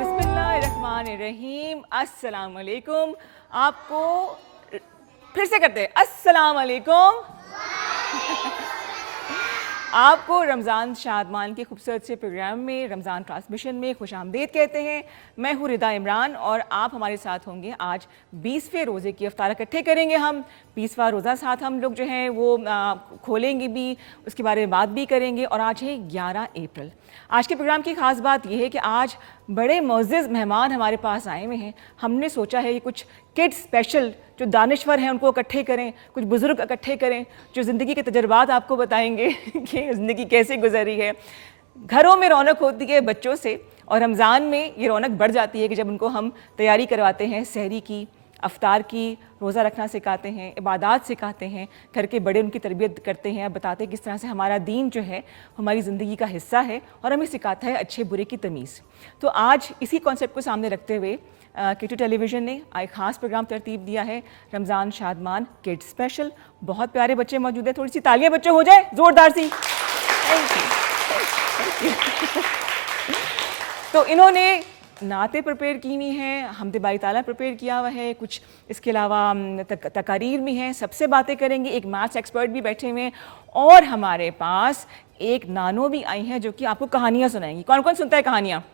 बिस्मिल्लाहिर्रहमानिर्रहीम। अस्सलाम वालेकुम। आपको फिर से करते हैं अस्सलाम वालेकुम। आपको रमज़ान शादमान के खूबसूरत से प्रोग्राम में रमज़ान ट्रांसमिशन में खुश आमदीद कहते हैं। मैं हूँ रिदा इमरान और आप हमारे साथ होंगे। आज 20वें रोज़े की इफ्तार इकट्ठे करेंगे हम। 20वां रोज़ा साथ हम लोग जो हैं वो खोलेंगे भी, उसके बारे में बात भी करेंगे। और आज है 11 अप्रैल। आज के प्रोग्राम की ख़ास बात यह है कि आज बड़े मुअज़्ज़ज़ मेहमान हमारे पास आए हुए हैं। हमने सोचा है कि कुछ किड्स स्पेशल जो दानिश्वर हैं उनको इकट्ठे करें, कुछ बुज़ुर्ग इकट्ठे करें जो ज़िंदगी के तजुर्बात आपको बताएंगे कि ज़िंदगी कैसे गुजरी है। घरों में रौनक होती है बच्चों से और रमज़ान में ये रौनक बढ़ जाती है कि जब उनको हम तैयारी करवाते हैं सहरी की, अफ्तार की, रोज़ा रखना सिखाते हैं, इबादत सिखाते हैं, घर के बड़े उनकी तरबियत करते हैं, बताते हैं किस तरह से हमारा दीन जो है हमारी ज़िंदगी का हिस्सा है और हमें सिखाता है अच्छे बुरे की तमीज़। तो आज इसी कॉन्सेप्ट को सामने रखते हुए K2 टेलीविज़न ने एक ख़ास प्रोग्राम तरतीब दिया है, रमज़ान शादमान किड्स स्पेशल। बहुत प्यारे बच्चे मौजूद हैं, थोड़ी सी तालियां बच्चे हो जाए ज़ोरदार सी। Thank you. तो इन्होंने नाते प्रिपेयर की हुई हैं, हमद बारी ताला प्रिपेयर किया हुआ है, कुछ इसके अलावा तकारीर भी हैं, सबसे बातें करेंगे। एक मैथ्स एक्सपर्ट भी बैठे हुए हैं और हमारे पास एक नानो भी आई हैं जो कि आपको कहानियाँ सुनाएंगी। कौन कौन सुनता है कहानियाँ?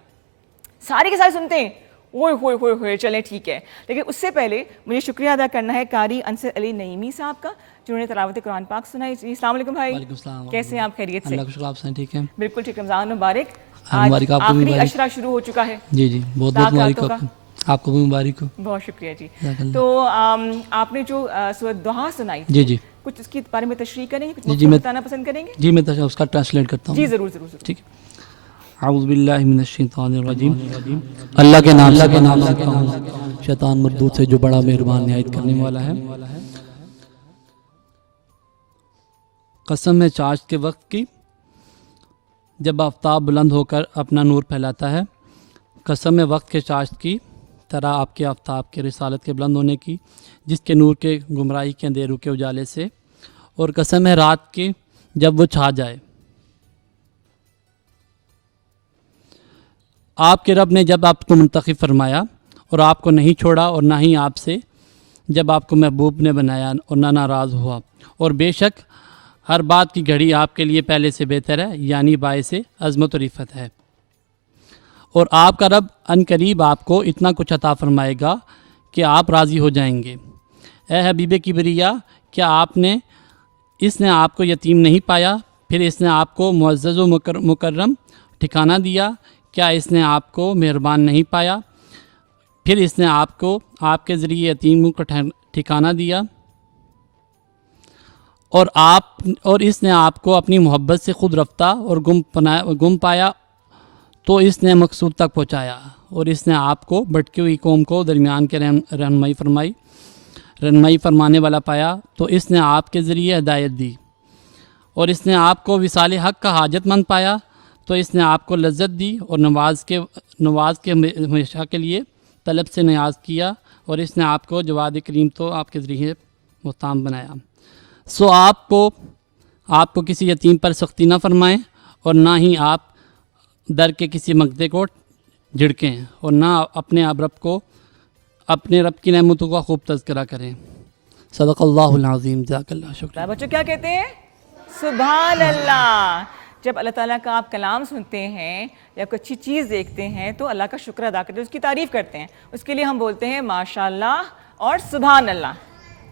सारे के सारे सुनते हैं? ओए होए होए होए, चलें ठीक है। लेकिन उससे पहले मुझे शुक्रिया अदा करना है कारी अंसर अली नईमी साहब का, जिन्होंने तिलावत कुरान पाक सुनाई। अस्सलाम वालेकुम भाई। वालेकुम सलाम। कैसे हैं आप? खैरियत से? अल्लाह का शुक्र, आप सुनाएं? ठीक है, बिल्कुल ठीक। रमज़ान मुबारक। मुबारक, आज आपको भी आखिरी मुबारक। अशरा शुरू हो चुका है। जी जी, बहुत बहुत मुबारक हो आपको भी मुबारक हो। बहुत शुक्रिया जी। जज़ाकल्लाह। तो आपने जो सूरत दुहा सुनाई थी, जी जी कुछ उसके बारे में तशरीह करेंगे, कुछ जी जी, मैं बताना पसंद करेंगे? जी मैं तो उसका ट्रांसलेट करता हूँ। जी ज़रूर ज़रूर ज़रूर। ठीक है। आऊज़ु बिल्लाहि मिनश शैतानिर रजीम। अल्लाह के नाम से कहता हूँ, शैतान मरदूद से जो बड़ा मेहरबान निहायत करने वाला है। कसम है चाश के वक्त की, जब आफ्ताब बुलंद होकर अपना नूर फैलाता है। कसम है वक्त के चाश की तरह आपके आफ्ताब के रिसालत के बुलंद होने की, जिसके नूर के गुमराही के अंधेरों के उजाले से। और कसम है रात की जब वो छा जाए। आपके रब ने जब आपको मुंतखब फरमाया और आपको नहीं छोड़ा, और ना ही आपसे जब आपको महबूब ने बनाया और ना नाराज़ हुआ। और बेशक हर बात की घड़ी आपके लिए पहले से बेहतर है, यानी बायसे अज़मत और रिफ़त है। और आपका रब अनकरीब आपको इतना कुछ अता फरमाएगा कि आप राज़ी हो जाएंगे। ए हबीब किबरिया, क्या इसने आपको यतीम नहीं पाया, फिर इसने आपको मुअज़्ज़ज़ व मुकर्रम ठिकाना दिया। क्या इसने आपको मेहरबान नहीं पाया, फिर इसने आपको आपके ज़रिए यतीमों को ठिकाना दिया। और इसने आपको अपनी मोहब्बत से खुद रफ्ता और गुम पाया, तो इसने मकसूद तक पहुँचाया। और इसने आपको भटकी हुई कौम को दरमियान के रहनुमाई फरमाने वाला पाया, तो इसने आपके ज़रिए हिदायत दी। और इसने आपको विसाल हक़ का हाजतमंद पाया, तो इसने आपको लज्जत दी। और नवाज के हमेशा के लिए तलब से न्याज किया। और इसने आपको जवाद करीम तो आपके ज़रिए मुस्ताम बनाया। सो आपको किसी यतीम पर सख्ती ना फरमाएं, और ना ही आप दर के किसी मकदे को झिड़कें, और ना अपने रब की नेमतों का खूब तज़किरा करें। सदक़ल्लाहुल अज़ीम। जज़ाकल्लाह। शुक्रिया। बच्चों क्या कहते हैं? सुभान अल्लाह। जब अल्लाह ताला का आप कलाम सुनते हैं या कोई अच्छी चीज़ देखते हैं तो अल्लाह का शुक्र अदा करते हैं, उसकी तारीफ़ करते हैं। उसके लिए हम बोलते हैं माशाअल्लाह और सुभान अल्लाह।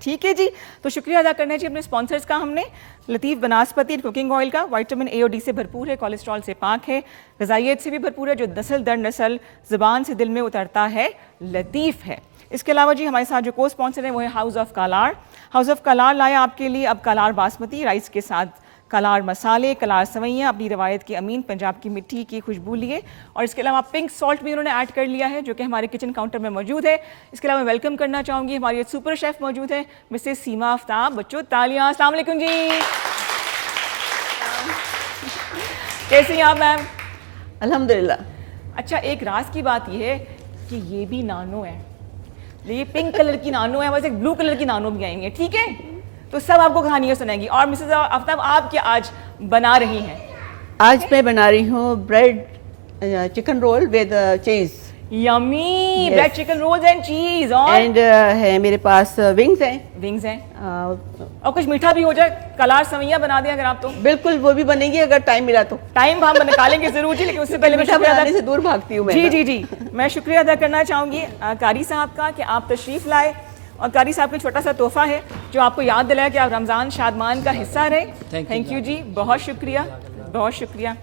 ठीक है जी। तो शुक्रिया अदा करना चाहिए अपने स्पॉन्सर्स का। हमने लतीफ़ बनास्पति कुकिंग ऑयल का, विटामिन ए और डी से भरपूर है, कोलेस्ट्रॉल से पाक है, ग़िज़ाइयत से भी भरपूर है, जो नस्ल दर नस्ल ज़ुबान से दिल में उतरता है, लतीफ़ है। इसके अलावा जी हमारे साथ जो को स्पॉन्सर है वो है house of colour. House of colour लाया आपके लिए अब कालार बासमती राइस के साथ कालार मसाले, कालार सवैयाँ, अपनी रवायत की अमीन पंजाब की मिट्टी की खुशबू लिए। और इसके अलावा पिंक सॉल्ट भी उन्होंने ऐड कर लिया है, जो कि हमारे किचन काउंटर में मौजूद है। इसके अलावा मैं वेलकम करना चाहूँगी हमारी सुपर शेफ़ मौजूद है मिसेस सीमा आफ्ताब। बच्चों तालियां। अस्सलाम वालेकुम जी। कैसी हैं आप मैम? अल्हम्दुलिल्लाह। अच्छा, एक राज की बात यह है कि ये भी नानो है, ये पिंक कलर की नानो है, वैसे ब्लू कलर की नानो भी आई है। ठीक है, तो सब आपको कहानियाँ सुनाएंगी। और मिसेस आफ्ताब, आप क्या आज बना रही हैं? आज मैं बना रही हूँ bread chicken roll with cheese. Yummy. Bread chicken rolls and cheese. और है मेरे पास विंग्स हैं। और कुछ मीठा भी हो जाए, कलार सवैयाँ बना दें अगर आप तो। बिल्कुल, वो भी बनेगी अगर टाइम मिला तो। टाइम हम निकालेंगे जरूर जी, लेकिन उससे पहले मैं मीठा बनाने से दूर भागती हूँ मैं। जी जी जी, मैं शुक्रिया अदा करना चाहूँगी कारी साहब का कि आप तशरीफ़ लाए। और कारी साहब का छोटा सा तोहफा है जो आपको याद दिलाया कि आप रमज़ान शादमान का हिस्सा रहे। थैंक यू जी, बहुत शुक्रिया, बहुत शुक्रिया।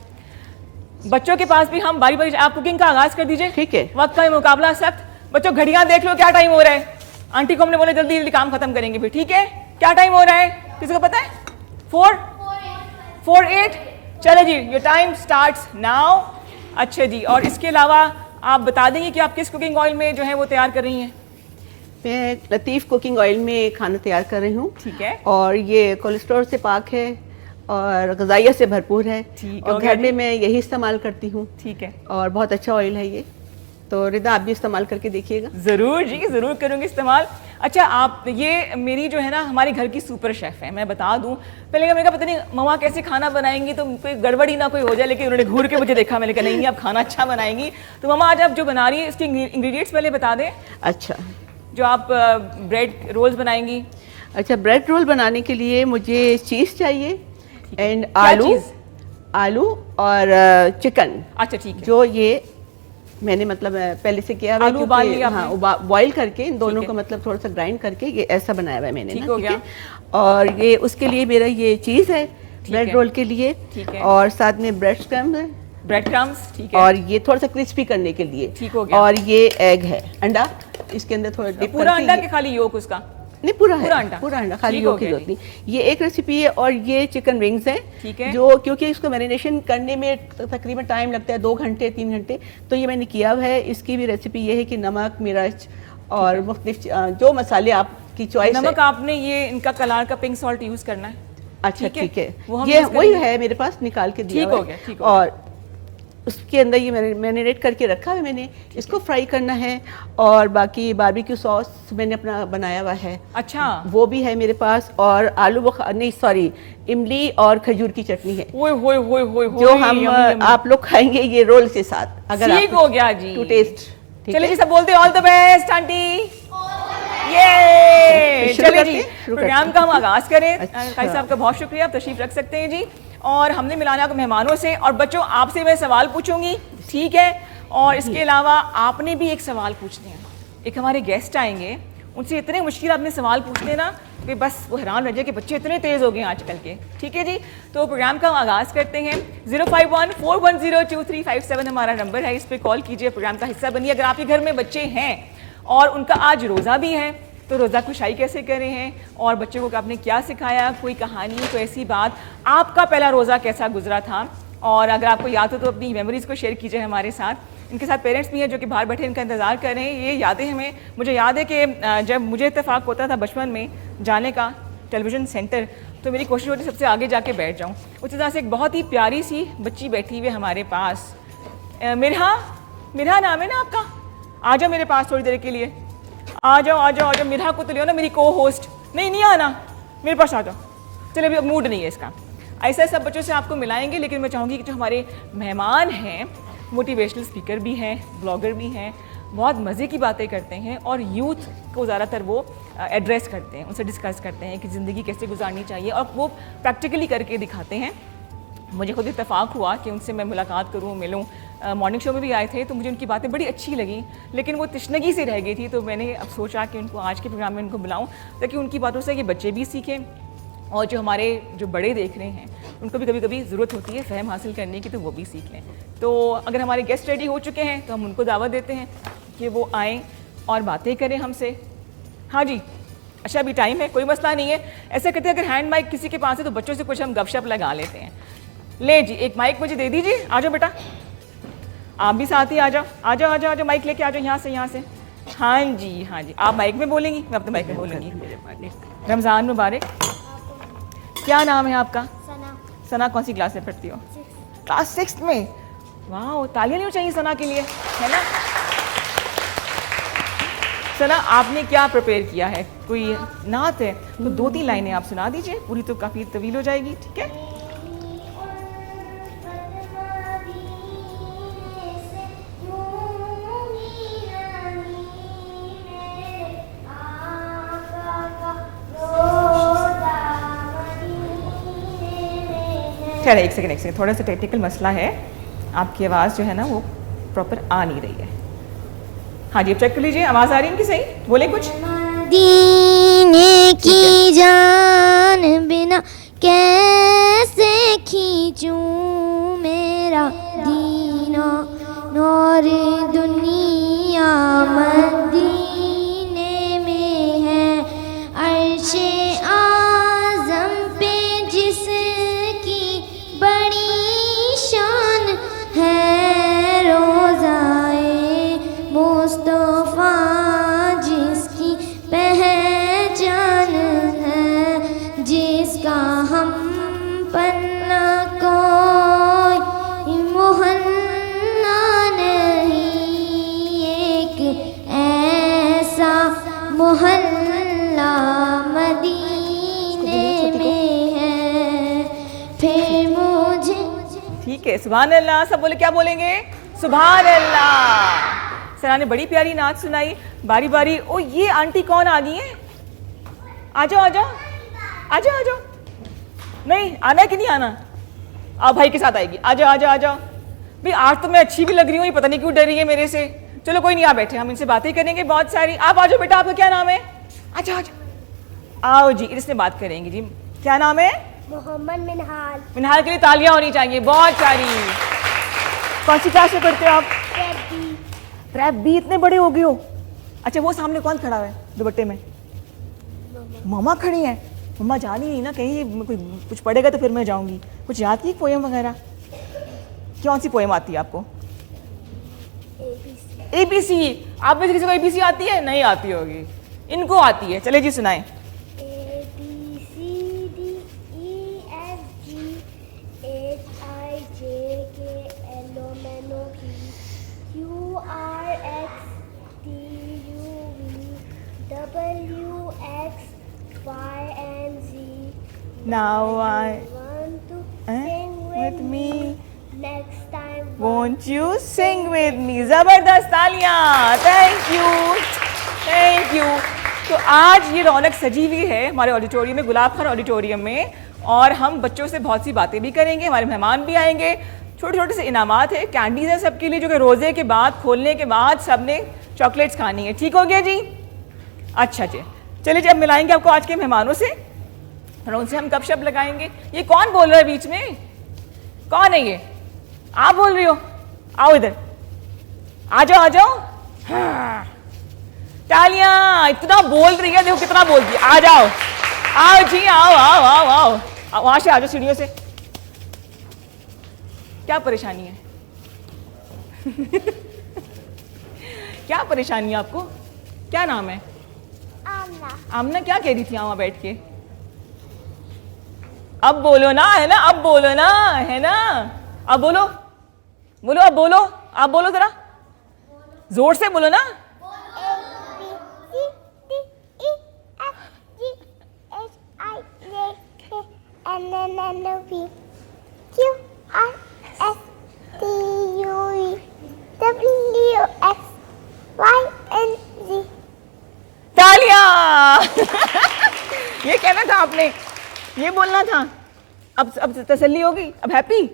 बच्चों के पास भी हम बारी बारी, आप कुकिंग का आगाज कर दीजिए। ठीक है। वक्त का मुकाबला सख्त। बच्चों घड़ियां देख लो क्या टाइम हो रहा है। आंटी को हमने बोले जल्दी जल्दी काम खत्म करेंगे फिर। ठीक है, क्या टाइम हो रहा है? किसी को पता है? 4:08। चले जी, योर टाइम स्टार्ट्स नाउ। अच्छा जी, और इसके अलावा आप बता देंगे कि आप किस कुकिंग ऑयल में जो है वो तैयार कर रही हैं? मैं लतीफ़ कुकिंग ऑयल में खाना तैयार कर रही हूँ। ठीक है। और ये कोलेस्ट्रॉल से पाक है और ग़िज़ाइयत से भरपूर है। ठीक और घर में मैं यही इस्तेमाल करती हूँ। ठीक है। और बहुत अच्छा ऑयल है ये। तो रिदा आप भी इस्तेमाल करके देखिएगा। ज़रूर जी, ज़रूर करूँगी इस्तेमाल। अच्छा, आप ये मेरी जो है ना हमारे घर की सुपर शेफ़ है, मैं बता दूं। पहले मैंने कहा पता नहीं मम्मा कैसे खाना बनाएंगी तो कोई गड़बड़ी ना कोई हो जाए, लेकिन उन्होंने घूर के मुझे देखा, मैंने कहा नहीं आप खाना अच्छा बनाएंगी। तो मम्मा आज आप जो बना रही है इसके इंग्रेडिएंट्स पहले बता दें। अच्छा, जो आप ब्रेड रोल्स बनाएंगी। अच्छा, ब्रेड रोल बनाने के लिए मुझे चीज़ चाहिए एंड क्या चीज़? आलू और चिकन। अच्छा ठीक है। जो ये मैंने मतलब पहले से किया हुआ है, आलू उबाल क्योंकि लिया हाँ बॉईल करके इन दोनों है। को मतलब थोड़ा सा ग्राइंड करके ये ऐसा बनाया हुआ है मैंने ठीक ना, हो ठीक गया। है। और ये उसके लिए मेरा ये चीज़ है ब्रेड है। रोल के लिए, ठीक है। और साथ में ब्रेड क्रम्ब है, ब्रेड क्रम्स, ठीक है। और ये थोड़ा सा क्रिस्पी करने के लिए, ठीक हो गया। और ये एग है, अंडा इसके अंदर थोड़ा डिप पूरा करके अंडा ये- के खाली योक उसका? नहीं पूरा है, पूरा अंडा। खाली ठीक योग हो की गया जरूरत नहीं। ये एक रेसिपी है, और ये चिकन विंग्स है, ठीक है। जो क्योंकि इसको मैरिनेशन करने में तकरीबन टाइम लगता है 2 घंटे 3 घंटे, तो ये मैंने किया हुआ है। इसकी भी रेसिपी ये है कि नमक, मिर्च और मुख्तलिफ जो मसाले आपकी चॉइस है। नमक आपने ये इनका कलार का पिंक सॉल्ट यूज करना है। अच्छा ठीक है। ठीक है, वो हम ये use वही करेंगे। है मेरे पास, निकाल के दिया ठीक हुआ हो है। गया, ठीक हो गया। और उसके अंदर ये मैरिनेट करके रखा है मैंने, इसको फ्राई करना है। और बाकी बारबेक्यू सॉस मैंने अपना बनाया हुआ है, अच्छा, वो भी है मेरे पास। और आलू नहीं सॉरी, इमली और खजूर की चटनी है, ओए होए होए होए जो होए, हम यम्मी, यम्मी। आप लोग खाएंगे ये रोल के साथ, अगर ठीक हो गया जी। To test. चलिए जी, सब बोलते ऑल द बेस्ट आंटी। ये शुरू चलिए करते जी, हैं? शुरू प्रोग्राम करते का हम आगाज करें। अच्छा। काई साहब का बहुत शुक्रिया, आप तशरीफ रख सकते हैं जी। और हमने मिलाना को मेहमानों से, और बच्चों आपसे मैं सवाल पूछूंगी, ठीक है? और इसके अलावा आपने भी एक सवाल पूछने हैं। एक हमारे गेस्ट आएंगे, उनसे इतने मुश्किल आपने सवाल पूछने ना कि बस वो हैरान रह जाए कि बच्चे इतने तेज़ हो गए हैं आजकल के। ठीक है जी, तो प्रोग्राम का हम आगाज़ करते हैं। 05141022357 हमारा नंबर है, इस पर कॉल कीजिए, प्रोग्राम का हिस्सा बनिए। अगर आपके घर में बच्चे हैं और उनका आज रोज़ा भी है, तो रोज़ा खुशाई कैसे करे हैं, और बच्चों को आपने क्या सिखाया, कोई कहानी, कोई ऐसी बात, आपका पहला रोज़ा कैसा गुजरा था, और अगर आपको याद हो तो अपनी मेमोरीज़ को शेयर कीजिए हमारे साथ। इनके साथ पेरेंट्स भी हैं जो कि बाहर बैठे इनका इंतज़ार कर रहे हैं। ये यादें हमें, मुझे याद है कि जब मुझे इत्तेफाक होता था बचपन में जाने का टेलीविज़न सेंटर, तो मेरी कोशिश होती सबसे आगे जाके बैठ जाऊँ। उसी तरह से एक बहुत ही प्यारी सी बच्ची बैठी हुई है हमारे पास, मिरहा नाम है ना आपका, आ जाओ मेरे पास थोड़ी देर के लिए, आ जाओ आ जाओ आ जाओ। मिरहा को तो लियो ना, मेरी को होस्ट। नहीं आना, मेरे पास आ जाओ। चलिए, अभी मूड नहीं है इसका। ऐसा सब बच्चों से आपको मिलाएंगे, लेकिन मैं चाहूँगी कि जो हमारे मेहमान हैं, मोटिवेशनल स्पीकर भी हैं, ब्लॉगर भी हैं, बहुत मज़े की बातें करते हैं, और यूथ को ज़्यादातर वो एड्रेस करते हैं, उनसे डिस्कस करते हैं कि ज़िंदगी कैसे गुजारनी चाहिए, और वो प्रैक्टिकली करके दिखाते हैं। मुझे खुद इत्तेफाक हुआ कि उनसे मैं मुलाकात करूँ, मिलूँ। मॉर्निंग शो में भी आए थे, तो मुझे उनकी बातें बड़ी अच्छी लगी, लेकिन वो तिश्नगी से रह गई थी। तो मैंने अब सोचा कि उनको आज के प्रोग्राम में उनको बुलाऊँ, ताकि उनकी बातों से ये बच्चे भी सीखें, और जो हमारे जो बड़े देख रहे हैं उनको भी कभी कभी ज़रूरत होती है फ़हम हासिल करने की, तो वो भी सीख लें। तो अगर हमारे गेस्ट रेडी हो चुके हैं तो हम उनको दावत देते हैं कि वो आएँ और बातें करें हमसे। हाँ जी, अच्छा अभी टाइम है, कोई मसला नहीं है। ऐसा करते हैं, अगर हैंड माइक किसी के पास है तो बच्चों से कुछ हम गपशप लगा लेते हैं। ले जी, एक माइक मुझे दे दीजिए। आ जाओ बेटा, आप भी साथ ही आ जाओ, आ जाओ आ जाओ आ जाओ, माइक लेके आ जाओ, यहाँ से। हाँ जी हाँ जी, आप माइक में बोलेंगी, मैं अपने माइक में बोलूँगी। रमज़ान मुबारक। क्या नाम है आपका? सना। कौन सी क्लास में पढ़ती हो? क्लास 6 में। वाह, तालियां नहीं हो चाहिए सना के लिए, है ना? सना, आपने क्या प्रिपेयर किया है? कोई नात है तो 2-3 लाइनें आप सुना दीजिए, पूरी तो काफ़ी तवील हो जाएगी। ठीक है? चलिए एक सेकंड, थोड़ा सा टेक्निकल मसला है, आपकी आवाज़ जो है ना वो प्रॉपर आ नहीं रही है। हाँ जी, अब चेक कर लीजिए, आवाज़ आ रही है इनकी सही? बोले कुछ। दीने की जान बिना कैसे खींचूं मेरा दीना, नौर दुनिया मदीने में है, अर्शे आज़म पे जिसकी बड़ी शान है, रोज़ाए मुस्तफ़ा जिसकी पहचान है, जिसका हम पन फिर मुझे ठीक है, सुभान अल्लाह। सब बोले, क्या बोलेंगे? सुभान अल्लाह। सना ने बड़ी प्यारी नाच सुनाई। बारी बारी। ओ ये आंटी कौन आ गई है? आ जाओ आ जाओ आ जाओ आ जाओ। नहीं आना है कि नहीं आना? आप भाई के साथ आएगी। आ जाओ आ जाओ आ जाओ। भाई आज तो मैं अच्छी भी लग रही हूँ, ये पता नहीं क्यों डर रही है मेरे से। चलो कोई नहीं, आप बैठे, हम इनसे बातें करेंगे बहुत सारी। आप आ जाओ बेटा, आपका क्या नाम है? आ जाओ आ जाओ। आओ जी, इससे बात करेंगे जी। क्या नाम है? मोहम्मद मिनहाल। मिनहाल के लिए तालियां होनी चाहिए बहुत सारी। कौन सी क्लास में पढ़ते हो आप? Prep B. इतने बड़े हो गए हो? अच्छा, वो सामने कौन खड़ा है दुपट्टे में? मामा खड़ी हैं। मम्मा जानी नहीं ना कहीं, कोई कुछ पढ़ेगा तो फिर मैं जाऊंगी। कुछ याद की पोएम वगैरह? कौन सी पोएम आती है आपको? ABC। आप में से किसी को ABC आती है? नहीं आती होगी, इनको आती है। चले जी सुनाएं। Now I with me. Next time Won't you sing with me? जबरदस्त तालियां। Thank you. तो आज ये रौनक सजी हुई है हमारे ऑडिटोरियम में, गुलाब खान ऑडिटोरियम में, और हम बच्चों से बहुत सी बातें भी करेंगे। हमारे मेहमान भी आएंगे। छोटे छोटे से इनामात है, कैंडीज है सबके लिए, जो कि रोजे के बाद, खोलने के बाद सबने चॉकलेट्स खानी है। ठीक हो गया जी? अच्छा जी, चलिए जब मिलाएंगे आपको आज के मेहमानों से और उनसे हम गपशप लगाएंगे। ये कौन बोल रहा है बीच में? कौन है ये? आप बोल रही हो? आओ इधर, आ जाओ आ जाओ। हाँ। तालियां। इतना बोल रही है, देखो कितना बोलती है। आ जाओ, आओ जी, आओ आओ आओ आओ, वहां से आ जाओ, सीढ़ियों से। क्या परेशानी है? क्या परेशानी है आपको? क्या नाम है? आमना। आमना क्या कह रही थी वहां बैठ के? अब बोलो ना, है ना? अब बोलो ना, है ना? अब बोलो बोलो, अब बोलो, आप बोलो जरा जोर से बोलो ना। तालियां। ये कहना था आपने, ये बोलना था। अब तसल्ली होगी, अब हैप्पी?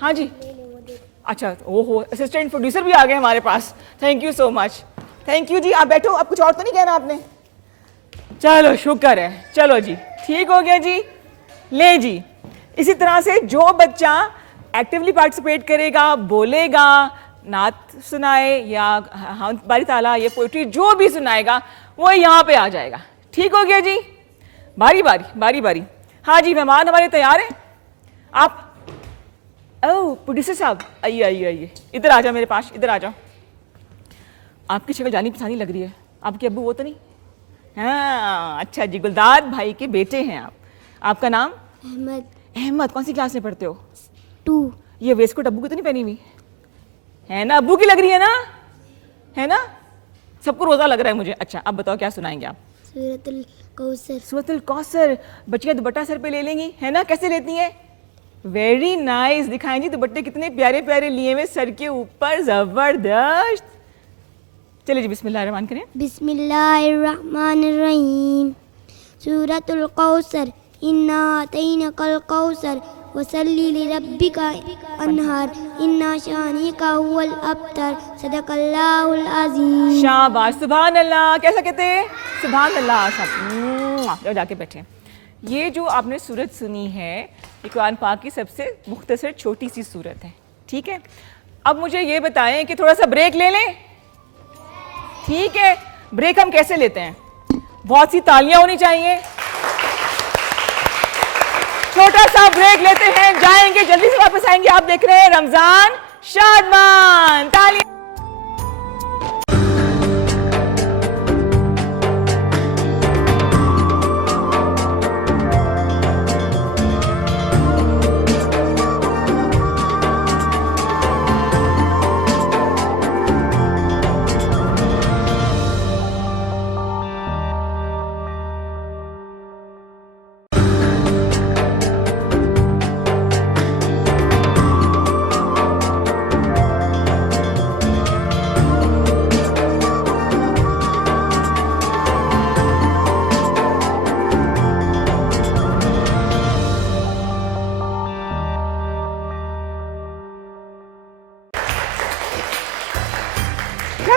हाँ जी। अच्छा, ओहो, असिस्टेंट प्रोड्यूसर भी आ गए हमारे पास। Thank you so much. Thank you जी। आप बैठो, अब कुछ और तो नहीं कहना आपने? चलो शुक्र है। चलो जी, ठीक हो गया जी। ले जी, इसी तरह से जो बच्चा एक्टिवली पार्टिसिपेट करेगा, बोलेगा, नात सुनाए या हाँ बारी ताला, ये पोइट्री जो भी सुनाएगा वो यहाँ पे आ जाएगा। ठीक हो गया जी? बारी बारी बारी बारी। हाँ जी, मेहमान हमारे तैयार हैं। आप ओह प्रोड्यूसर साहब, आइए आइए आइए, इधर आ जाओ मेरे पास, इधर आ जाओ। आपकी शक्ल जानी पहचानी लग रही है। आपके अब्बू वो तो नहीं? हाँ अच्छा जी, गुलदार भाई के बेटे हैं आप। आपका नाम? अहमद। अहमद। कौन सी क्लास में पढ़ते हो? 2। ये वेस्टकोट अब्बू की तो नहीं पहनी हुई है ना? अब्बू की लग रही है ना? है ना? सबको रोजा लग रहा है मुझे। अच्छा, अब बताओ क्या सुनाएंगे आप? सूरतुल कौसर। सूरतुल कौसर। बच्चियां दुपट्टा सर पे ले लेंगी, है ना? कैसे लेती हैं? Very nice. दिखाएं जी दुपट्टे कितने प्यारे प्यारे लिए हुए सर के ऊपर, जबरदस्त। चलिए जी, बिस्मिल्लाह रहमान करें। बिस्मिल्लाहिर्रहमानिर्रहीम। सूरतुल कौसर, इन्ना अतैनकल कौसर वसल्ली लिरब्बिका अनहर, इन्ना शानिका हुवल अब्तर, सदकल्लाहुल अज़ीम। शाबाश, सुभान अल्लाह। कैसा कहते हैं? सुभान अल्लाह। सब जाके बैठे। ये जो आपने सूरत सुनी है, ये कुरान पाक की सबसे मुख्तसर छोटी सी सूरत है। ठीक है, अब मुझे ये बताएं कि थोड़ा सा ब्रेक ले लें। ठीक है, ब्रेक हम कैसे लेते हैं? बहुत सी तालियां होनी चाहिए। छोटा सा ब्रेक लेते हैं, जाएंगे, जल्दी से वापस आएंगे। आप देख रहे हैं रमजान शादमान। तालियां।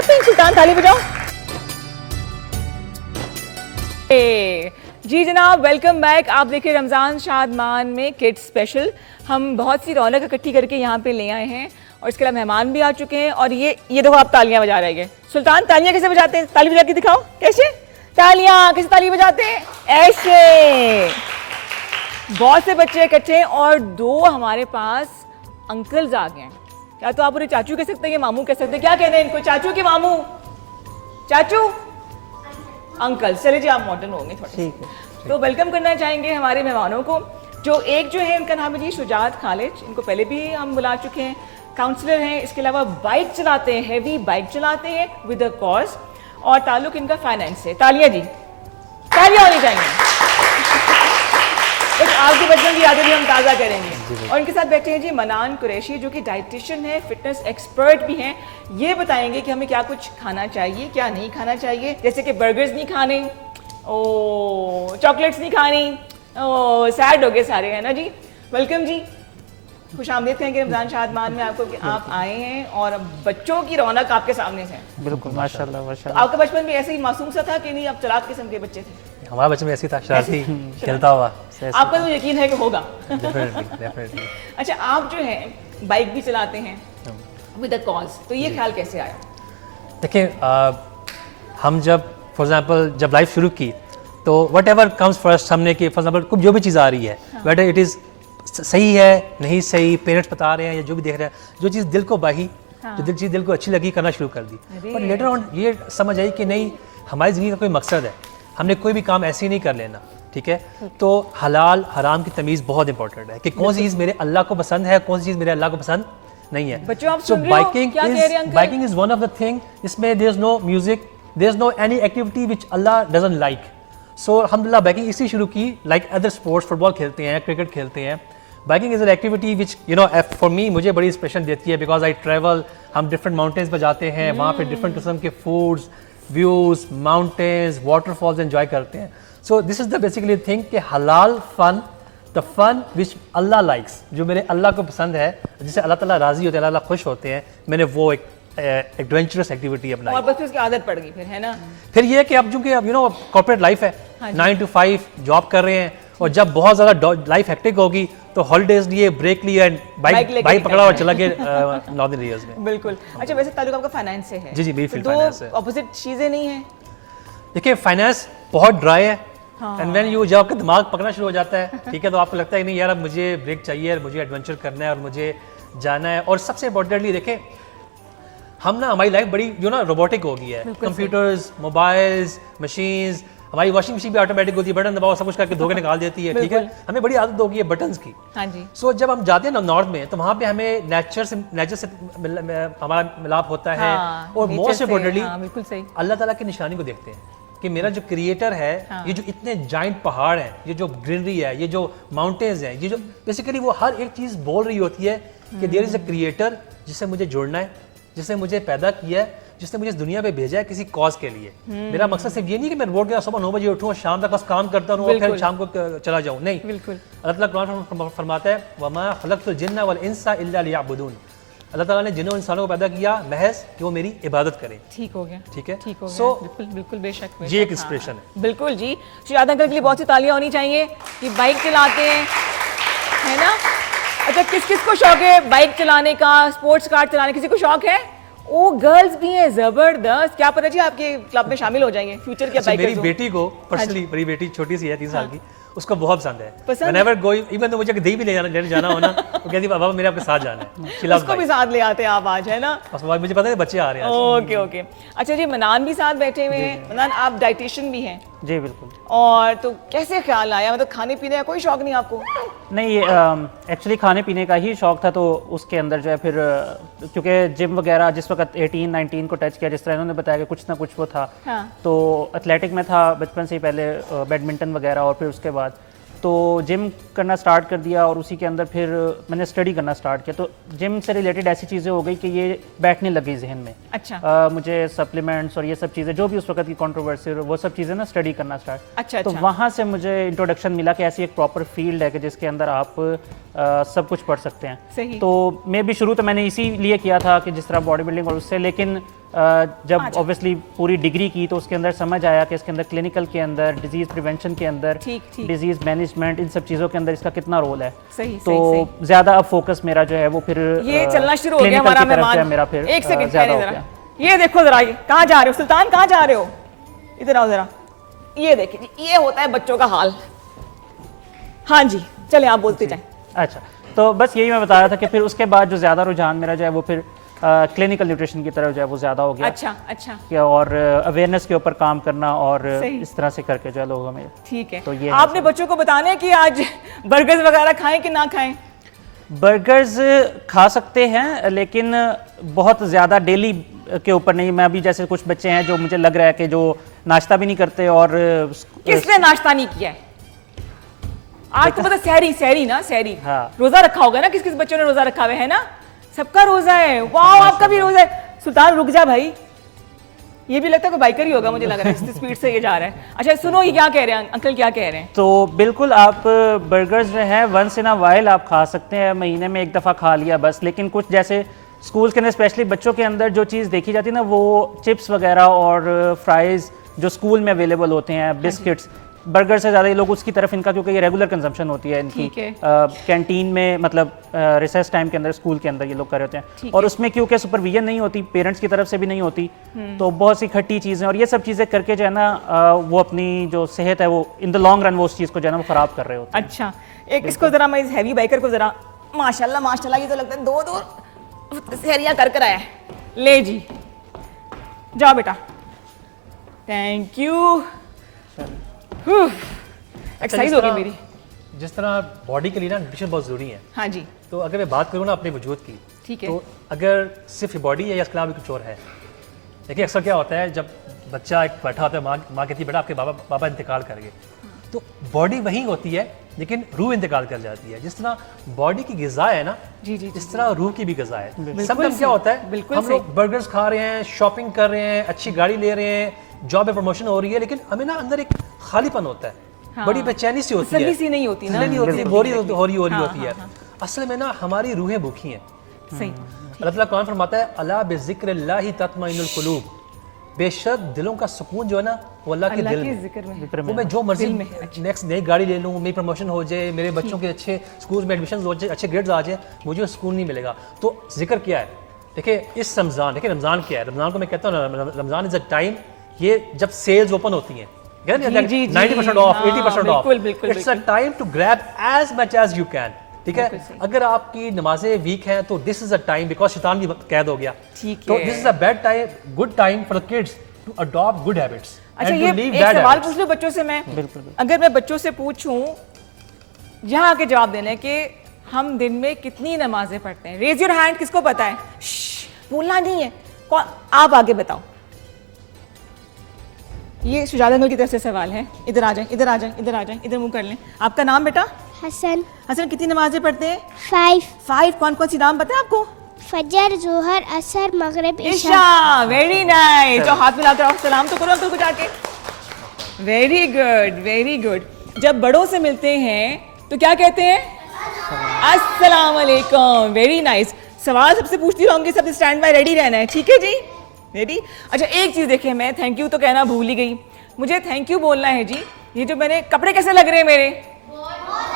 क्लैपिंग, सुल्तान ताली बजाओ। जी जनाब, वेलकम बैक। आप देखिए रमज़ान शादमान में किड्स स्पेशल। हम बहुत सी रौनक इकट्ठी करके यहाँ पे ले आए हैं और इसके अलावा मेहमान भी आ चुके हैं। और ये देखो आप तालियां बजा रहे हैं। सुल्तान तालियां कैसे बजाते हैं? ताली बजा के दिखाओ। कैसे तालियां, कैसे ताली बजाते हैं? ऐसे। बहुत से बच्चे इकट्ठे हैं और 2 हमारे पास अंकल्स आ गए हैं। क्या तो आप उन्हें चाचू कह सकते हैं, मामू कह सकते हैं, क्या कहते हैं इनको? चाचू के मामू? चाचू अंकल। चलिए जी, आप मॉडर्न होंगे थोड़े। ठीक है। तो वेलकम करना चाहेंगे हमारे मेहमानों को। जो है उनका नाम है जी शुजात खालिद। इनको पहले भी हम बुला चुके हैं। काउंसलर हैं, इसके अलावा बाइक चलाते हैं, हैवी बाइक चलाते हैं विद अ कॉज, और ताल्लुक इनका फाइनेंस से। तालियां जी, तालियां होनी चाहिए। कुछ आपके बचपन की यादें भी हम ताज़ा करेंगे। और इनके साथ बैठे हैं जी मनान कुरैशी, जो कि डाइटिशियन है, फिटनेस एक्सपर्ट भी हैं। ये बताएंगे कि हमें क्या कुछ खाना चाहिए, क्या नहीं खाना चाहिए। जैसे कि बर्गर्स नहीं खाने, ओ चॉकलेट्स नहीं खानी, ओ सैड हो गए सारे, है ना जी। वेलकम जी, खुश आमदीद कहेंगे रमज़ान शादमान में आपको कि आप आए हैं और बच्चों की रौनक आपके सामने से। बिल्कुल, माशाल्लाह तो माशाल्लाह। आपका बचपन भी ऐसे ही मासूम सा था कि नहीं? आप चलाक किस्म के बच्चे थे? हमारा बचपन में ऐसी था, शरारती, खेलता हुआ। आपका तो यकीन है कि होगा। डेफिनेटली। अच्छा, आप जो है बाइक भी चलाते हैं विद अ कॉज, तो ये ख्याल कैसे आया? देखिए, हम जब फॉर एग्जांपल जब लाइफ शुरू की तो वट एवर कम्स फर्स्ट, हमने कि फॉर एग्जांपल जो भी चीज़ आ रही है, वेदर इट इज़ सही है नहीं सही, पेरेंट्स बता रहे हैं या जो भी देख रहे हैं, जो चीज़ दिल को बाही, जो चीज़ दिल को अच्छी लगी, करना शुरू कर दी। पर लेटर ऑन ये समझ आई कि नहीं, हमारी ज़िंदगी का कोई मकसद है, हमने कोई भी काम ऐसे ही नहीं कर लेना। ठीक है, तो हलाल हराम की तमीज़ बहुत इंपॉर्टेंट है कि कौन सी चीज़ मेरे अल्लाह को पसंद है, कौन सी चीज़ मेरे अल्लाह को पसंद नहीं है। बच्चों, आप सो सुन रहे हो? क्या कह रहे हैं uncle? Biking is one of the thing, इसमें there is no music, there is no any activity which Allah doesn't like. So अल्हम्दुलिल्लाह बाइकिंग इसी शुरू की, लाइक अदर स्पोर्ट्स, फुटबॉल खेलते हैं, क्रिकेट खेलते हैं। Biking is an activity which for me मुझे बड़ी इंस्पिरेशन देती है, बिकॉज आई ट्रैवल, हम डिफरेंट माउंटेन्स पर जाते हैं, वहाँ पे डिफरेंट किस्म के foods, views, mountains, waterfalls enjoy करते हैं। So this is the basically thing कि हलाल फन, द फन विच अल्लाह लाइक्स, जो मेरे अल्लाह को पसंद है, जिससे अल्लाह ताला राज़ी होते हैं, अल्लाह खुश होते हैं, मैंने वो एक एडवेंचरस एक्टिविटी अपनाई। और बस उसकी आदत पड़ गई फिर, है ना? फिर ये कि अब चूँकि अब कॉर्पोरेट लाइफ है, 9 to 5 जॉब कर रहे हैं, और जब बहुत ज़्यादा लाइफ हेक्टिक होगी तो हॉलीडेज लिए, ब्रेक लिए, एंड बाइक पकड़ा और चला गया नॉर्दर्न एरियाज में। बिल्कुल। अच्छा, वैसे ताल्लुक आपका फाइनेंस से है? जी जी, मेरी फील्ड तो फाइनेंस है। दो ऑपोजिट चीज़ें नहीं है? देखिए, फाइनेंस बहुत ड्राई है, एंड व्हेन जब आपका दिमाग पकना शुरू हो जाता है, ठीक है, तो आपको लगता है नहीं यार अब मुझे ब्रेक चाहिए, और मुझे एडवेंचर करना है, और मुझे जाना है। और सबसे इम्पोर्टेंटली देखें, हम ना, हमारी लाइफ बड़ी रोबोटिक हो गई है, कंप्यूटर्स, मोबाइल्स, मशीन्स, हमारी वॉशिंग मशीन भी ऑटोमेटिक होती है, बटन दबाओ सब कुछ करके धो के निकाल देती है। ठीक है, हमें बड़ी आदत हो गई है बटन्स की। हाँ जी। सो जब हम जाते हैं ना नॉर्थ में, तो वहाँ पे हमें नेचर से हमारा मिलाप होता है, और मोस्ट इम्पोर्टेंटली बिल्कुल सही, अल्लाह ताला की निशानी को देखते हैं कि मेरा जो क्रिएटर है, ये जो इतने जाइंट पहाड़ हैं, ये जो ग्रीनरी है, ये जो माउंटेन्स हैं, ये जो बेसिकली वो हर एक चीज़ बोल रही होती है कि देयर इज़ अ क्रिएटर जिससे मुझे जुड़ना है, जिसने मुझे पैदा किया है, जिसने मुझे इस दुनिया पे भेजा है किसी कॉज के लिए। मेरा मकसद सिर्फ ये नहीं कि मैं रोड के सुबह 9 बजे उठूँ और शाम तक बस काम करता रहूँ और फिर शाम को चला जाऊँ, नहीं। बिल्कुल। अल्लाह ताला कुरान में फरमाता है, वमा खलक़तुल जिन्ना वल इंसा इल्ला लियअबुदून। अल्लाह ताला ने जिन्नों इंसानों को पैदा किया महज कि वो मेरी इबादत करें। ठीक हो गया, ठीक है, ठीक हो गया। सो बिल्कुल बिल्कुल, बेशक ये एक इंस्पिरेशन है। बिल्कुल जी। शुजात अंकल के लिए बहुत सी तालियां होनी चाहिए कि बाइक चलाते हैं, है ना? अच्छा, किस किस को शौक है बाइक चलाने का, स्पोर्ट्स कार चलाने? किसी को शौक है? ओ, गर्ल्स भी हैं, जबरदस्त। क्या पता जी आपके क्लब में शामिल हो जाएंगे फ्यूचर के बाइकर्स। मेरी बेटी को पर्सनली, मेरी बेटी छोटी सी है, 3 साल की, उसको बहुत पसंद है। Whenever going, even though मुझे कहीं भी लेने जाना हो ना, वो कहती है पापा मेरे आपके साथ जाना है। उसको भी साथ ले आते हैं आप आज, है ना? बस मुझे पता है बच्चे आ रहे हैं। Okay okay. अच्छा जी, मनान भी साथ बैठे हुए हैं। मनान, आप डाइटिशियन भी हैं? जी बिल्कुल। और तो कैसे ख्याल आया, मतलब खाने पीने का कोई शौक नहीं आपको? नहीं, एक्चुअली खाने पीने का ही शौक था, तो उसके अंदर जो है फिर क्योंकि जिम वगैरह जिस वक्त 18-19 को टच किया, जिस तरह इन्होंने बताया कि कुछ ना कुछ वो था, तो एथलेटिक में था बचपन से ही, पहले बैडमिंटन वगैरह, और फिर उसके बाद तो जिम करना स्टार्ट कर दिया, और उसी के अंदर फिर मैंने स्टडी करना स्टार्ट किया। तो जिम से रिलेटेड ऐसी चीज़ें हो गई कि ये बैठने लगी जहन में। अच्छा। मुझे सप्लीमेंट्स और ये सब चीज़ें जो भी उस वक्त की कंट्रोवर्सी, वो सब चीज़ें ना स्टडी करना स्टार्ट। अच्छा, तो वहाँ से मुझे इंट्रोडक्शन मिला कि ऐसी एक प्रॉपर फील्ड है कि जिसके अंदर आप सब कुछ पढ़ सकते हैं। सही। तो मैं भी शुरू तो मैंने इसीलिए किया था कि जिस तरह बॉडी बिल्डिंग और उससे, लेकिन जब ऑब्वियसली पूरी डिग्री की तो उसके अंदर समझ आया कि इसके अंदर क्लिनिकल के अंदर, डिजीज़ प्रिवेंशन के अंदर, ठीक। डिजीज़ मैनेजमेंट, इन सब चीज़ों के अंदर इसका कितना रोल है। सही, तो सही। ज़्यादा अब फोकस मेरा जो है वो फिर ये चलना शुरू हो गया clinical हमारा की तरफ जो है मेहमान। मेरा फिर एक सेकंड ज़्यादा हो जरा, गया। ये देखो जरा, ये कहाँ जा रहे हो सुल्तान, कहाँ जा रहे हो? इधर आओ जरा, ये देखिए जी, ये होता है बच्चों का हाल। हाँ जी, चले आप बोलते जाएं। अच्छा, तो बस यही मैं बता रहा था कि फिर उसके बाद जो ज़्यादा रुझान मेरा जो है वो फिर क्लिनिकल न्यूट्रिशन की तरफ जो है वो ज़्यादा हो गया। अच्छा कि और अवेयरनेस के ऊपर काम करना और सही। इस तरह से करके जो है लोगों में। ठीक है, तो ये आपने बच्चों को बताना है कि आज बर्गर्स वगैरह खाएं कि ना खाएं? बर्गर्स खा सकते हैं लेकिन बहुत ज़्यादा डेली के ऊपर नहीं। मैं अभी जैसे कुछ बच्चे हैं जो मुझे लग रहा है कि जो नाश्ता भी नहीं करते और किसने नाश्ता नहीं किया है? आज तो पता सहरी ना, सहरी हाँ। रोजा रखा होगा ना, किस किस बच्चों ने रोजा रखा हुआ है ना? सबका रोजा है। वाह, आपका भी रोजा है। सुल्तान रुक जा भाई, ये भी लगता है कोई बाइकर ही होगा, मुझे लग रहा है इस स्पीड से ये जा रहा है। अच्छा सुनो, ये क्या कह रहे हैं अंकल, क्या कह रहे हैं? तो बिल्कुल आप बर्गर्स जो है वंस इन अ वाइल आप खा सकते हैं, महीने में एक दफ़ा खा लिया बस। लेकिन कुछ जैसे स्कूल्स के अंदर स्पेशली बच्चों के अंदर जो चीज़ देखी जाती है ना, वो चिप्स वगैरह और फ्राइज़ जो स्कूल में अवेलेबल होते हैं, बिस्किट्स, बर्गर से ज़्यादा ये लोग उसकी तरफ इनका, क्योंकि ये रेगुलर कंजम्पशन होती है इनकी कैंटीन में, मतलब रिसेस टाइम के अंदर स्कूल के अंदर ये लोग कर रहे होते हैं। और उसमें क्योंकि सुपरविजन नहीं होती, पेरेंट्स की तरफ से भी नहीं होती, तो बहुत सी खट्टी चीज़ें और ये सब चीज़ें करके जो है ना वो अपनी जो सेहत है वो इन द लॉन्ग रन वो उस चीज़ को जो है ना वो ख़राब कर रहे होते हैं। अच्छा, एक इसको जरा मैं इस हैवी बाइकर को जरा, माशाल्लाह माशाल्लाह, ये तो लगता है दो सहरियां कर आया है। ले जी, जाओ बेटा, थैंक यू। एक्सरसाइज होगी मेरी। जिस तरह बॉडी के लिए ना न्यूट्रिशन बहुत ज़रूरी है। हाँ जी, तो अगर मैं बात करूँ ना अपने वजूद की, ठीक है। तो अगर सिर्फ बॉडी है या इसके अलावा भी कुछ और है। देखिए अक्सर क्या होता है, जब बच्चा एक बैठा होता है, माँ कहती है बेटा आपके बाबा इंतकाल कर गए, तो बॉडी वही होती है लेकिन रूह इंतकाल कर जाती है। जिस तरह बॉडी की ग़िज़ा है ना, जी जी, इस तरह रूह की भी ग़िज़ा है। सब सही, क्या होता है, बिल्कुल हम लोग बर्गर्स खा रहे हैं, शॉपिंग कर रहे हैं, अच्छी गाड़ी ले रहे हैं, जॉब में प्रमोशन हो रही है, लेकिन हमें ना अंदर एक खालीपन होता है। हाँ। बड़ी बेचैनी सी होती है, तसल्ली सी नहीं होती ना, नहीं होती, बोरी हो रही हाँ, होती है। असल में ना हमारी रूहें भूखी हैं। सही। अल्लाह ताला कुरान फरमाता है अला बिज़िक्रिल्लाहि तत्मइनुल कुलूब, बेशक दिलों का सुकून जो है ना वो अल्लाह के दिल में। जिक्र में, वो मैं जो मर्जी दिल में। नेक्स्ट नई गाड़ी ले लूँ, मेरी प्रमोशन हो जाए, मेरे बच्चों के अच्छे स्कूल में एडमिशन हो जाए, अच्छे ग्रेड्स आ जाए, मुझे सुकून नहीं मिलेगा। तो जिक्र क्या है? देखिए इस रमज़ान, देखिए रमज़ान क्या है, रमज़ान को मैं कहता हूँ रमज़ान इज़ अ टाइम, ये जब सेल्स ओपन होती हैं, 90% off, 80% off, it's a time to grab as much as you can. ठीक है, अगर आपकी नमाजें वीक हैं तो this is a time, because शैतान भी कैद हो गया, तो this is a bad time, good time for the kids to adopt good habits. अच्छा, ये एक सवाल पूछ लो बच्चों से मैं, अगर मैं बच्चों से पूछूं, यहाँ आके जवाब देना है कि हम दिन में कितनी नमाजें पढ़ते हैं। रेज योर हैंड, किसको पता है? बोलना नहीं है, कौन? आप आगे बताओ। ये शुजात अंकल की तरफ से सवाल है। इधर आ जाए, इधर आ जाए, इधर आ जाए, इधर मुंह कर लें। आपका नाम बेटा? हसन। हसन, कितनी नमाजें पढ़ते हैं? 5। कौन कौन सी नाम पता है आपको? फजर, जोहर, असर, मगरिब, इशा। Very nice. तो हाथ मिलाकर आप सलाम तो करो अंकल को जाके। Very good, very good. जब बड़ों से मिलते हैं तो क्या कहते हैं? अस्सलाम वालेकुम। Very nice. सवाल सबसे पूछती रहूंगी, सब स्टैंड बाय, रेडी रहना है, ठीक है जी? रेडी? अच्छा, एक चीज़ देखिए, मैं थैंक यू तो कहना भूल ही गई, मुझे थैंक यू बोलना है जी। ये जो मैंने कपड़े कैसे लग रहे हैं मेरे,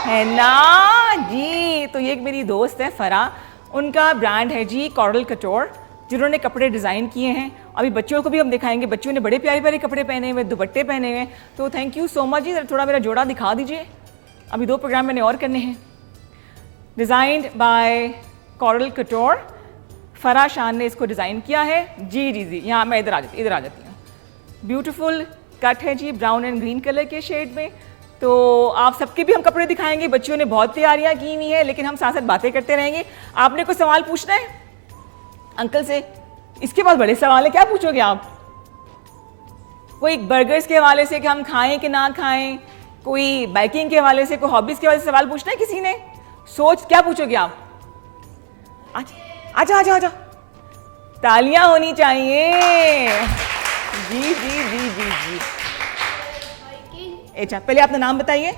है ना जी? तो ये एक मेरी दोस्त है फरा, उनका ब्रांड है जी कॉरल कटोर, जिन्होंने कपड़े डिज़ाइन किए हैं। अभी बच्चों को भी हम दिखाएंगे, बच्चों ने बड़े प्यारे प्यारे कपड़े पहने हुए, दुपट्टे पहने हुए हैं। तो थैंक यू सो मच जी। थोड़ा मेरा जोड़ा दिखा दीजिए, अभी 2 प्रोग्राम मैंने और करने हैं। डिज़ाइंड बाय कॉरल कटोर, फरा शान ने इसको डिज़ाइन किया है। जी जी जी, यहाँ मैं इधर आ जाती हूँ। ब्यूटीफुल कट है जी, ब्राउन एंड ग्रीन कलर के शेड में। तो आप सबके भी हम कपड़े दिखाएंगे, बच्चियों ने बहुत तैयारियाँ की हुई हैं, लेकिन हम साथ साथ बातें करते रहेंगे। आपने कोई सवाल पूछना है अंकल से? इसके बाद बड़े सवाल है, क्या पूछोगे आप? कोई बर्गर्स के हवाले से कि हम खाएं कि ना खाएं, कोई बाइकिंग के हवाले से, कोई हॉबीज़ के हवाले से सवाल पूछना है किसी ने? सोच, क्या पूछोगे आप? आजा आजा आजा, तालियां होनी चाहिए। जी जी जी जी जी। अच्छा, पहले अपना नाम बताइए।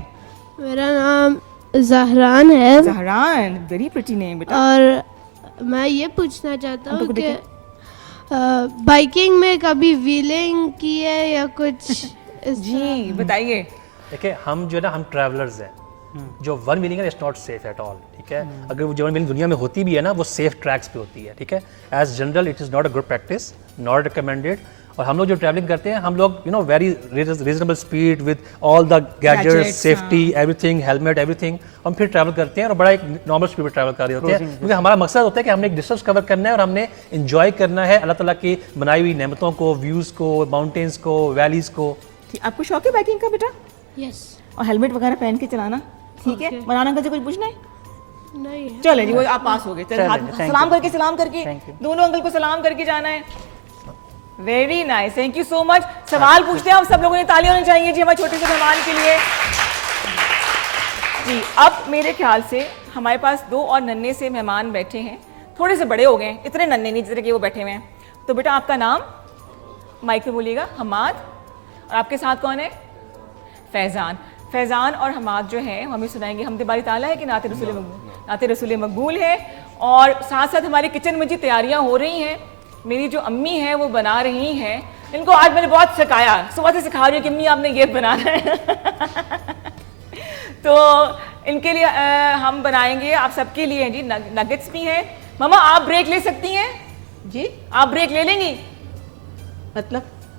मेरा नाम जहरान है। जहरान, वेरी प्रिटी नेम बेटा। और मैं ये पूछना चाहता हूँ कि बाइकिंग में कभी व्हीलिंग की है या कुछ जी बताइए। देखिए हम जो है ना, हम ट्रैवलर्स हैं, जो वन व्हीलिंग है it's not safe at all, ठीक है। अगर वो जो वन व्हीलिंग दुनिया में होती भी है ना, वो सेफ ट्रैक्स पे होती है, ठीक है। As general it is not a good practice, not recommended. और हम लोग जो ट्रैवलिंग करते हैं, हम लोग very reasonable speed with all the gadgets, safety, everything, helmet, everything, हम फिर ट्रैवल करते हैं और बड़ा एक नॉर्मल स्पीड पर ट्रैवल कर रहे होते हैं, क्योंकि हमारा मकसद होता है कि हमने एक डिस्टेंस कवर करना है और हमने इंजॉय करना है अल्लाह ताला की बनाई हुई नेमतों को, व्यूज़ को, माउंटेन्स को, वैलीज़ को। आपको शौक है बाइकिंग का बेटा? यस। और हेलमेट वगैरह पहन के चलाना, ठीक है। मनाना अंकल से कुछ पूछना है? नहीं है। चले जी, वो आप पास हो गए। चलो हाथ सलाम करके दोनों अंकल को सलाम करके जाना है। Very nice, thank you so much. सवाल पूछते हैं आप सब लोगों ने, ताली होनी चाहिए जी हमारे छोटे से मेहमान के लिए जी। अब मेरे ख्याल से हमारे पास 2 और नन्हे से मेहमान बैठे हैं, थोड़े से बड़े हो गए, इतने नन्हे नहीं जितने कि वो बैठे हुए हैं। तो बेटा आपका नाम माइक में बोलिएगा। हमाद। और आपके साथ कौन है? फैज़ान। फैज़ान और हमाद जो है हमें सुनाएंगे हमदे बारी ताला है कि नाते रसूल मकबूल है। और साथ साथ हमारी किचन में जी तैयारियां हो रही हैं। मेरी जो अम्मी हैं वो बना रही हैं, इनको आज मैंने बहुत सिखाया, सुबह से सिखा रही हूँ कि अम्मी आपने ये बनाना है तो इनके लिए हम बनाएंगे आप सबके लिए जी नगेट्स भी हैं। मामा आप ब्रेक ले सकती हैं जी। आप ब्रेक ले लेंगी?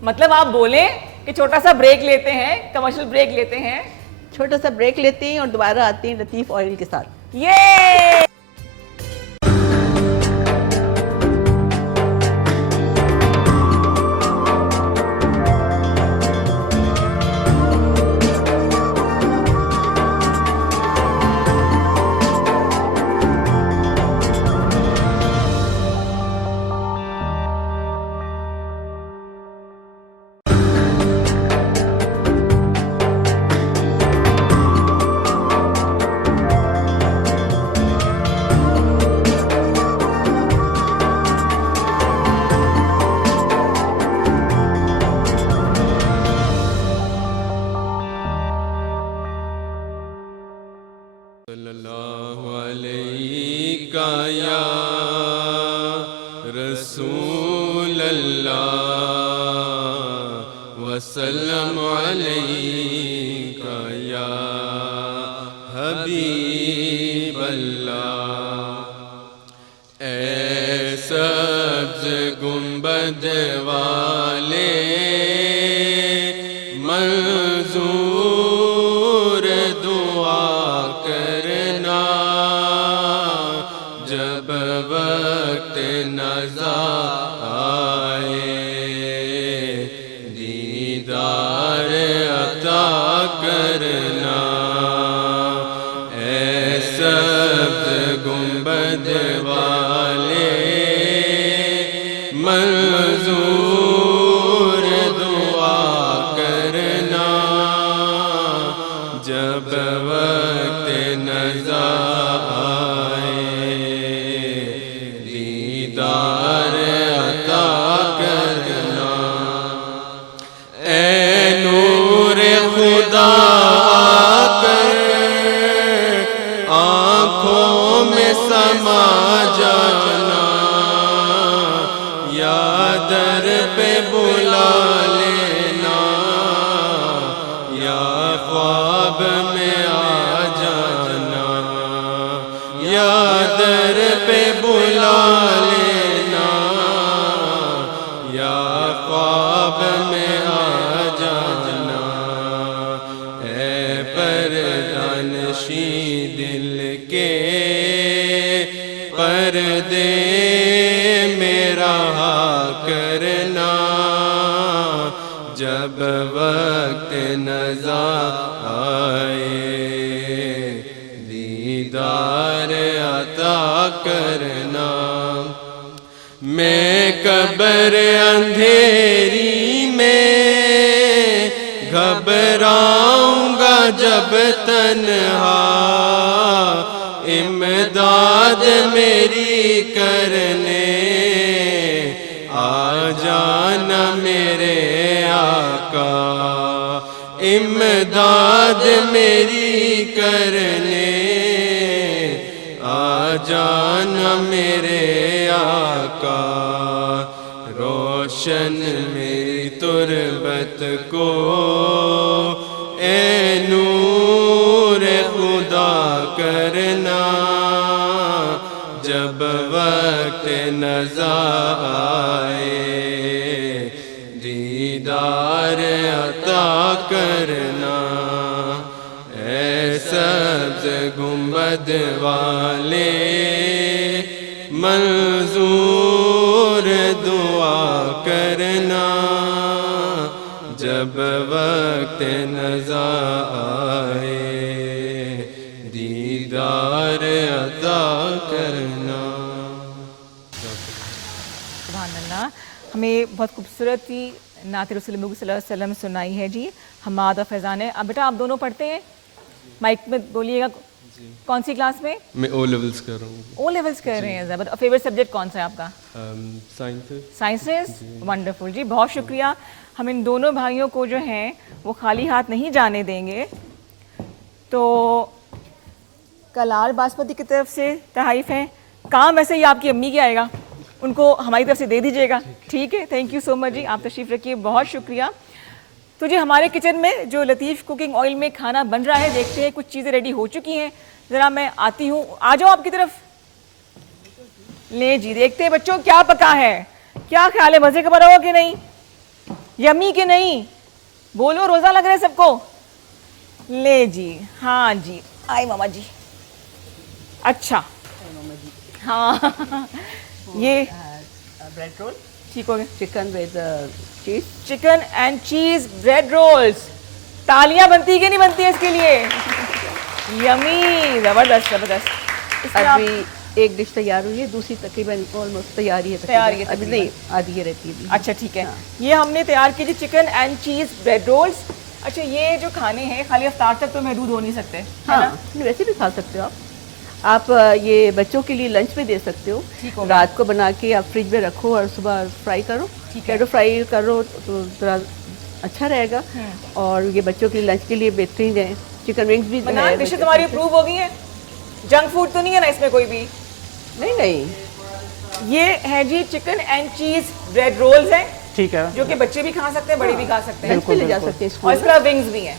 मतलब आप बोलें कि छोटा सा ब्रेक लेते हैं, कमर्शियल ब्रेक लेते हैं। छोटा सा ब्रेक लेते हैं और दोबारा आते हैं लतीफ़ ऑयल के साथ। ये सल्लल्लाहु अलैका या रसूल अल्लाह वसल्लम अलैका या हबीब अल्लाह। ऐ सब्ज़ गुंबद वाले मंजूर दुआ करना, जब वक्त नज़ा आए दीदार अता करना। ऐ सब्ज़ गुंबद वाले मंजूर दुआ करना, जब वक्त नज़ा आए दीदार अता करना। ऐ नूर खुदा कर आँखों में समा जाना, या दर पे बुला लेना, या ख्वाब में आ जाना, या दर पे बुला लेना, या ख्वाब में आ जाना। ऐ परदानशी दिल के पर्दे मेरा करना, जब वक्त नज़ा आए दीदार अता करना। मैं कब्र अंधेरी में घबराऊंगा जब तन्हा, इमदाद मेरी करने आ जाना मेरे आका। इमदाद मेरी करने आ जाना मेरे आका। रोशन मेरी तुरबत को, ए नूर खुदा करना, जब वक्त नज़ा आए दीदार अता करना। ऐ सब्ज़ गुंबद वाले मंजूर दुआ करना, जब वक्त नज़ा आए दीदार अता करना। सुभान अल्लाह। हमें बहुत खूबसूरत ही नात रसूल सल्लल्लाहु अलैहि वसल्लम सुनाई है जी, हमाद और फैज़ान है। अब बेटा आप दोनों पढ़ते हैं, माइक में बोलिएगा। कौन सी क्लास में? मैं ओ लेवल्स कर रहा हूँ। ओ लेवल्स कर रहे हैं। ज़बरदस्त। फेवरेट सब्जेक्ट कौन सा है आपका? साइंसेस। वंडरफुल जी, बहुत शुक्रिया। हम इन दोनों भाइयों को जो हैं वो खाली हाथ नहीं जाने देंगे। तो कलार बासमती की तरफ से तहाइफ है। काम वैसे ही आपकी अम्मी की आएगा, उनको हमारी तरफ से दे दीजिएगा, ठीक है? थैंक यू सो मच जी, आप तशरीफ़ रखिए, बहुत शुक्रिया। तो जी हमारे किचन में जो लतीफ़ कुकिंग ऑयल में खाना बन रहा है, देखते हैं कुछ चीज़ें रेडी हो चुकी हैं। ज़रा मैं आती हूँ, आ जाओ आपकी तरफ। ले जी, देखते हैं बच्चों क्या पका है, क्या ख्याल है, मज़े का बना हो कि नहीं, यम्मी कि नहीं? बोलो, रोज़ा लग रहा है सबको। ले जी, हाँ जी, आए मामा जी। अच्छा, हाँ ये ब्रेड रोल, ठीक हो गया। चिकन विद चीज, चिकन एंड चीज ब्रेड रोल्स। तालियां बनती कि नहीं बनती है इसके लिए? यमी, जबरदस्त जबरदस्त। इसमें आप- अभी एक डिश तैयार हुई है, दूसरी तकरीबन ऑलमोस्ट तैयारी है। तैयारी है अभी नहीं, आधी है रहती है। अच्छा ठीक है। ये हमने तैयार की थी चिकन एंड चीज ब्रेड रोल्स। अच्छा, ये जो खाने हैं खाली अफ्तार तक तो महदूद हो नहीं सकते, है हाँ, ना? वैसे भी खा सकते हो आप ये बच्चों के लिए लंच में दे सकते हो। ठीक हो गया। रात को बना के आप फ्रिज में रखो और सुबह फ्राई करो। कैडो फ्राई करो तो ज़रा अच्छा रहेगा। और ये बच्चों के लिए लंच के लिए बेहतरीन है। चिकन विंग्स भी मना डिशें तुम्हारी अप्रूव हो गई हैं? जंक फूड तो नहीं है ना इसमें कोई भी? नहीं नहीं, ये है जी चिकन एंड चीज ब्रेड रोल्स हैं, ठीक है, जो कि बच्चे भी खा सकते हैं, बड़े भी खा सकते हैं। लंच पे ले जा सकते हैं और स्कूल। इसका विंग्स भी हैं।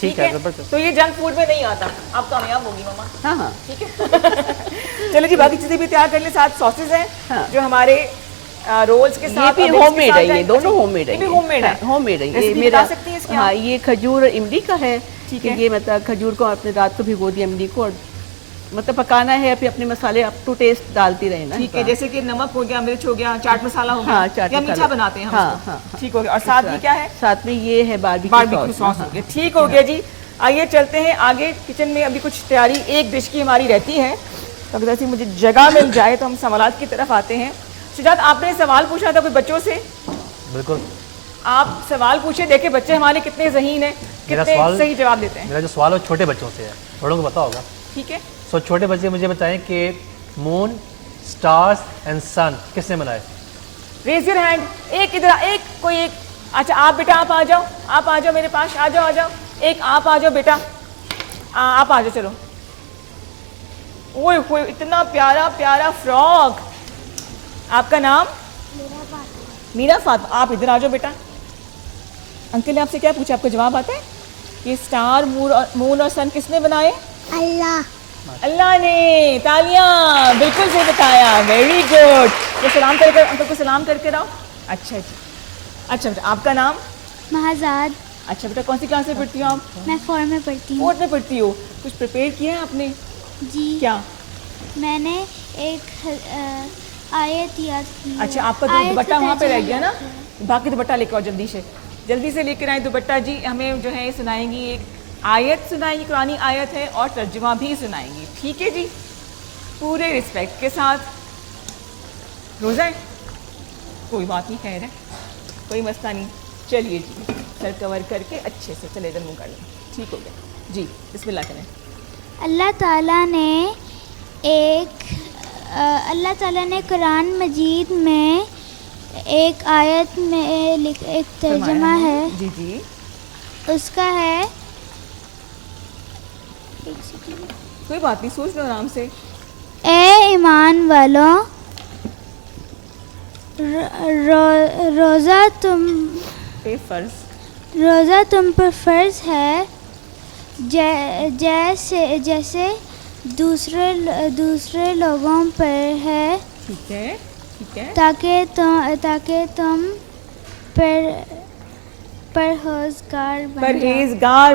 ठीक है, है, जबरदस्त। तो ये जंक फूड में नहीं आता। आप कामयाब होगी मामा, हाँ हाँ, ठीक है? चलो जी, बाकी चीजें भी तैयार कर लें। साथ सॉसेस हैं हाँ। जो हमारे रोल्स के ये साथ भी और wings के होममेड साथ है, ये जाएंगे। दोनों होममेड है। ये भी होममेड है। होममेड है। ये रेसिपी मेरा, बता सकती हैं इसकी हाँ, आप? ये खजूर और इमली का है। ठीक कि है। ये मतलब खजूर को आपने रात को भिगो दिया, इमली को, और मतलब पकाना है, अभी अपने मसाले अप टू टेस्ट डालती रहे ना। ठीक है, जैसे कि नमक हो गया, मिर्च हो गया, चाट मसाला हो गया, हाँ, चाट या मसाला। मीठा बनाते हैं हम हाँ, इसको। हाँ, हाँ। ठीक हो गया। और साथ में क्या है? साथ में ये है बारबेक्यू बारबेक्यू सॉस हो गया। ठीक हो गया जी। आइए चलते हैं आगे। किचन में अभी कुछ तैयारी एक डिश की हमारी रहती है, तो अगर ऐसी मुझे जगह मिल जाए तो हम सवालात की तरफ आते हैं। शुजात, आपने सवाल पूछा था कुछ बच्चों से, बिल्कुल। आप सवाल पूछे, देखे बच्चे हमारे कितने जहीन हैं, मेरा कितने सवाल- सही जवाब देते हैं। मेरा जो सवाल है वो छोटे बच्चों से है, बड़ों को पता होगा। ठीक है, सो छोटे बच्चे मुझे बताएं कि मून, स्टार्स एंड सन किसने बनाए? Raise your hand. एक इधर एक, कोई एक। अच्छा आप बेटा, आप आ जाओ, आप आ जाओ मेरे पास, आ जाओ आ जाओ। एक आप आ जाओ बेटा, आप आ जाओ। चलो, ओए होए, इतना प्यारा प्यारा फ्रॉक। आपका नाम? मीरा फातिमा। आप इधर आ जाओ बेटा। अंकल ने आपसे क्या पूछा, आपको जवाब आता है? ये स्टार, मून और सन किसने बनाए? अल्लाह। अल्लाह ने। तालियां, बिल्कुल सही बताया, वेरी गुड। तो सलाम करके, अंकल को सलाम करके रहो। अच्छा जी, अच्छा बेटा, आपका नाम? महाजाद। अच्छा बेटा, कौन सी क्लास में पढ़ती हो आप? मैं 4 में पढ़ती हूँ। फोर्थ में पढ़ती हो। कुछ प्रिपेयर किया है आपने? जी, क्या? मैंने एक आयत याद की। अच्छा, आपका तो आयत दुपट्टा का वहाँ पे रह तर्जुमा गया ना, याद है। बाकी दुपट्टा लेकर आओ जल्दी से लेकर आए दुपट्टा जी। हमें जो है सुनाएंगी, एक आयत सुनाएंगी, कुरानी आयत है, और तर्जुमा भी सुनाएंगी, ठीक है जी? पूरे रिस्पेक्ट के साथ। रोज़ा है? कोई बात नहीं, खैर है, कोई मसला नहीं। चलिए जी, सर कवर करके अच्छे से चले, इधर मुँह कर लें। ठीक हो गया जी, बिस्मिल्लाह करें। अल्लाह ताला ने कुरान मजीद में एक आयत में एक तर्जुमा है, जी जी, उसका है, कोई बात नहीं, सोच लो आराम से। ए ईमान वालों, रोज़ा तुम पर फ़र्ज़ है जैसे दूसरे लोगों पर है। ठीक है, ठीक है। ताकि तुम परहेजगार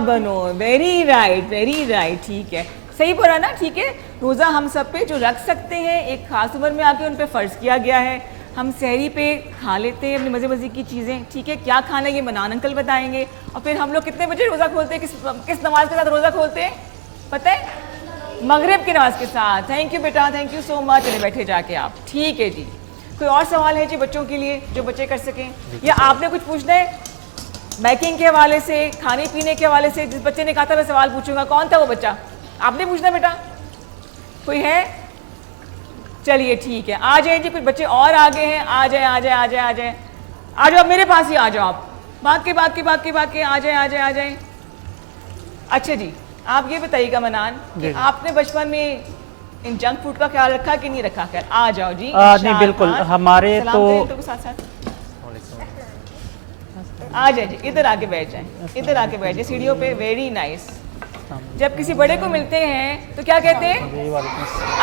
बनो। वेरी राइट, ठीक है, सही बोला ना, ठीक है। रोज़ा हम सब पे जो रख सकते हैं, एक खास उम्र में आके उन पे फ़र्ज़ किया गया है। हम सहरी पे खा लेते हैं अपनी मज़े की चीज़ें, ठीक है। क्या खाना ये मनान अंकल बताएंगे। और फिर हम लोग कितने बजे रोज़ा खोलते हैं, किस नमाज के साथ रोज़ा खोलते हैं पता है? मगरिब की नमाज के साथ। थैंक यू बेटा, थैंक यू सो मच। चले बैठे जाके आप, ठीक है जी। कोई और सवाल है जी बच्चों के लिए जो बच्चे कर सकें, या आपने कुछ पूछना है बैकिंग के हवाले से, खाने पीने के हवाले से? जिस बच्चे ने कहा था मैं सवाल पूछूंगा, कौन था वो बच्चा? आपने पूछना बेटा? कोई है? चलिए ठीक है, आ जाए जी। कुछ बच्चे और आगे हैं, आ जाए आ जाओ, मेरे पास ही आ जाओ आप। भाग के आ जाए। अच्छा जी, आप ये बताइएगा मनान कि आपने बचपन में इन जंक फूड का ख्याल रखा कि नहीं रखा? खैर आ जाओ जी। नहीं बिल्कुल, हमारे तो साथ आ जाए जी, इधर आके बैठ जाए सीढ़ियों पे। Very nice. जब किसी बड़े को मिलते हैं तो क्या कहते हैं?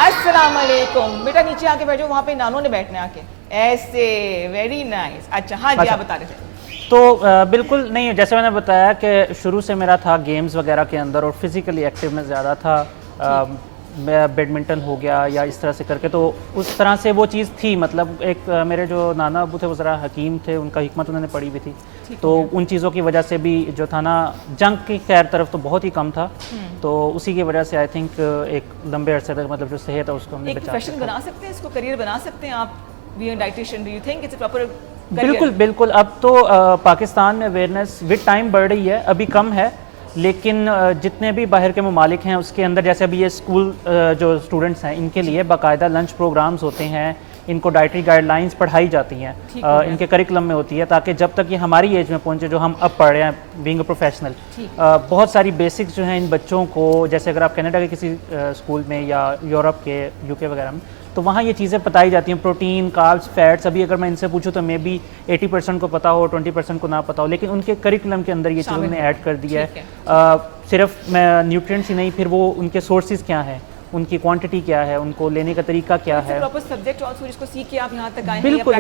अस्सलाम वालेकुम। बेटा नीचे आके बैठो, वहाँ पे नानों ने बैठना आके ऐसे। Very nice. अच्छा हाँ जी, आप बता रहे थे। तो बिल्कुल नहीं, जैसे मैंने बताया कि शुरू से मेरा था गेम्स वगैरह के अंदर और फिज़िकली एक्टिव में ज़्यादा था। मैं बैडमिंटन हो गया या इस तरह से करके, तो उस तरह से वो चीज़ थी। मतलब एक मेरे जो नाना अबू थे वो ज़रा हकीम थे, उनका हिकमत उन्होंने पढ़ी हुई थी, तो उन चीज़ों की वजह से भी जो था ना, जंक की खैर तरफ तो बहुत ही कम था। तो उसी की वजह से आई थिंक एक लंबे अरसे तक मतलब जो सेहत है उसको हमने बचा। प्रोफेशन बना सकते हैं इसको, करियर बना सकते हैं आप? Be a dietitian, do you think it's a proper? बिल्कुल। अब तो पाकिस्तान में अवेयरनेस विद टाइम बढ़ रही है, अभी कम है, लेकिन जितने भी बाहर के ममालिक हैं उसके अंदर, जैसे अभी ये स्कूल जो स्टूडेंट्स हैं इनके लिए बाकायदा लंच प्रोग्राम्स होते हैं, इनको डाइटरी गाइडलाइंस पढ़ाई जाती हैं, इनके करिकुलम में होती है, ताकि जब तक ये हमारी एज में पहुंचे जो हम अब पढ़ रहे हैं बीइंग अ प्रोफेशनल, बहुत सारी बेसिक्स जो हैं इन बच्चों को, जैसे अगर आप कनाडा के किसी स्कूल में या यूरोप के यूके वगैरह में, तो वहाँ ये चीज़ें बताई जाती हैं, प्रोटीन, कार्ब्स, फैट्स। अभी अगर मैं इनसे पूछूं तो मे बी 80% को पता हो, 20% को ना पता हो, लेकिन उनके करिकुलम के अंदर ये चीज़ उन्होंने ऐड कर दिया है। सिर्फ न्यूट्रिएंट्स ही नहीं, फिर वो उनके सोर्सेज क्या हैं, उनकी क्वांटिटी क्या है, उनको लेने का तरीका क्या है। प्रॉपर सब्जेक्ट ऑल्सो जिसको सीख के आप यहाँ तक आए हैं, बिल्कुल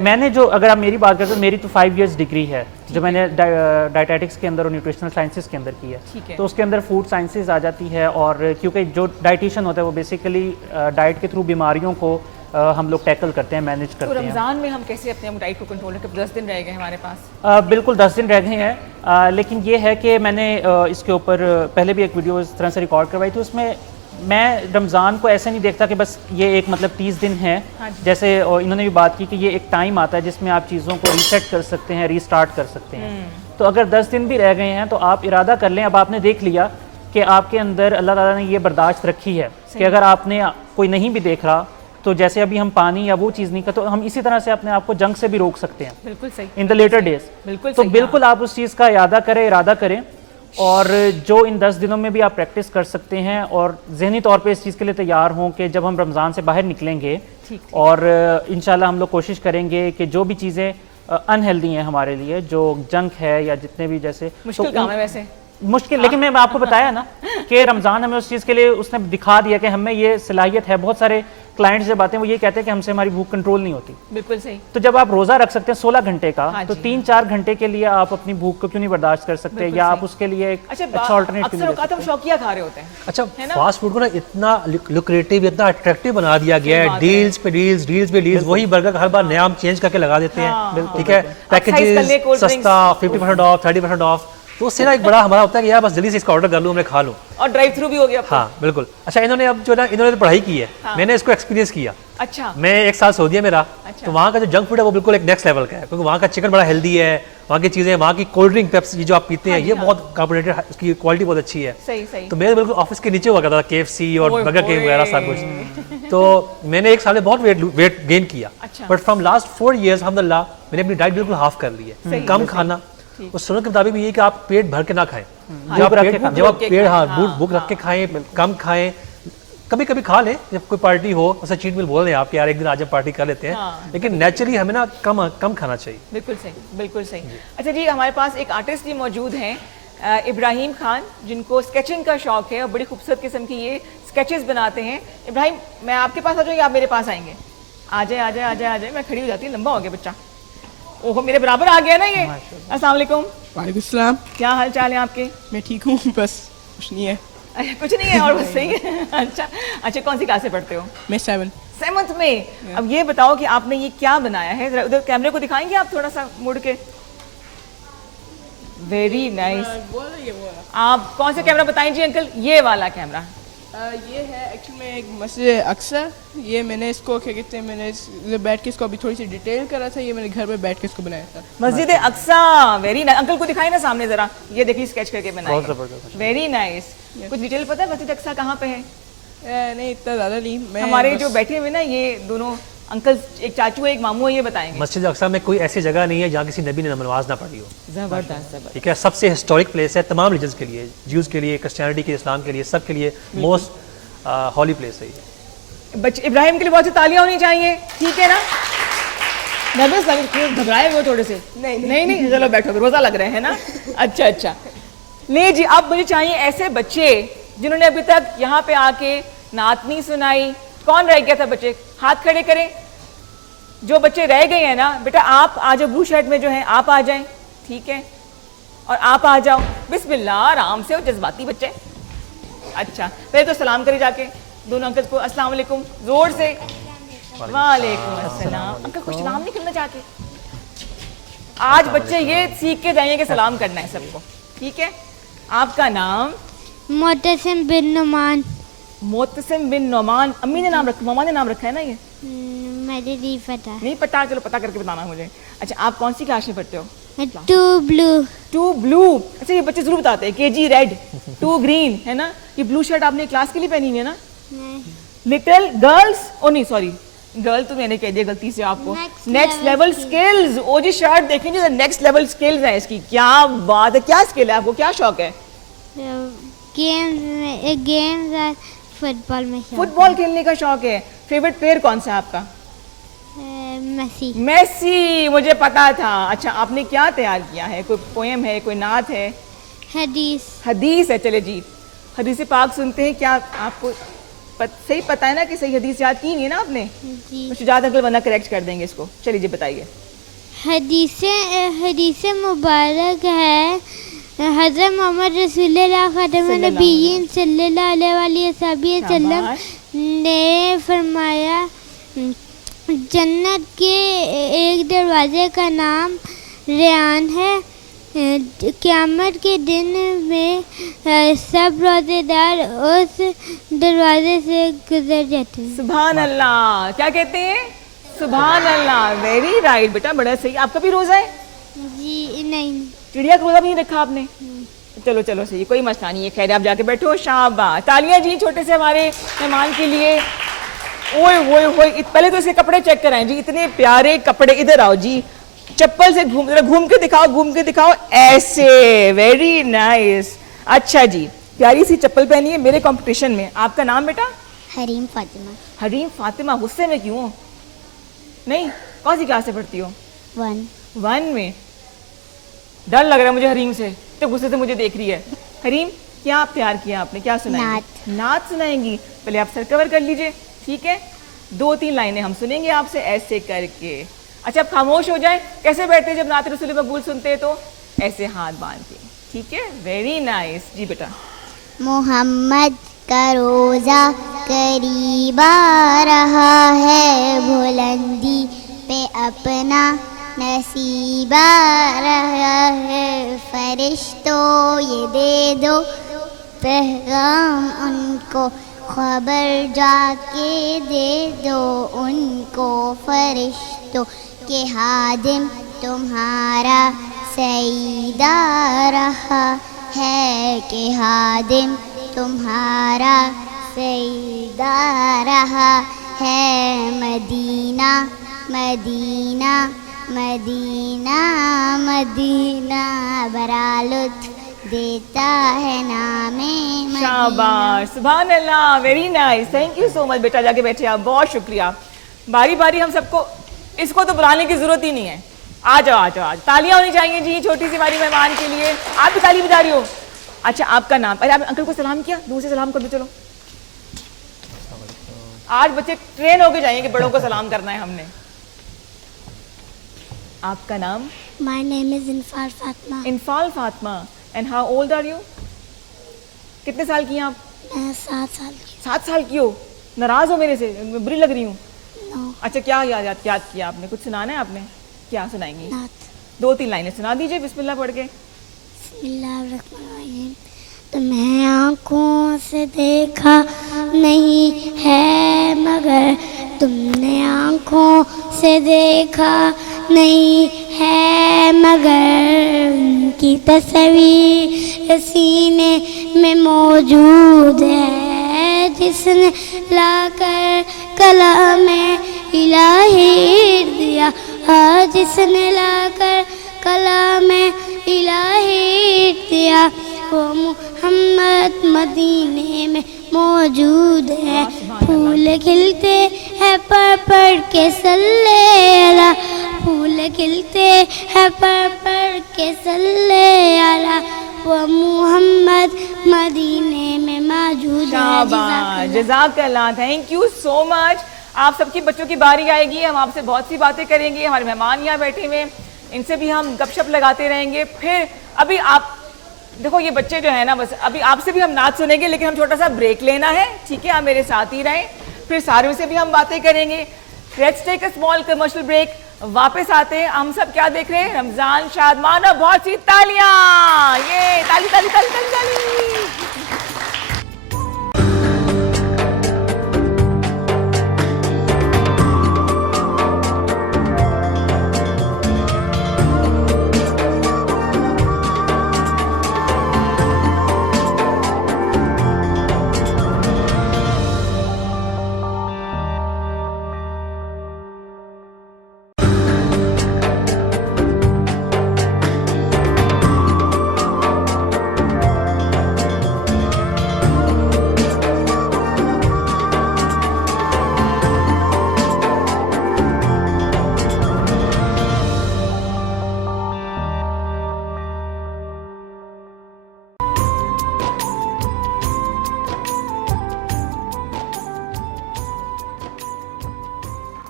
मैंने जो, अगर आप मेरी बात करते हो, मेरी तो 5 इयर्स डिग्री है जो मैंने डाइटेटिक्स के अंदर और न्यूट्रिशनल साइंसेस के अंदर की है। तो उसके अंदर फूड साइंसेस आ जाती है, और क्योंकि जो डाइटिशियन होता है वो बेसिकली डाइट के थ्रू बीमारियों को हम लोग टैकल करते हैं, मैनेज करते हैं। तो रमज़ान में हम कैसे अपने डाइट को कंट्रोल करके? 10 दिन रह गए हमारे पास। बिल्कुल 10 दिन रह गए हैं, लेकिन ये है कि मैंने इसके ऊपर पहले भी एक वीडियो इस तरह से रिकॉर्ड करवाई थी। उसमें मैं रमज़ान को ऐसे नहीं देखता कि बस ये एक मतलब 30 दिन है। जैसे इन्होंने भी बात की कि ये एक टाइम आता है जिसमें आप चीज़ों को रीसेट कर सकते हैं, रीस्टार्ट कर सकते हैं। तो अगर 10 दिन भी रह गए हैं तो आप इरादा कर लें, अब आपने देख लिया कि आपके अंदर अल्लाह ताला ने ये बर्दाश्त रखी है कि अगर आपने कोई नहीं भी देख रहा, तो जैसे अभी हम पानी या वो चीज़ नहीं कर, तो हम इसी तरह से अपने आप को जंक से भी रोक सकते हैं। बिल्कुल सही। In the later days. तो बिल्कुल आप उस चीज़ का इरादा करें, और जो इन 10 दिनों में भी आप प्रैक्टिस कर सकते हैं, और जहनी तौर पे इस चीज़ के लिए तैयार हों कि जब हम रमज़ान से बाहर निकलेंगे, और इंशाल्लाह हम लोग कोशिश करेंगे कि जो भी चीज़ें अनहेल्दी हैं हमारे लिए, जो जंक है या जितने भी, जैसे मुश्किल काम है वैसे मुश्किल, लेकिन मैं आपको बताया ना कि रमज़ान हमें उस चीज़ के लिए उसने दिखा दिया कि हमें ये सलाहियत है। बहुत सारे क्लाइंट्स जब आते हैं वो ये कहते हैं कि हमसे हमारी भूख कंट्रोल नहीं होती। बिल्कुल सही। तो जब आप रोज़ा रख सकते हैं 16 घंटे का, तो 3-4 घंटे के लिए आप अपनी भूख को क्यों नहीं बर्दाश्त कर सकते, या आप उसके लिए एक अच्छा अल्टरनेटिव। अक्सर हम शौकिया खा रहे होते हैं। अच्छा, फास्ट फूड को ना इतना लुक्रेटिव, इतना अट्रैक्टिव बना दिया गया है, डील्स पे डील्स, वही बर्गर हर बार नया चेंज करके लगा देते हैं, ठीक है, पैकेजेस सस्ता, 50% ऑफ, 30% ऑफ, तो उससे ना एक बड़ा हमारा होता है कि यार बस जल्दी से इसका ऑर्डर कर लूँ, मैं खा लूँ, और ड्राइव थ्रू भी हो गया। हाँ बिल्कुल। अच्छा, इन्होंने अब जो ना, इन्होंने तो पढ़ाई की है, मैंने इसको एक्सपीरियंस किया। अच्छा। मैं 1 साल सऊदी है मेरा। तो वहाँ का जो जंक फूड है वो बिल्कुल एक नेक्स्ट लेवल का है, क्योंकि वहाँ का चिकन बड़ा हेल्दी है, वहाँ की चीज़ें, वहाँ की कोल्ड ड्रिंक, पेप्सी जो आप पीते हैं, ये बहुत कार्बोनेटेड, इसकी क्वालिटी बहुत अच्छी है। सही। तो मेरे बिल्कुल ऑफिस के नीचे हुआ करता था KFC और बर्गर किंग वगैरह सब कुछ। तो मैंने 1 साल में बहुत वेट गेन किया, बट फ्रॉम लास्ट 4 years अल्हम्दुलिल्लाह मैंने अपनी डाइट बिल्कुल हाफ कर ली है। कम खाना, उस सुन्नत के मुताबिक ये कि आप पेट भर के ना खाएं, जब आप पेट भूख रख के खाएं, कम खाएं, कभी कभी खा लें, जब कोई पार्टी हो उसे चीट मील बोल दें आप कि यार एक दिन आज हम पार्टी कर लेते हैं। हाँ। लेकिन नेचुरली हमें ना कम कम खाना चाहिए। बिल्कुल सही, बिल्कुल सही। अच्छा जी, हमारे पास एक आर्टिस्ट भी मौजूद हैं, इब्राहिम खान, जिनको स्केचिंग का शौक है और बड़ी खूबसूरत किस्म की ये स्केचेस बनाते हैं। इब्राहिम, मैं आपके पास आ जाऊँगी, आप मेरे पास आएंगे? आ जाए आ जाए आ जाए आ जाए, मैं खड़ी हो जाती हूँ, लंबा हो गया बच्चा। ओहो, मेरे बराबर आ गया ना ये। अस्सलाम वालेकुम। वालेकुम सलाम। क्या हाल चाल है आपके? मैं ठीक हूँ, बस कुछ नहीं है। कुछ नहीं है और बस सही है। अच्छा अच्छा, कौन सी क्लास से पढ़ते हो? मैं 7th में। अब ये बताओ कि आपने ये क्या बनाया है, जरा उधर कैमरे को दिखाएंगे आप थोड़ा सा मुड़ के? Very nice. आप कौन सा कैमरा बताएं जी अंकल? ये वाला कैमरा। ये है एक्चुअली में एक मस्जिद अक्सा। ये मैंने इसको क्या कहते हैं, मैंने बैठ के इसको अभी थोड़ी सी डिटेल करा था। ये मैंने घर में बैठ के इसको बनाया था। मस्जिद अक्सा, वेरी नाइस। अंकल को दिखाई ना सामने जरा, ये देखिए स्केच करके बनाया। Very nice. कुछ डिटेल पता है मस्जिद अक्सा कहाँ पे है? नहीं इतना ज़्यादा नहीं। मैं हमारे जो बैठे हुए ना ये दोनों अंकल, एक चाचू है एक मामू है, ये बताएंगे। मस्जिद अक्सा में कोई ऐसी जगह नहीं है जहाँ किसी नबी ने नमाज ना पढ़ी हो। जबरदस्त। ठीक है, सबसे हिस्टोरिक प्लेस है तमाम रिलीजन्स के लिए, ज्यूज़ के लिए, क्रिश्चियनिटी के, इस्लाम के लिए, सब के लिए मोस्ट हॉली प्लेस है ये। बच्चे इब्राहिम के लिए बहुत सी तालियां होनी चाहिए, ठीक है ना? नर्वस लग, घबराए हुए थोड़े से? नहीं, चलो बैठो, रोजा लग रहे हैं ना। अच्छा अच्छा, ले जी, अब मुझे चाहिए ऐसे बच्चे जिन्होंने अभी तक यहाँ पे आके नात नहीं सुनाई। कौन रह गया था बच्चे? हाथ खड़े करें। जो बच्चे रह गए हैं ना बेटा, आप आ जाओ, ब्लू शर्ट में जो है आप आ जाएं, ठीक है? और आप आ जाओ, बिस्मिल्लाह, आराम से, और जज्बाती बच्चे। अच्छा, पहले तो सलाम करे जाके दोनों अंकल को, अस्सलाम वालेकुम, जोर से। वालेकुम अस्सलाम। अंकल कुछ सलाम नहीं करना चाहते? आज बच्चे ये सीख के जाएंगे कि सलाम करना है सबको, ठीक है? आपका नाम? मोतसिम बिन नुमान। मोतसिम बिन नोमान। अम्मी ने नाम रखा, मामा ने नाम रखा है ना ये? मुझे नहीं पता। नहीं पता? चलो पता करके बताना मुझे। अच्छा, आप कौन सी क्लास में पढ़ते हो? 2 ब्लू। 2 ब्लू। अच्छा, ये बच्चे जरूर बताते हैं, KG रेड, 2 ग्रीन, है ना? ये ब्लू शर्ट आपने क्लास के लिए पहनी हुई है ना? लिटिल गर्ल्स, ओ नहीं सॉरी, गर्ल तो मैंने कह दिया गलती से आपको। Next level skills. ओ जी, शर्ट देखेंगे, नेक्स्ट लेवल स्किल्स है इसकी। क्या बात है, क्या स्किल है आपको, क्या शौक है? गेम्स और फुटबॉल में शौक। फुटबॉल खेलने का शौक है। फेवरेट प्लेयर कौन सा है आपका? मेसी, मुझे पता था। अच्छा, आपने क्या तैयार किया है? कोई पोएम है, कोई नात है? हदीस है। चले जी, हदीस पाक सुनते हैं। क्या आपको सही पता है ना कि सही हदीस याद की नहीं है ना आपने? कुछ ज़्यादा अगल वरना करेक्ट कर देंगे इसको। चलिए जी, बताइए। हदीस मुबारक है, हज़रत मोहम्मद रसूलुल्लाह खातमुन नबिय्यीन सल्लल्लाहु अलैहि वसल्लम ने फरमाया, जन्नत के एक दरवाजे का नाम रेयान है। क़यामत के दिन में सब रोज़ेदार उस दरवाजे से गुजर जाते हैं। सुभान अल्लाह। क्या कहते हैं? सुभान अल्लाह। वेरी राइट बेटा, बड़ा सही। आपका भी रोज़ा है? जी नहीं। चिड़िया का रोज़ा भी नहीं रखा आपने? चलो चलो सही, कोई मसला नहीं है। खैर, आप जाके बैठो। शाबाश, तालियां जी छोटे से हमारे मेहमान के लिए। ओए ओए ओए, पहले तो इसके कपड़े चेक कराएं जी, इतने प्यारे कपड़े। इधर आओ जी, चप्पल से घूम के दिखाओ, घूम के दिखाओ, ऐसे। Very nice. अच्छा जी, प्यारी सी चप्पल पहनी है मेरे कंपटीशन में। आपका नाम बेटा? हरीम फातिमा। हरीम फातिमा। गुस्से में क्यों? नहीं, कौन सी क्लास से पढ़ती हो? 1 में। डर लग रहा है मुझे हरीम से, तो गुस्से से मुझे देख रही है। हरीम, क्या प्यार किया आपने, क्या सुनाएंगी? नात सुनाएंगी। पहले आप सर कवर कर लीजिए, ठीक है? 2-3 लाइनें हम सुनेंगे आपसे ऐसे करके। अच्छा, आप खामोश हो जाए। कैसे बैठते हैं जब नात रसूल मकबूल सुनते हैं? तो ऐसे हाथ बांध के, ठीक है? वेरी नाइस जी बेटा। मोहम्मद का रोज़ा करीब आ रहा है, बुलंदी पे अपना नसीब आ रहा है। फरिश्तों ये दे दो पैगाम उनको, खबर जाके दे दो उनको। फरिश्तों के हादिम तुम्हारा सईद आ रहा है, कि हादिम तुम्हारा सईद आ रहा है। मदीना मदीना मदीना मदीना, बड़ा लुत्फ देता है नामे शाबाश, सुभान अल्लाह, very nice, thank you so much बेटा। जाके बैठे आप, बहुत शुक्रिया। बारी बारी हम सबको, इसको तो बुलाने की जरूरत ही नहीं है। आ जाओ आ जाओ, आज तालियां होनी चाहिए जी छोटी सी हमारी मेहमान के लिए। आप भी ताली बजा रही हो। अच्छा, आपका नाम? अरे आप अंकल को सलाम किया, दूर से सलाम कर दो। चलो, आज बच्चे ट्रेन होके जाएंगे कि बड़ों को सलाम करना है हमने। आपका नाम? My name is Infal Fatima. Infal Fatima. And how old are you? कितने साल की हैं आप? मैं 7 साल की 7 साल की हो? नाराज हो मेरे से? बुरी लग रही हूँ। नो अच्छा, क्या याद किया आपने? कुछ सुनाना है आपने? क्या सुनाएंगी? नात 2-3 लाइनें सुना दीजिए बिस्मिल्लाह पढ़ के। बिस्मिल्लाहिर्रहमानिर्रहीम। तुम्हें आँखों से देखा नहीं है मगर तुमने आँखों से देखा नहीं है मगर उनकी तस्वीर सीने में मौजूद है जिसने लाकर कलाम इलाही दिया, जिसने लाकर कलाम इलाही दिया वो मोहम्मद मदीने में मौजूद है। फूल खिलते हैं पर के सल्ले अला, फूल खिलते हैं पर के सल्ले अला वो मोहम्मद मदीने में मौजूद है। जज़ाकल्लाह, थैंक यू सो मच। आप सबकी बच्चों की बारी आएगी, हम आपसे बहुत सी बातें करेंगे। हमारे मेहमान यहाँ बैठे हुए, इनसे भी हम गपशप लगाते रहेंगे। फिर अभी आप देखो, ये बच्चे जो है ना, बस अभी आपसे भी हम नाच सुनेंगे, लेकिन हम छोटा सा ब्रेक लेना है, ठीक है? आप मेरे साथ ही रहें। फिर सारों से भी हम बातें करेंगे। Let's take a small commercial break. वापस आते हैं। हम सब क्या देख रहे हैं? रमजान शादमान, और बहुत सी तालियां। ये ताली ताली ताली ताली ताली।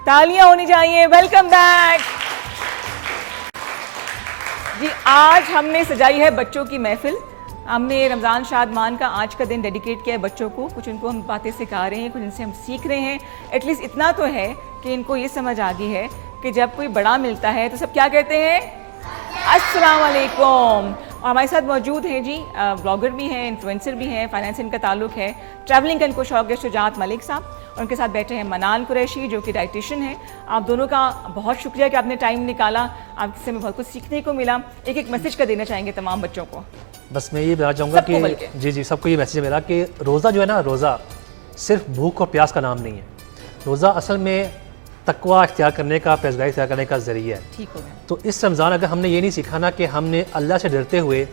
तालियां होनी चाहिए। वेलकम बैक जी। आज हमने सजाई है बच्चों की महफिल। हमने रमज़ान शादमान का आज का दिन डेडिकेट किया है बच्चों को। कुछ उनको हम बातें सिखा रहे हैं, कुछ इनसे हम सीख रहे हैं। एटलीस्ट इतना तो है कि इनको ये समझ आ गई है कि जब कोई बड़ा मिलता है तो सब क्या कहते हैं? अस्सलाम वालेकुम। और हमारे साथ मौजूद हैं जी, ब्लॉगर भी हैं, इन्फ्लुएंसर भी हैं, फाइनेंस इनका ताल्लुक है, ट्रैवलिंग का इनको शौक है, शुजात मलिक साहब। और उनके साथ बैठे हैं मनान कुरैशी जो कि डाइटिशियन है। आप दोनों का बहुत शुक्रिया कि आपने टाइम निकाला, आपसे हमें बहुत कुछ सीखने को मिला। एक एक मैसेज का देना चाहेंगे तमाम बच्चों को? बस मैं ये बताना चाहूँगा कि जी सबको ये मैसेज है मेरा कि रोज़ा जो है ना, रोज़ा सिर्फ भूख और प्यास का नाम नहीं है। रोज़ा असल में तकवा इख्तियार करने का, परहेज़गारी इख्तियार करने का ज़रिया है। ठीक हो गया। तो इस रमज़ान अगर हमने ये नहीं सीखा ना कि हमने अल्लाह से डरते हुए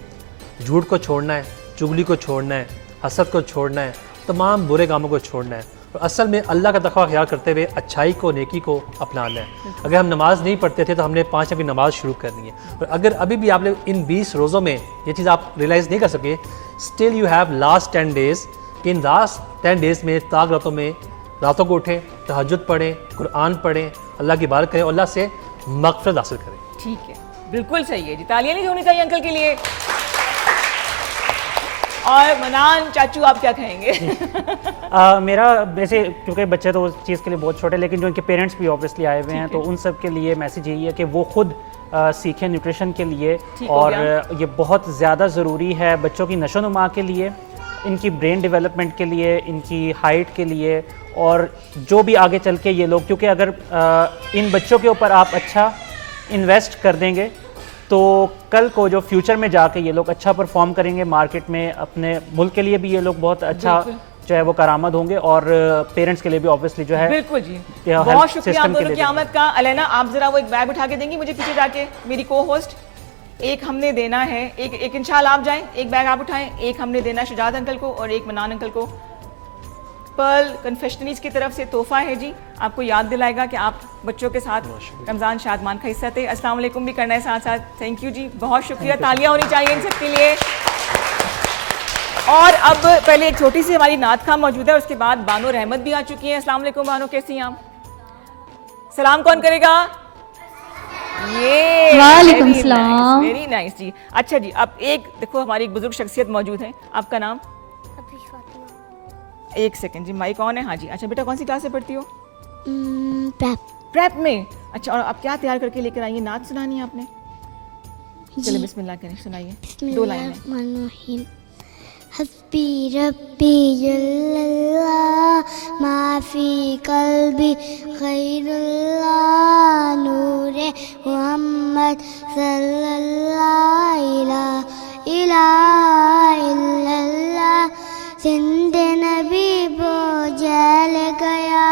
झूठ को छोड़ना है, चुगली को छोड़ना है, हसद को छोड़ना है, तमाम बुरे कामों को छोड़ना है और असल में अल्लाह का तकवा ख्याल करते हुए अच्छाई को, नेकी को अपनाना है। अगर हम नमाज़ नहीं पढ़ते थे तो हमने 5 टाइम की नमाज़ शुरू करनी है। और अगर अभी भी आप लोग इन 20 रोज़ों में ये चीज़ आप रियलाइज़ नहीं कर सके, still you have last 10 days. In last 10 days में ताक रातों में रातों को उठें, तहज्जुद पढ़ें, कुरान पढ़ें, अल्लाह की इबादत करें और अल्लाह से मग़फ़िरत हासिल करें। ठीक है, बिल्कुल सही है जी। तालियां नहीं होनी चाहिए अंकल के लिए। और मनान चाचू आप क्या कहेंगे? मेरा वैसे क्योंकि बच्चे तो उस चीज़ के लिए बहुत छोटे, लेकिन जो उनके पेरेंट्स भी ऑब्वियसली आए हुए हैं, तो उन सब के लिए मैसेज यही है कि वो खुद सीखें न्यूट्रिशन के लिए। और ये बहुत ज़्यादा ज़रूरी है बच्चों की नशोनुमा के लिए, इनकी ब्रेन डेवलपमेंट के लिए, इनकी हाइट के लिए, और जो भी आगे चल के ये लोग, क्योंकि अगर इन बच्चों के ऊपर आप अच्छा इन्वेस्ट कर देंगे तो कल को जो फ्यूचर में जाके ये लोग अच्छा परफॉर्म करेंगे मार्केट में, अपने मुल्क के लिए भी ये लोग बहुत अच्छा जो है वो करामद होंगे, और पेरेंट्स के लिए भी ऑब्वियसली जो है। बिल्कुल जी, बहुत शुक्रिया आप दोनों की आमद का। अलैना, आप जरा वो एक बैग उठा के देंगी मुझे पीछे जाके, मेरी को होस्ट? एक हमने देना है, एक इंशाल्लाह आप जाएं, एक बैग आप उठाएं, एक हमने देना है शुजात अंकल को और एक मनान अंकल को। पर्ल कन्फेशनरीज की तरफ से तोहफा है जी, आपको याद दिलाएगा कि आप बच्चों के साथ रमज़ान शादमान का हिस्सा थे। अस्सलाम वालेकुम भी करना है साथ साथ। थैंक यू जी, बहुत शुक्रिया, तालियां होनी चाहिए इन सब के लिए। और अब पहले एक छोटी सी हमारी नात खां मौजूद है, उसके बाद बानो रहमत भी आ चुकी हैं। अस्सलाम वालेकुम बानो, कैसी हैं आप? सलाम कौन करेगा? ये वालेकुम सलाम। वेरी नाइस जी। अच्छा जी, अब एक देखो हमारी एक बुजुर्ग शख्सियत मौजूद है, आपका नाम? एक सेकंड जी, माइक ऑन है। हाँ जी, अच्छा बेटा कौन सी क्लास से पढ़ती हो? प्रेप में। अच्छा, और आप क्या तैयार करके लेकर आई हैं? नात सुनानी है आपने? चलो बिस्मिल्लाह करें, सुनाइए 2 लाइन में। हस्बी रब्बी जल्लल्लाह माफी कल्बी खैरुल्लाह नूरे मुहम्मद सल्लल्लाहु इलाहा इल्लल्लाह जिंदे नबी वो जल गया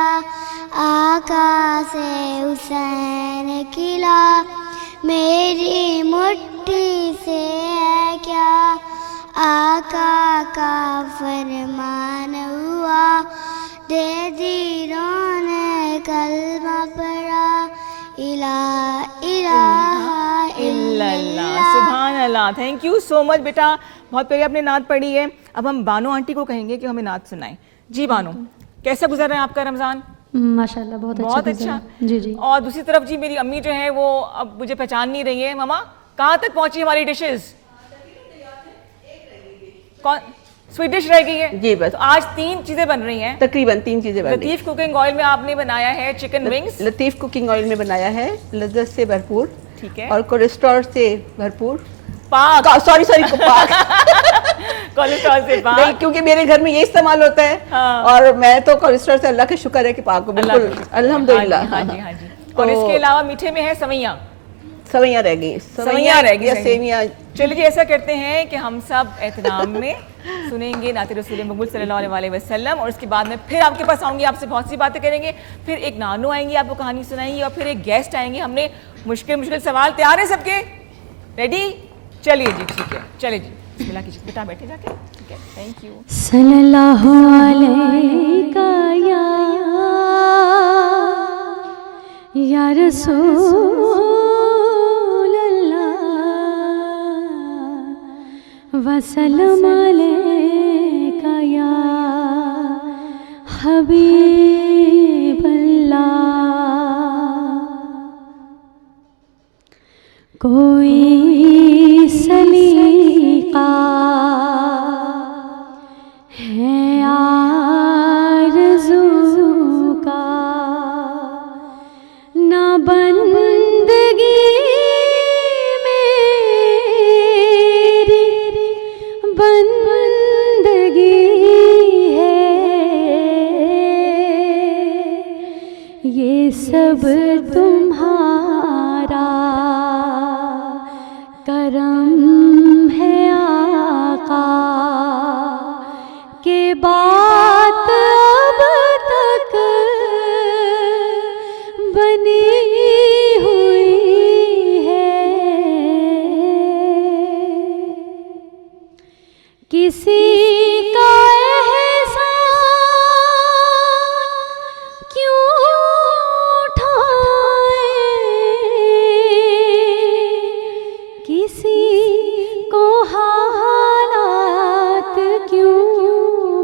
आका से हुसैन खिला मेरी मुट्ठी से है क्या आका का फरमान हुआ दे दीरों ने कलमा पढ़ा इलाहा इल्लल्लाह। सुभान अल्लाह, थैंक यू सो मच बेटा, बहुत प्यारी आपने नात पढ़ी है। अब हम बानो आंटी को कहेंगे कि हमें नात सुनाएं। जी बानो, कैसा गुजर रहा है आपका रमज़ान? माशाल्लाह बहुत अच्छा। जी जी। और दूसरी तरफ जी मेरी अम्मी जो है वो अब मुझे पहचान नहीं रही है। मामा कहाँ तक पहुंची हमारी डिशेस? कौन स्वीट डिश रह गई है जी? बस तो आज 3 चीजें बन रही हैं, तकरीबन 3 चीजें बन रही हैं। लतीफ कुकिंग ऑयल में आपने बनाया है chicken wings. Latif cooking oil में बनाया है, लज्जत से भरपूर, ठीक है, और कोलेस्ट्रॉल से भरपूर, पाक, सॉरी पाक कोलेस्ट्रॉल से पाक, नहीं, क्योंकि मेरे घर में ये इस्तेमाल होता है। हाँ। और मैं तो कोलेस्ट्रॉल से अल्लाह का शुक्र है कि पाक हो, बिल्कुल अल्हम्दुलिल्लाह। हाँ जी, हाँ जी। और इसके अलावा मीठे में है सवैयाँ रह गई, सवैयाँ रह गई, सेवियाँ। चलिए जी, ऐसा करते हैं कि हम सब एहतराम में सुनेंगे नाते रसूल मकबूल सल्लल्लाहु अलैहि वसल्लम, और उसके बाद में फिर आपके पास आऊँगी, आपसे बहुत सी बातें करेंगे, फिर एक नानो आएंगी आपको कहानी सुनाएंगी, और फिर एक गेस्ट आएंगे। हमने मुश्किल सवाल तैयार है सबके? रेडी? चलिए जी, ठीक है, चलिए जी, बिस्मिल्लाह कीजिए बेटा, बैठे जाके, ठीक है, थैंक यू। सल्लल्लाहु अलैका या रसूल अल्लाह वसल्लम अलैका या हबीब अल्लाह। कोई सलीका है आरज़ू का ना बंदगी मेरी बंदगी है, ये सब तुम्हारा करम है आका के बात अब तक बनी हुई है। किसी का एहसान क्यों उठाए, किसी को हालात क्यों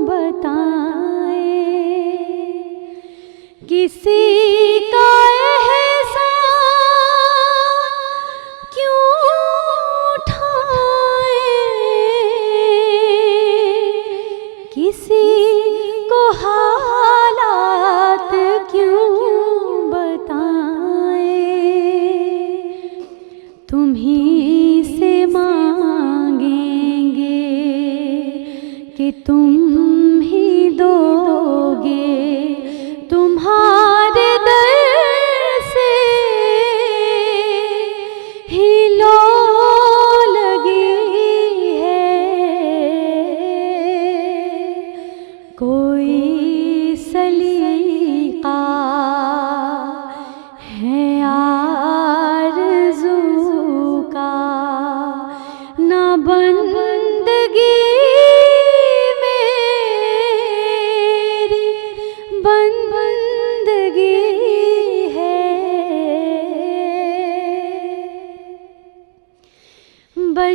बताए, किसी का एहसान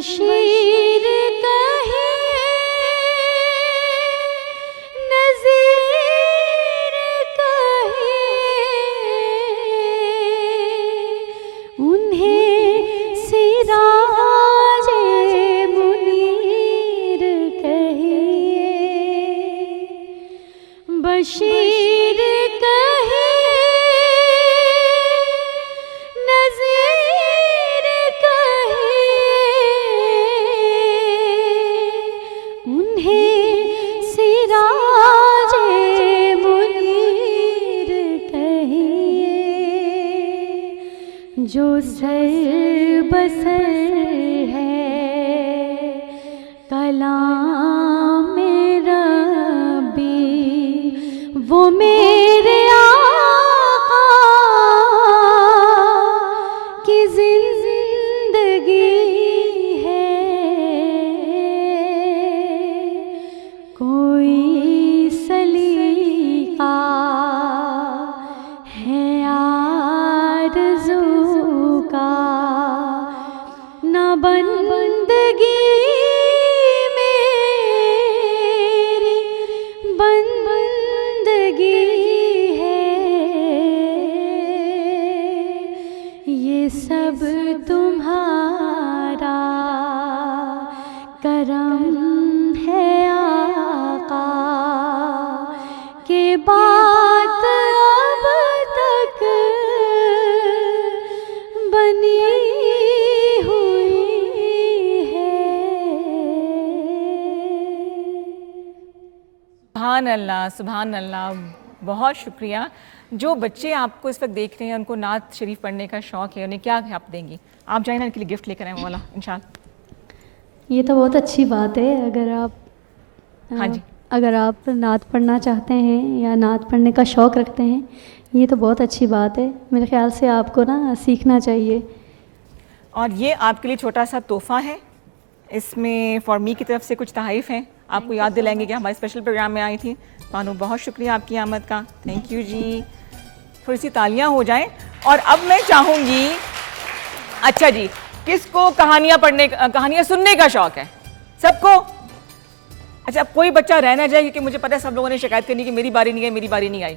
बशीर कहे नज़ीर कहे उन्हें सिराज मुनीर कहिए बशीर कहे नज़ीर कहे उन्हें सिराज मुनीर कहिए जो सर बसर है कलाम रब्बी वो मेरे आका की जिंदगी है कोई सलीका है आरज़ू का न बंदगी मेरी बंदगी है ये सब तुम्हारा करम है आका के बात अब तक बनी हुई है। सुभान अल्लाह, सुभान अल्लाह, बहुत शुक्रिया। जो बच्चे आपको इस वक्त देख रहे हैं उनको नात शरीफ पढ़ने का शौक़ है, उन्हें क्या आप देंगी? आप जाए ना इनके लिए गिफ्ट लेकर आए वो वाला इंशाल्लाह। ये तो बहुत अच्छी बात है। हाँ जी, अगर आप नात पढ़ना चाहते हैं या नात पढ़ने का शौक़ रखते हैं, ये तो बहुत अच्छी बात है। मेरे ख्याल से आपको ना सीखना चाहिए। और ये आपके लिए छोटा सा तोहफ़ा है, इसमें फॉर्मी की तरफ से कुछ तहाइफ़ हैं, आपको याद दिलाएंगे कि हमारे स्पेशल प्रोग्राम में आई थी। बानू, बहुत शुक्रिया आपकी आमद का, थैंक यू जी। थोड़ी सी तालियां हो जाएं। और अब मैं चाहूँगी, अच्छा जी, किसको कहानियाँ सुनने का शौक़ है? सबको? अच्छा, अब कोई बच्चा रह ना जाए, क्योंकि मुझे पता है सब लोगों ने शिकायत करनी कि मेरी बारी नहीं आई, मेरी बारी नहीं आई।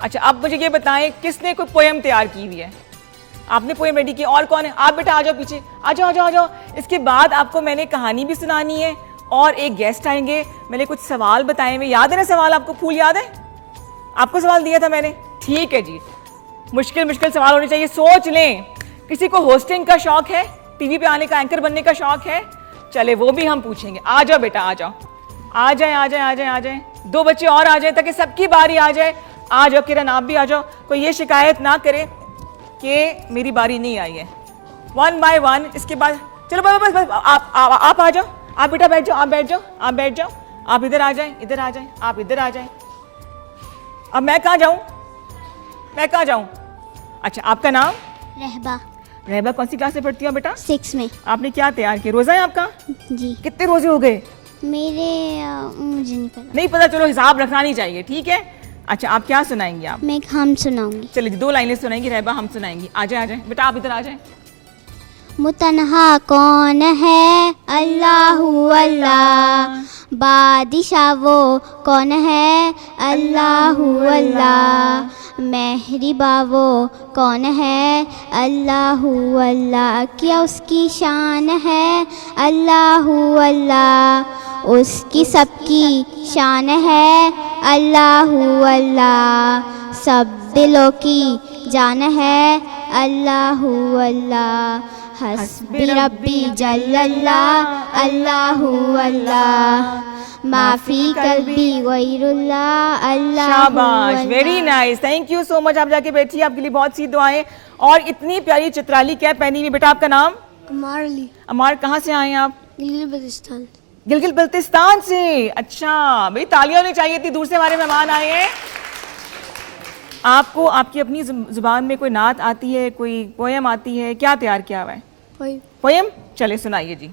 अच्छा, अब मुझे ये बताएं, किसने कोई पोएम तैयार की हुई है? आपने पोएम रेडी की? और कौन है? आप बेटा आ जाओ पीछे, आ जाओ आ जाओ आ जाओ। इसके बाद आपको मैंने कहानी भी सुनानी है और एक गेस्ट आएंगे। मैंने कुछ सवाल बताए हुए, याद है ना सवाल आपको? फूल याद है? आपको सवाल दिया था मैंने? ठीक है जी, मुश्किल मुश्किल सवाल होने चाहिए, सोच लें। किसी को होस्टिंग का शौक है, टीवी पे आने का, एंकर बनने का शौक है? चले वो भी हम पूछेंगे। आ जाओ बेटा, आ जाओ, आ जाए आ जाए आ जाए आ जाए। दो बच्चे और आ जाए ताकि सबकी बारी आ जाए। आ जाओ किरण, आप भी आ जाओ। कोई ये शिकायत ना करे कि मेरी बारी नहीं आई है। 1 बाय 1। इसके बाद चलो बस बस बस आप आ जाओ, आप बेटा बैठ जाओ, आप बैठ जाओ, आप बैठ जाओ, आप इधर आ जाएं, इधर आ जाएं, आप इधर आ जाएं। अब मैं कहाँ जाऊँ? मैं कहाँ जाऊँ? अच्छा, आपका नाम? रहबा। रहबा, कौन सी क्लास में पढ़ती हो बेटा? 6 में। आपने क्या तैयार किया? रोज़ा है आपका? जी। कितने रोजे हो गए? मेरे मुझे नहीं पता। नहीं पता, चलो हिसाब रखना नहीं चाहिए, ठीक है। अच्छा, आप क्या सुनाएंगी? आप? मैं एक हम सुनाऊंगी। चलिए 2 लाइनें सुनाएंगी रहबा, हम सुनाएंगी। आ जाए बेटा, आप इधर आ जाए। मुतनहा कौन है? अल्लाहु अल्लाह। बादशाह वो कौन है? अल्लाहु अल्लाह। महरिबा वो कौन है? अल्लाहु अल्लाह। क्या उसकी शान है? अल्लाहु अल्लाह। उसकी सबकी शान है? अल्लाहु अल्लाह। सब दिलों की जान है? अल्लाहु अल्लाह। हस्बी रब्बी जल्लल्लाह। अल्लाहु अल्लाह। माफी कल्बी गैरुल्लाह। अल्लाहु शाबाश, अल्लाह। Very nice, thank you so much. आप जाके बैठिए, आपके लिए बहुत सी दुआएं। और इतनी प्यारी चित्राली कैप पहनी हुई। बेटा आपका नाम? अमार अली। अमार, कहाँ से आए हैं आप? गिलगित बल्तिस्तान। गिलगित बल्तिस्तान से? अच्छा भाई, तालियां होनी चाहिए, इतनी दूर से हमारे मेहमान आए हैं। आपको आपकी अपनी जुबान में कोई नात आती है, कोई पोएम आती है? क्या तैयार किया हुआ है? पोएम? चले सुनाइए जी।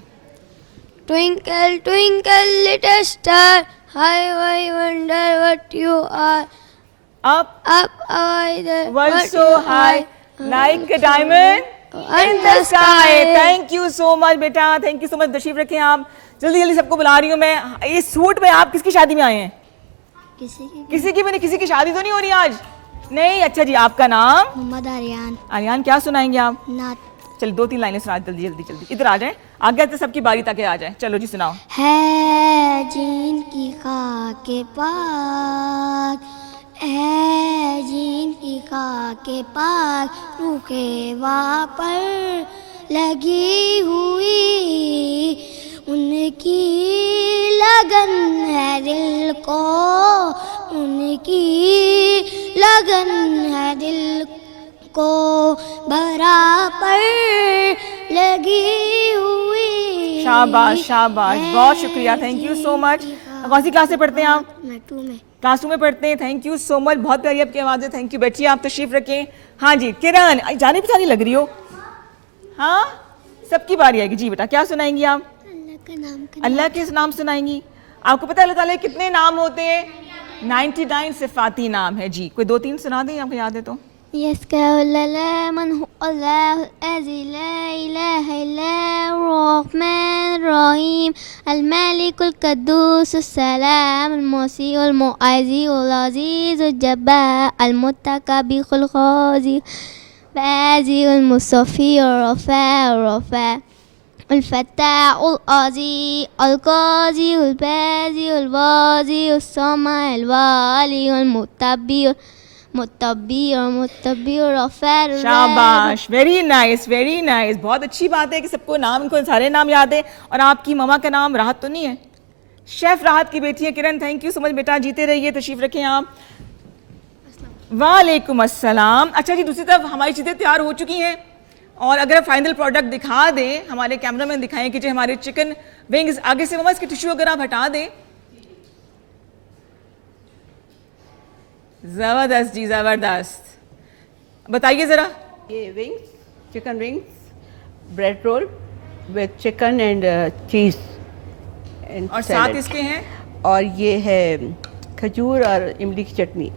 Twinkle, twinkle, little star, how I wonder what you are. Up, Up high the world so high, like a diamond, in the sky. Thank you so much बेटा, थैंक यू सो मच। तशरीफ रखें आप। जल्दी जल्दी सबको बुला रही हूँ मैं। ये सूट में आप किसकी शादी में आए हैं? किसी की भी नहीं। किसी की शादी तो नहीं हो रही आज? नहीं। अच्छा जी, आपका नाम? मोहम्मद आर्यान। आर्यान, क्या सुनाएंगे आप? नात। चल 2-3 लाइनें सुना। जल्दी जल्दी जल्दी इधर आ जाए, आगे तो सबकी बारी तक आ जाए। चलो जी सुनाओ। है जिनकी खाके पाक, है जिनकी खाके पाक, रूखे वहाँ पर लगी हुई, उनकी लगन है दिल को, उनकी लगन है दिल को बराबर लगी हुई। शाबाश शाबाश, बहुत शुक्रिया, थैंक यू सो मच। कौन सी क्लास से पढ़ते हैं आप? मैं 2 में। क्लास 2 में पढ़ते हैं। थैंक यू सो मच, बहुत प्यारी आपकी आवाज़ है। Thank you. बैठिए आप, तशरीफ रखें। हाँ जी किरण, जाने पहचानी लग रही हो। हाँ सबकी बारी आएगी जी। बेटा क्या सुनाएंगी आप? अल्लाह के नाम सुनाएंगी। आपको पता है अल्लाह ताला के कितने नाम होते हैं? 99 सिफाती नाम है जी। कोई 2-3 सुना दें, आपको याद है तो। रहीम अल-मलिकुल क़ुद्दूस अस्सलाम अल-मुसी अल-मुअज़्ज़ी अल-अज़ीज़ अल-जब्बार अल-मुतकब्बिर अल-ख़ाज़ि बाज़ि अल-मुसफ़ी अल-रफ़ा अल-रफ़ा अल-फ़त्ताह अल-अज़ीज़ अल-क़ाज़ी अल-बाज़ि अल-वाज़ि अस-समाअ अल-वाली अल-मुतब्बिर शाबाश, वेरी नाइस वेरी नाइस। बहुत अच्छी बात है कि सबको नाम, इनको सारे नाम याद है। और आपकी ममा का नाम राहत तो नहीं है? शेफ राहत की बेटी है किरण। थैंक यू सो मच बेटा, जीते रहिए, तशरीफ रखें आप। वालेकुम अस्सलाम। अच्छा जी, दूसरी तरफ हमारी चीज़ें तैयार हो चुकी हैं और अगर फाइनल प्रोडक्ट दिखा दें, हमारे कैमरामैन दिखाएं कि जो हमारे चिकन विंग्स, आगे से ममा इसकी टिश्यू अगर आप हटा दें। ज़बरदस्त जी, ज़बरदस्त। बताइए ज़रा। ये wings, chicken wings, bread roll with chicken and cheese और साथ इसके हैं, और ये है खजूर और इमली की चटनी।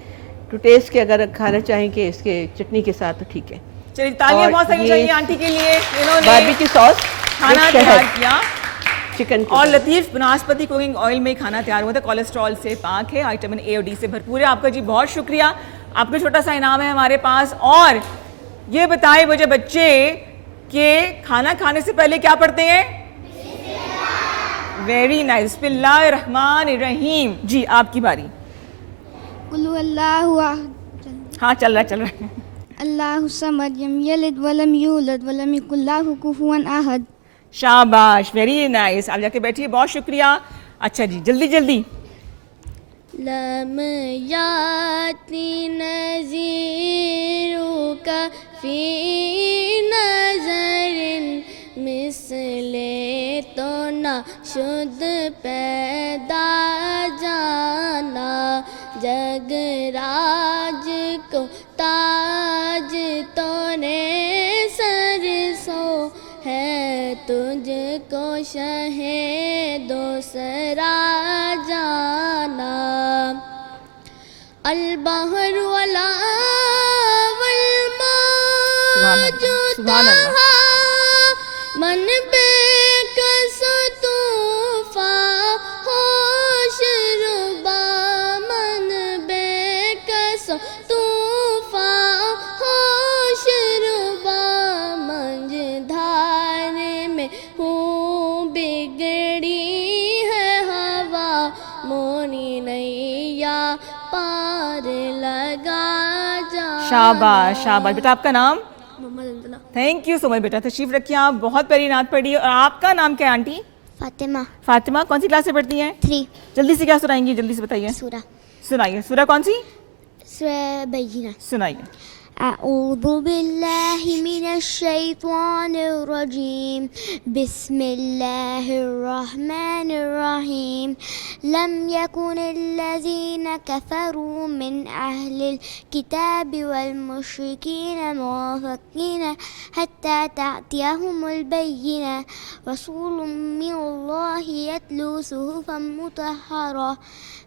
टू टेस्ट के अगर खाना चाहेंगे इसके चटनी के साथ तो ठीक है। चलिए तालियां बहुत सारी चाहिए आंटी के लिए, इन्होंने बारबेक्यू सॉस खाना तैयार किया चिकन और लतीफ़ बनास्पति कुकिंग ऑयल में खाना तैयार हुआ था। कोलेस्ट्रॉल से पाक है, विटामिन ए और डी से भरपूर है। आपका जी बहुत शुक्रिया। आपका छोटा सा इनाम है हमारे पास। और ये बताएं मुझे बच्चे कि खाना खाने से पहले क्या पढ़ते हैं? वेरी नाइस, बिस्मिल्लाहिर्रहमानिर्रहीम। जी आपकी बारी। कुलु अल्लाहु हाँ चल रहा है। अल्लाहु समद लम यलिद वलम यूलद वलम यकुल लहु कुफुवन अहद। शाबाश, वेरी नाइस। आप जाके बैठिए, बहुत शुक्रिया। अच्छा जी जल्दी जल्दी। लम याति नज़ीरु का फी नज़रिन मिसले तो न शुद्ध पैदा जाना, जगराज को ताज तो ने सरसो है, तुझको शहे दूसरा जाना। अल-बहर वला वल मौजूदा मन बेकस तूफा होश रुबा, मन बेकस तूफा होश रुबा, मंझधार में हूँ बिगड़ी है हवा, मोनी नैया पार लगा जा। शाबाश शाबाश। बेटा आपका नाम? थैंक यू सो मच बेटा, तशरीफ रखिए आप। बहुत प्यारी नात पढ़ी। और आपका नाम क्या है आंटी? फातिमा। फातिमा, कौन सी क्लास से पढ़ती हैं? 3। जल्दी से क्या सुनाएंगी, जल्दी से बताइए। सूरा। सुनाइए। सूरा कौन सी? सूरा बय्यिना। सुनाइए। अऊज़ु बिल्लाहि मिनश शैतानिर रजीम, बिस्मिल्लाहिर रहमानिर रहीम। लम यकुनिल्लज़ीना कफ़रू मिन अहलिल किताबि वल मुश्रिकीना मुनफ़िकीना हत्ता तअतियहुमुल बय्यिना, रसूलुम मिनल्लाहि यत्लू सुहुफ़न मुतहहरा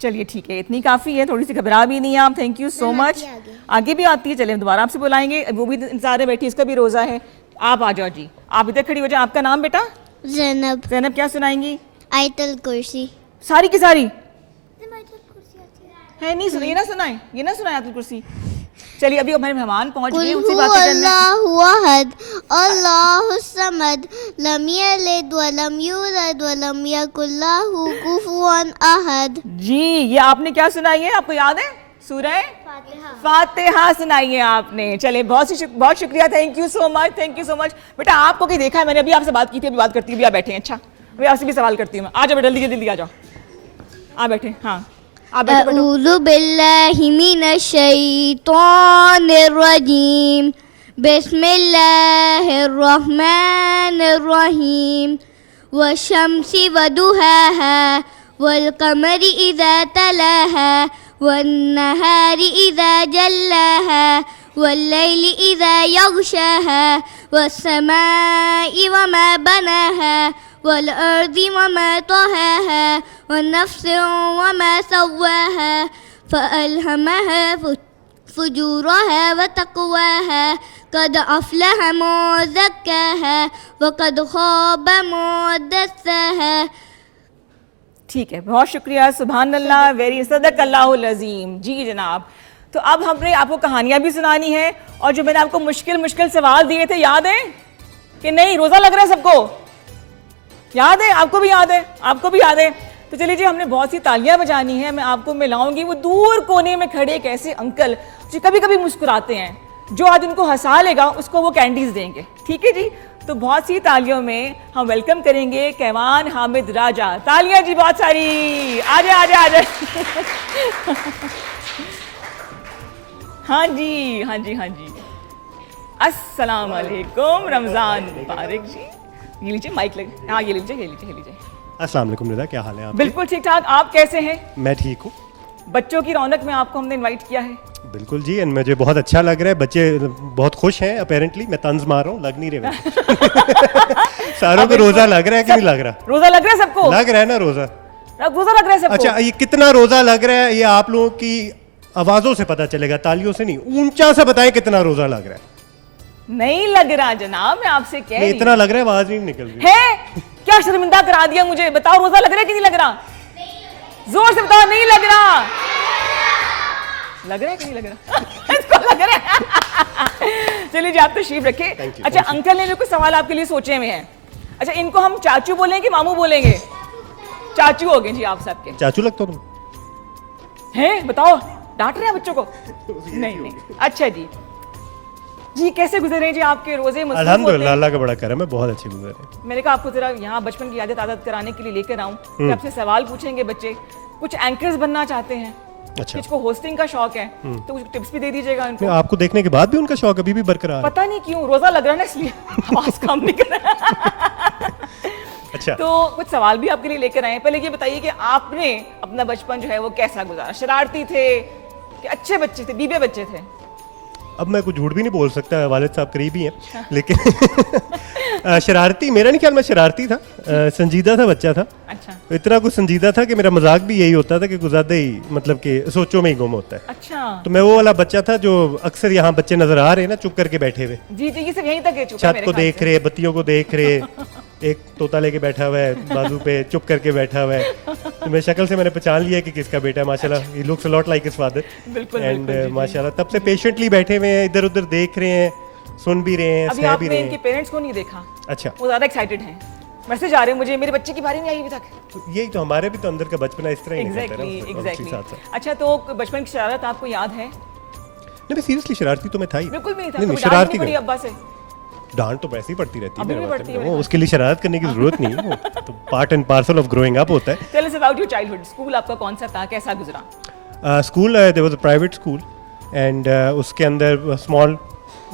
चलिए ठीक है, इतनी काफ़ी है, थोड़ी सी घबरा भी नहीं है आप. Thank you so much. आगे भी आती है, चलिए हम दोबारा आपसे बुलाएंगे. वो भी इंतजार है बैठी, इसका भी रोज़ा है. आप आ जाओ जी, आप इधर खड़ी हो जाए. आपका नाम बेटा? ज़ैनब. ज़ैनब, क्या सुनाएंगी? आयतुल कुर्सी. सारी की सारी है? नहीं सुना, ये ना सुनाए, ये ना सुनाए आयतुल कुर्सी. चलिए अभी हमारे मेहमान पहुंच गए, उनसे बातें करना. अल्लाहु अहद अल्लाहु समद लम यलिद व लम यूलद व लम यकुल लहू कुफुवन अहद. जी, ये आपने क्या सुनाई है, आपको याद है? सूरह फातिहा सुनाई है आपने. चले, बहुत शुक्रिया. Thank you so much, thank you so much. बेटा आपको कहीं देखा है मैंने? अभी आपसे बात की थी, अभी बात करती हूँ. अभी आप बैठे हैं. अच्छा, अभी आपसे भी सवाल करती हूँ मैं. आ जाओ बेटा, जल्दी जल्दी आ जाओ. आप बैठे. हाँ, आप बैठे. अऊज़ु बिल्लाहि मिनश शैतानिर रजीम. बिस्मिल्लाहिर रहमानिर रहीम. वशम्सि वदुहाहा वल कमरि इज़ा तलाहा वन्नहारि इज़ा जल्लाहा वल्लैलि इज़ा यग़शाहा वस्समाइ वमा बनाहा वल्अर्दि वमा तहाहा वन्नफ्सि वमा सव्वाहा फ़अल्हमहा फुजूरहा वतक़वाहा क़द अफ़लह मन ज़क्काहा वक़द ख़ाब मन दस्साहा. ठीक है, बहुत शुक्रिया. सुभान अल्लाह, वेरी सदक़ल्लाहुल अज़ीम. जी जनाब, तो अब हमने आपको कहानियाँ भी सुनानी है, और जो मैंने आपको मुश्किल मुश्किल सवाल दिए थे, याद है कि नहीं? रोज़ा लग रहा है सबको? याद है? आपको भी याद है? आपको भी याद है? तो चलिए जी, हमने बहुत सी तालियां बजानी है. मैं आपको मिलाऊंगी वो दूर कोने में खड़े एक ऐसे अंकल जो कभी कभी मुस्कुराते हैं. जो आज उनको हंसा लेगा उसको वो कैंडीज देंगे. ठीक है जी, तो बहुत सी तालियों में हम वेलकम करेंगे कैवान हामिद राजा. तालियां जी बहुत सारी. आजा आजा आजा. हाँ जी, हाँ जी, हाँ जी. अस्सलाम वालेकुम, रमजान मुबारक जी. ये लीजिए माइक लगे. हाँ, ये लीजिए, ये लीजिए, ये लीजिए. अस्सलाम वालेकुम रिदा, क्या हाल है आपके? बिल्कुल ठीक ठाक. आप कैसे हैं? मैं ठीक हूँ. बच्चों की रौनक में आपको हमने इनवाइट किया है. बिल्कुल जी, मुझे बहुत अच्छा लग रहा है. बच्चे बहुत खुश हैं अपेरेंटली. मैं तंज मार रहा हूँ, लग नहीं रहे. सारों को रोजा लग रहा है कि नहीं लग रहा? रोजा लग रहा है सबको. लग रहा है ना रोजा? रोजा लग रहा है सबको. अच्छा, ये कितना रोजा लग रहा है ये आप लोगों की आवाजों से पता चलेगा, तालियों से नहीं. ऊंचा से बताएं कितना रोजा लग रहा है. नहीं लग रहा जनाब, मैं आपसे कह रही हूं. इतना लग रहा है, आवाज नहीं निकल रही है. क्या शर्मिंदा करा दिया मुझे. बताओ, रोजा लग रहा है कि नहीं लग रहा? जोर से बताओ. नहीं लग रहा. लग रहा है कि नहीं लग रहा? इसको लग रहा है. चलिए जी, आप तशरीफ रखें. अच्छा, अंकल ने जो कुछ सवाल आपके लिए सोचे हुए हैं. अच्छा, इनको हम चाचू बोलेंगे कि मामू बोलेंगे? चाचू हो गए जी आप सबके. चाचू लगता तुम हैं? बताओ, डांट रहे हैं बच्चों को? नहीं नहीं. अच्छा जी, जी कैसे गुजरे जी आपके रोजे? अल्हम्दुलिल्लाह, अल्लाह का बड़ा करम है, बहुत अच्छे गुजरे. मैंने कहा आपको जरा यहाँ बचपन की यादें ताज़ा कराने के लिए लेकर आऊँ. आपसे सवाल पूछेंगे बच्चे. कुछ एंकर्स बनना चाहते हैं. अच्छा. किसको होस्टिंग का शौक है, तो कुछ टिप्स भी दे दीजिएगा उनको. आपको देखने के बाद भी उनका शौक अभी भी बरकरार है? पता नहीं क्यों, रोजा लग रहा है ना इसलिए आवाज काम नहीं कर रहा. अच्छा, तो कुछ सवाल भी आपके लिए लेकर आए. पहले ये बताइए कि आपने अपना बचपन जो है वो कैसा गुजारा? शरारती थे कि अच्छे बच्चे थे, बीबे बच्चे थे? अब मैं कुछ झूठ भी नहीं बोल सकता, वालिद साहब करीबी हैं. लेकिन शरारती, मेरा नहीं ख्याल मैं शरारती था. संजीदा था बच्चा था. अच्छा. इतना कुछ संजीदा था कि मेरा मजाक भी यही होता था कि गुज़ादा ही मतलब कि सोचों में ही गुम होता है. अच्छा. तो मैं वो वाला बच्चा था जो अक्सर यहाँ बच्चे नजर आ रहे हैं ना, चुप करके बैठे हुए. जी जी, ये सब यहीं तक है. छत को देख रहे, बत्तियों को देख रहे. एक तोता लेके बैठा हुआ है बाजू पे, चुप करके बैठा हुआ है. तो मेरी शक्ल से मैंने पहचान लिया कि किसका बेटा है. माशाल्लाह, he looks a lot like his father. And माशाल्लाह तब से पेशेंटली बैठे हुए हैं, इधर उधर देख रहे हैं, सुन भी रहे हैं, सह भी रहे हैं. इनके पेरेंट्स को नहीं देखा. अच्छा. वो ज्यादा एक्साइटेड हैं. मैसेज आ रहे हैं मुझे मेरे बच्चे के बारे में अभी तक. तो यही तो हमारे भी तो अंदर का बचपना इस तरह ही निकलता है. एग्जैक्टली. अच्छा, तो बचपन की शरारत आपको याद है? नहीं, मैं सीरियसली शरारती तो मैं था ही. बिल्कुल भी नहीं, शरारती पड़ी अब्बा से. डांट तो वैसे ही पड़ती रहती है मेरे बारे में. उसके लिए शरारत करने की जरूरत नहीं है. वो तो part and parcel of growing up होता है. Tell us about your childhood. School आपका कौन सा था, कैसा गुजरा? School there was a private school and उसके अंदर स्मॉल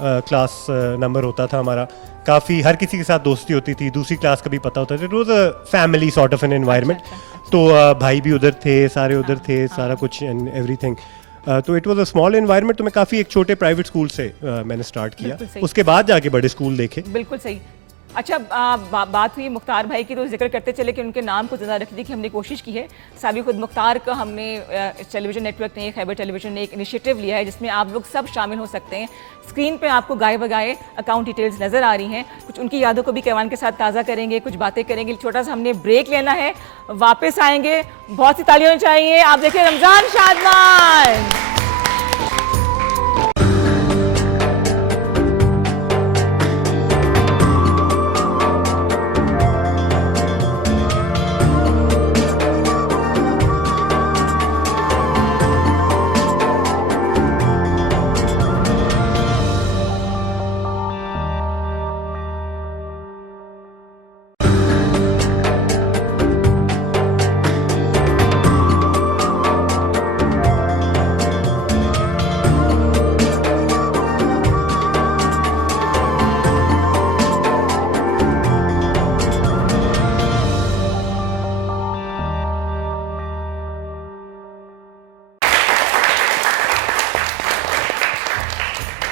क्लास नंबर होता था हमारा. काफ़ी हर किसी के साथ दोस्ती होती थी. दूसरी क्लास का भी पता होता था. It was a family sort of an environment. तो भाई भी उधर थे, सारे उधर थे, सारा कुछ एंड एवरीथिंग. तो it was a small environment, तो मैं काफ़ी एक छोटे प्राइवेट स्कूल से मैंने स्टार्ट किया, बिल्कुल सही। उसके बाद जाके बड़े स्कूल देखे। बिल्कुल सही। अच्छा, बात हुई मुख्तार भाई की, तो जिक्र करते चले कि उनके नाम को ज़्यादा रखने की हमने कोशिश की है। साबिक खुद मुख्तार का हमने इस टेलीविज़न नेटवर्क ने, खैबर टेलीविज़न ने एक इनिशिएटिव लिया है जिसमें आप लोग सब शामिल हो सकते हैं। स्क्रीन पे आपको गाए बगाए अकाउंट डिटेल्स नज़र आ रही हैं। कुछ उनकी यादों को भी कैवान के साथ ताज़ा करेंगे, कुछ बातें करेंगे। छोटा सा हमने ब्रेक लेना है, वापस आएंगे। बहुत सी तालियां चाहिए। आप देखिए रमज़ान शादमान।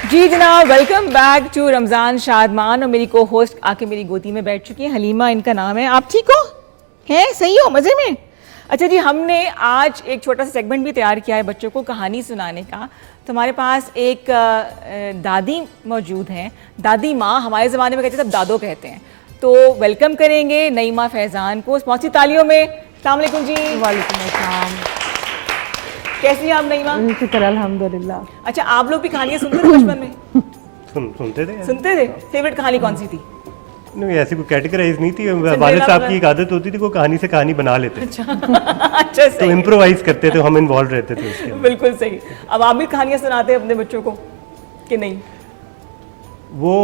जी जनाब, welcome back to Ramzan Shadman. और मेरी को होस्ट आके मेरी गोदी में बैठ चुकी है, हलीमा इनका नाम है। आप ठीक हो? हैं? सही हो? मज़े में? अच्छा जी, हमने आज एक छोटा सा सेगमेंट भी तैयार किया है बच्चों को कहानी सुनाने का। तो हमारे पास एक दादी मौजूद हैं। दादी माँ, हमारे ज़माने में कहते थे, अब दादो कहते हैं। तो वेलकम करेंगे नईमा फैज़ान को बहुत सी तालियों में। अस्सलाम वालेकुम जी। वालेकुम अस्सलाम। कैसी हैं आप नईमा? शुक्र अल्हम्दुलिल्लाह। अच्छा, आप लोग भी कहानियाँ सुनते थे बचपन में? सुनते थे। सुनते थे? फेवरेट कहानी कौन सी थी? नहीं, ऐसी कोई कैटेगराइज नहीं थी। वालिद साहब की एक आदत होती थी, वो कहानी से कहानी बना लेते थे। अच्छा, तो इम्प्रोवाइज करते थे, हम इन्वॉल्व रहते थे उसके। बिल्कुल सही। अब आप भी कहानियाँ सुनाते हैं अपने बच्चों को कि नहीं? वो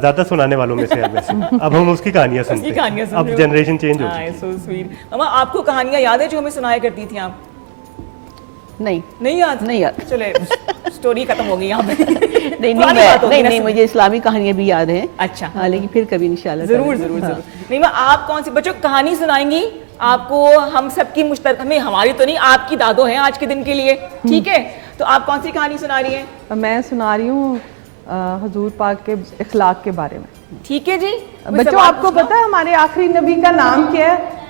ज़्यादा सुनाने वालों में से है वैसे। अब हम उसकी कहानियाँ सुनते हैं। अब जनरेशन चेंज हो चुकी है। So sweet. मामा, आपको कहानियाँ याद है जो हमें सुनाया करती थी आप? नहीं याद? नहीं याद। चले, स्टोरी खत्म हो गई यहाँ पे। नहीं, मुझे इस्लामी कहानियाँ भी याद हैं। अच्छा। हाँ, लेकिन फिर कभी इंशाल्लाह जरूर। नहीं, मैं आप कौन सी बच्चों कहानी सुनाएंगी आपको? हम सबकी मुश्तरक, हमें, हमारी तो नहीं, आपकी दादो हैं आज के दिन के लिए, ठीक है? तो आप कौन सी कहानी सुना रही हैं? मैं सुना रही हूँ हुजूर पाक के इखलाक के बारे में। ठीक है जी। बच्चों, आपको पता है हमारे आखिरी नबी का नाम क्या है?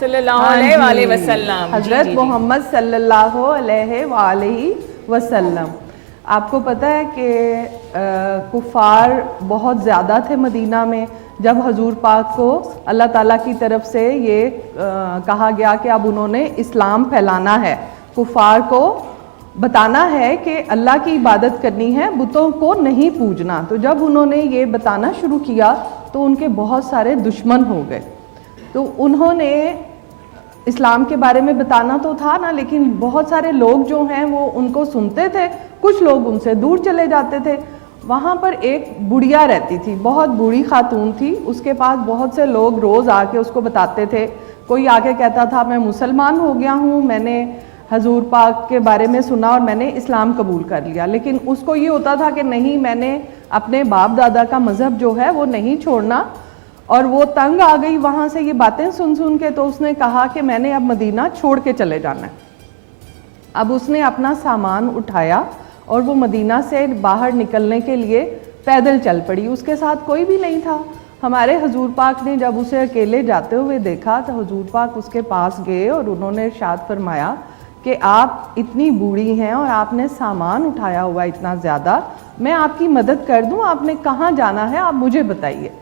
सल्लल्लाहु अलैहि वसल्लम। हजरत मोहम्मद सल्लल्लाहु अलैहि वसल्लम। आपको पता है कि कुफार बहुत ज़्यादा थे मदीना में जब हजूर पाक को अल्लाह ताला की तरफ से ये कहा गया कि अब उन्होंने इस्लाम फैलाना है, कुफार को बताना है कि अल्लाह की इबादत करनी है, बुतों को नहीं पूजना। तो जब उन्होंने ये बताना शुरू किया तो उनके बहुत सारे दुश्मन हो गए। तो उन्होंने इस्लाम के बारे में बताना तो था ना, लेकिन बहुत सारे लोग जो हैं वो उनको सुनते थे, कुछ लोग उनसे दूर चले जाते थे। वहाँ पर एक बुढ़िया रहती थी, बहुत बूढ़ी खातून थी। उसके पास बहुत से लोग रोज़ आके उसको बताते थे। कोई आके कहता था मैं मुसलमान हो गया हूँ, मैंने हजूर पाक के बारे में सुना और मैंने इस्लाम कबूल कर लिया। लेकिन उसको ये होता था कि नहीं, मैंने अपने बाप दादा का मज़हब जो है वो नहीं छोड़ना। और वो तंग आ गई वहाँ से ये बातें सुन सुन के, तो उसने कहा कि मैंने अब मदीना छोड़ के चले जाना है। अब उसने अपना सामान उठाया और वो मदीना से बाहर निकलने के लिए पैदल चल पड़ी। उसके साथ कोई भी नहीं था। हमारे हजूर पाक ने जब उसे अकेले जाते हुए देखा तो हजूर पाक उसके पास गए और उन्होंने इरशाद फरमाया कि आप इतनी बूढ़ी हैं और आपने सामान उठाया हुआ इतना ज़्यादा, मैं आपकी मदद कर दूं, आपने कहाँ जाना है आप मुझे बताइए।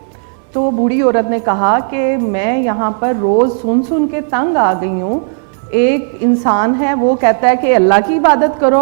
तो बूढ़ी औरत ने कहा कि मैं यहाँ पर रोज़ सुन सुन के तंग आ गई हूँ। एक इंसान है वो कहता है कि अल्लाह की इबादत करो,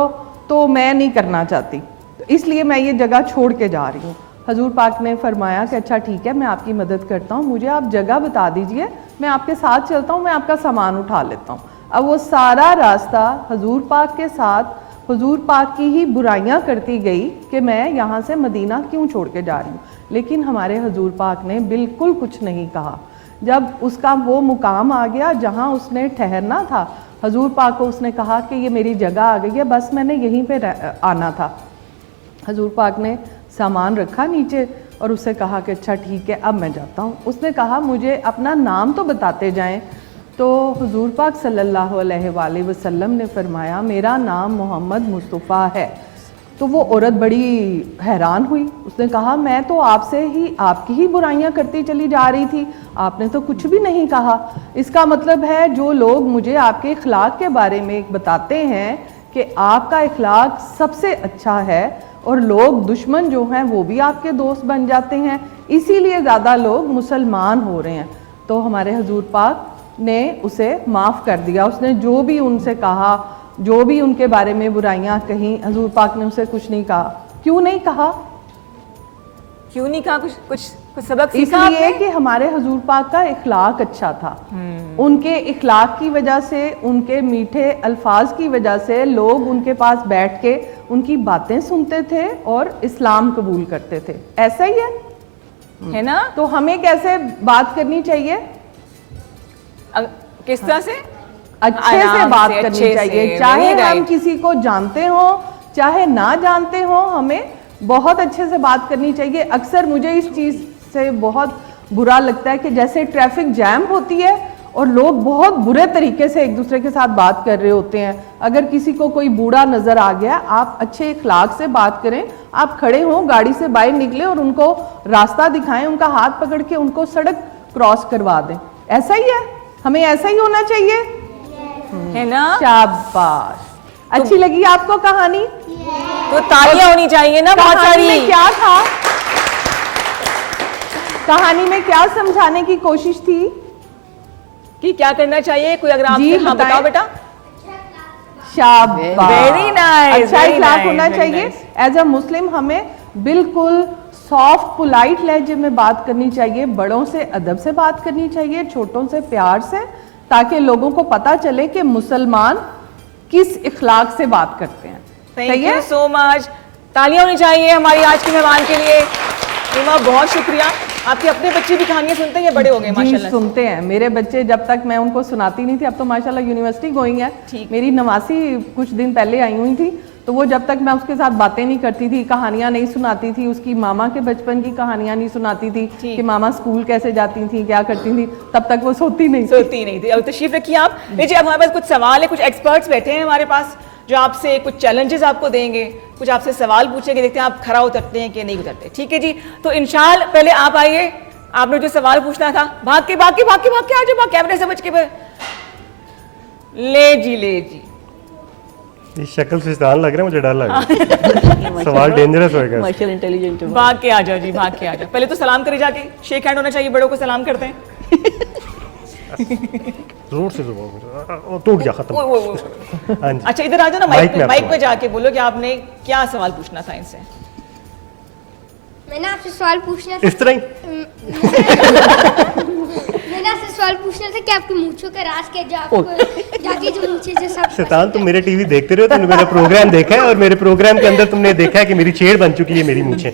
तो मैं नहीं करना चाहती, तो इसलिए मैं ये जगह छोड़ के जा रही हूँ। हजूर पाक ने फरमाया कि अच्छा ठीक है, मैं आपकी मदद करता हूँ, मुझे आप जगह बता दीजिए, मैं आपके साथ चलता हूँ, मैं आपका सामान उठा लेता हूँ। अब वो सारा रास्ता हजूर पाक के साथ हुजूर पाक की ही बुराइयां करती गई कि मैं यहाँ से मदीना क्यों छोड़ के जा रही हूँ। लेकिन हमारे हजूर पाक ने बिल्कुल कुछ नहीं कहा। जब उसका वो मुकाम आ गया जहाँ उसने ठहरना था, हजूर पाक को उसने कहा कि ये मेरी जगह आ गई है, बस मैंने यहीं पे आना था। हजूर पाक ने सामान रखा नीचे और उससे कहा कि अच्छा ठीक है, अब मैं जाता हूँ। उसने कहा मुझे अपना नाम तो बताते जाएं तो हुजूर पाक सल्लल्लाहु अलैहि वसल्लम ने फरमाया मेरा नाम मोहम्मद मुस्तफ़ा है। तो वो औरत बड़ी हैरान हुई, उसने कहा मैं तो आपसे ही आपकी ही बुराइयां करती चली जा रही थी, आपने तो कुछ भी नहीं कहा। इसका मतलब है जो लोग मुझे आपके इखलाक के बारे में बताते हैं कि आपका इखलाक सबसे अच्छा है और लोग दुश्मन जो हैं वो भी आपके दोस्त बन जाते हैं, इसीलिए ज़्यादा लोग मुसलमान हो रहे हैं। तो हमारे हुजूर पाक ने उसे माफ़ कर दिया। उसने जो भी उनसे कहा, जो भी उनके बारे में बुराइयां कहीं, हुजूर पाक ने उसे कुछ नहीं कहा। क्यों नहीं कहा? क्यों नहीं कहा? कुछ सबक सीखा इसलिए कि हमारे हुजूर पाक का इखलाक अच्छा था। उनके इखलाक की वजह से, उनके मीठे अल्फाज की वजह से लोग उनके पास बैठ के उनकी बातें सुनते थे और इस्लाम कबूल करते थे। ऐसा ही है ना? तो हमें कैसे बात करनी चाहिए? किस तरह से? अच्छे से बात करनी चाहिए, चाहे हम किसी को जानते हो चाहे ना जानते हो, हमें बहुत अच्छे से बात करनी चाहिए। अक्सर मुझे इस चीज़ से बहुत बुरा लगता है कि जैसे ट्रैफिक जैम होती है और लोग बहुत बुरे तरीके से एक दूसरे के साथ बात कर रहे होते हैं। अगर किसी को कोई बूढ़ा नज़र आ गया, आप अच्छे इखलाक से बात करें, आप खड़े हों, गाड़ी से बाहर निकले और उनको रास्ता दिखाएं, उनका हाथ पकड़ के उनको सड़क क्रॉस करवा दें। ऐसा ही है, हमें ऐसा ही होना चाहिए, है ना? शाबाश। अच्छी लगी आपको कहानी? तो तालियां होनी चाहिए ना बहुत सारी। में क्या था? कहानी में क्या समझाने की कोशिश थी कि क्या करना चाहिए? कोई अगर आपसे हाँ बताओ बेटा। शाबाश, वेरी नाइस। अच्छा इखलाक होना चाहिए। एज अ मुस्लिम हमें बिल्कुल सॉफ्ट पोलाइट लहजे में बात करनी चाहिए, बड़ों से अदब से बात करनी चाहिए, छोटों से प्यार से, ताकि लोगों को पता चले कि मुसलमान किस इखलाक से बात करते हैं। Thank you so much. तालियां होनी चाहिए हमारी आज की मेहमान के लिए। रीमा बहुत शुक्रिया। आपके अपने बच्चे भी कहानियां सुनते हैं, बड़े हो गए माशाल्लाह? सुनते हैं। मेरे बच्चे जब तक मैं उनको सुनाती नहीं थी, अब तो माशाल्लाह यूनिवर्सिटी गोइंग है। मेरी नवासी कुछ दिन पहले आई हुई थी, तो वो जब तक मैं उसके साथ बातें नहीं करती थी, कहानियां नहीं सुनाती थी, उसकी मामा के बचपन की कहानियां नहीं सुनाती थी कि मामा स्कूल कैसे जाती थी, क्या करती थी, तब तक वो सोती नहीं थी। अब तशरीफ रखिए आप। लीजिए, अब हमारे पास कुछ सवाल है, कुछ एक्सपर्ट्स बैठे हैं हमारे पास जो आपसे कुछ चैलेंजेस आपको देंगे, कुछ आपसे सवाल पूछेंगे, देखते हैं आप खरा उतरते हैं कि नहीं उतरते। ठीक है जी, तो इंशाल्लाह पहले आप आइए, आपने जो सवाल पूछना था। भाग के आ जाओ, कैमरे से बच के। ले जी ये शक्ल से शैतान लग रहा है, मुझे डर लग रहा है। सवाल डेंजरस होएगा। माशाल्लाह इंटेलिजेंट है। भाग के आ जाओ जी, भाग के आ जाओ। पहले तो सलाम करे जाके, शेक हैंड होना चाहिए, बड़ों को सलाम करते हैं। जोर से टूट जा, खत्म। हाँ जी। अच्छा इधर आ जाओ ना, माइक पे जाके बोलो कि आपने क्या सवाल पूछना था इनसे। मैंने आपसे सवाल पूछना था। इस तरह ही मैंने आपसे सवाल पूछना था कि आपकी मूंछों का राज क्या, जाके जो मूंछें जो सब। शैतान, तुम मेरे टीवी देखते रहो, तुमने मेरा प्रोग्राम देखा है और मेरे प्रोग्राम के अंदर तुमने देखा है कि मेरी छेड़ बन चुकी है मेरी मूंछें।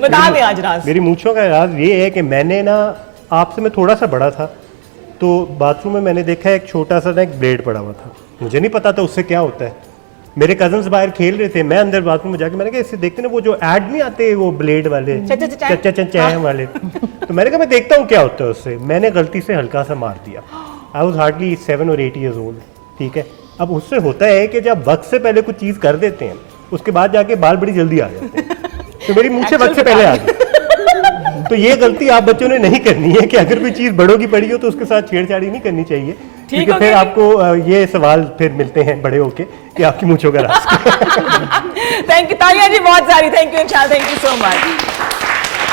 बता दे आज राज। मेरी मूंछों का राज ये है कि मैंने ना, आपसे मैं थोड़ा सा बड़ा था, तो बाथरूम में मैंने देखा एक छोटा सा ना एक ब्लेड पड़ा हुआ था। मुझे नहीं पता था उससे क्या होता है। मेरे कजन्स बाहर खेल रहे थे, मैं अंदर बाथरूम में जाके मैंने कहा इससे देखते ना वो जो ऐड नहीं आते वो ब्लेड वाले चाय वाले, तो मैंने कहा मैं देखता हूँ क्या होता है उससे। मैंने गलती से हल्का सा मार दिया। आई वॉज हार्डली 7 और 8 ईयर्स ओल्ड। ठीक है, अब उससे होता है कि जब वक्त से पहले कुछ चीज़ कर देते हैं, उसके बाद जाके बाल बड़ी जल्दी आ जाते हैं। तो मेरी मूंछें वक्त से पहले आ गई। तो ये गलती आप बच्चों ने नहीं करनी है कि अगर कोई चीज़ बड़ों की पड़ी हो तो उसके साथ छेड़छाड़ी नहीं करनी चाहिए, क्योंकि फिर आपको ये सवाल फिर मिलते हैं बड़े होके कि आपकी मूंछों का राज। थैंक यू तालिया जी, बहुत सारी थैंक यू इंशाल्लाह, थैंक यू सो मच।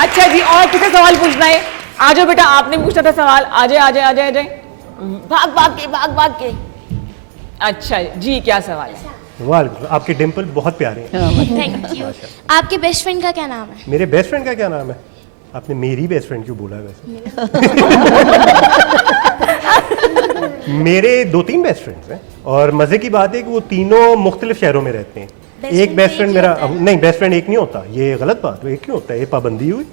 अच्छा जी, और किसे सवाल पूछना है? आ जाओ बेटा, आपने पूछना था सवाल। आ जाए। भाग के। अच्छा जी, क्या सवाल है? वाह, आपके डिम्पल बहुत प्यारे हैं। Thank you. आपके बेस्ट फ्रेंड का क्या नाम है? मेरे बेस्ट फ्रेंड का क्या नाम है? आपने मेरी बेस्ट फ्रेंड क्यों बोला वैसे? मेरे 2-3 बेस्ट फ्रेंड्स हैं और मज़े की बात है कि वो तीनों मुख्तलिफ शहरों में रहते हैं। एक बेस्ट फ्रेंड मेरा नहीं, बेस्ट फ्रेंड एक नहीं होता, ये गलत बात है। एक क्यों होता है? ये पाबंदी हुई।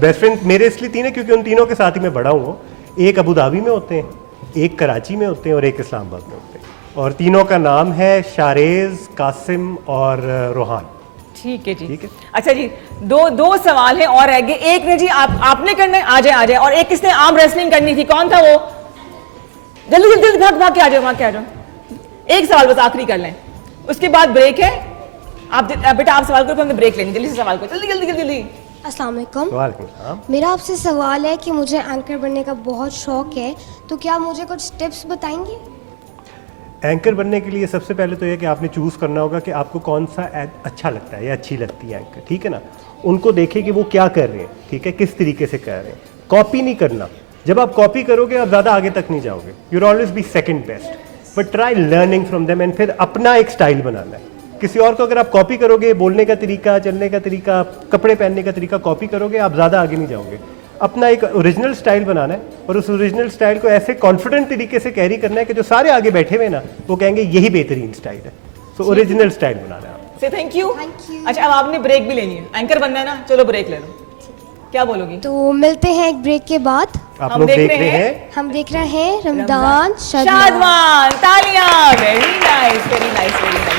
बेस्ट फ्रेंड मेरे इसलिए 3 है क्योंकि उन तीनों के साथ ही मैं बड़ा हूँ। एक अबू धाबी में होते हैं, एक कराची में होते हैं और एक इस्लामाबाद में होते हैं। और तीनों का नाम है शारेज, कासिम और रोहान। ठीक है जी, ठीक है। अच्छा जी, दो सवाल हैं और रह गए। एक ने जी आपने करना है, आ जाए। और एक किसने आर्म रेसलिंग करनी थी, कौन था वो? जल्दी जल्दी जल्दी भाग के आ जाओ, भाग के आ जाओ। एक सवाल बस आखिरी कर लें, उसके बाद ब्रेक है। आप बेटा आप सवाल करो, फिर हमने ब्रेक लेनी, जल्दी से सवाल करो, जल्दी जल्दी जल्दी जल्दी। अस्सलाम वालेकुम। वालेकुम सलाम। मेरा आपसे सवाल है कि मुझे एंकर बनने का बहुत शौक है, तो क्या आप मुझे कुछ टिप्स बताएंगे? एंकर बनने के लिए सबसे पहले तो यह कि आपने चूज़ करना होगा कि आपको कौन सा अच्छा लगता है या अच्छी लगती है एंकर, ठीक है ना। उनको देखें कि वो क्या कर रहे हैं, ठीक है, किस तरीके से कर रहे हैं। कॉपी नहीं करना, जब आप कॉपी करोगे आप ज़्यादा आगे तक नहीं जाओगे। You're always be second best, but try learning from them and फिर अपना एक स्टाइल बनाना है। किसी और को अगर आप कॉपी करोगे, बोलने का तरीका, चलने का तरीका, कपड़े पहनने का तरीका कॉपी करोगे, आप ज़्यादा आगे नहीं जाओगे। अपना एक ओरिजिनल स्टाइल बनाना है और उस ओरिजिनल स्टाइल को ऐसे कॉन्फिडेंट तरीके से कैरी करना है कि जो सारे आगे बैठे हुए ना वो कहेंगे यही बेहतरीन स्टाइल है। सो ओरिजिनल स्टाइल बनाना है। से थैंक यू। अच्छा अब आपने ब्रेक भी लेनी है, एंकर बनना है ना, चलो ब्रेक ले लो। क्या बोलोगी? तो मिलते हैं एक ब्रेक के बाद। आप लोग देख रहे हैं, हम देख रहे हैं रमजान शादमान। तालियां। Very nice very nice very nice.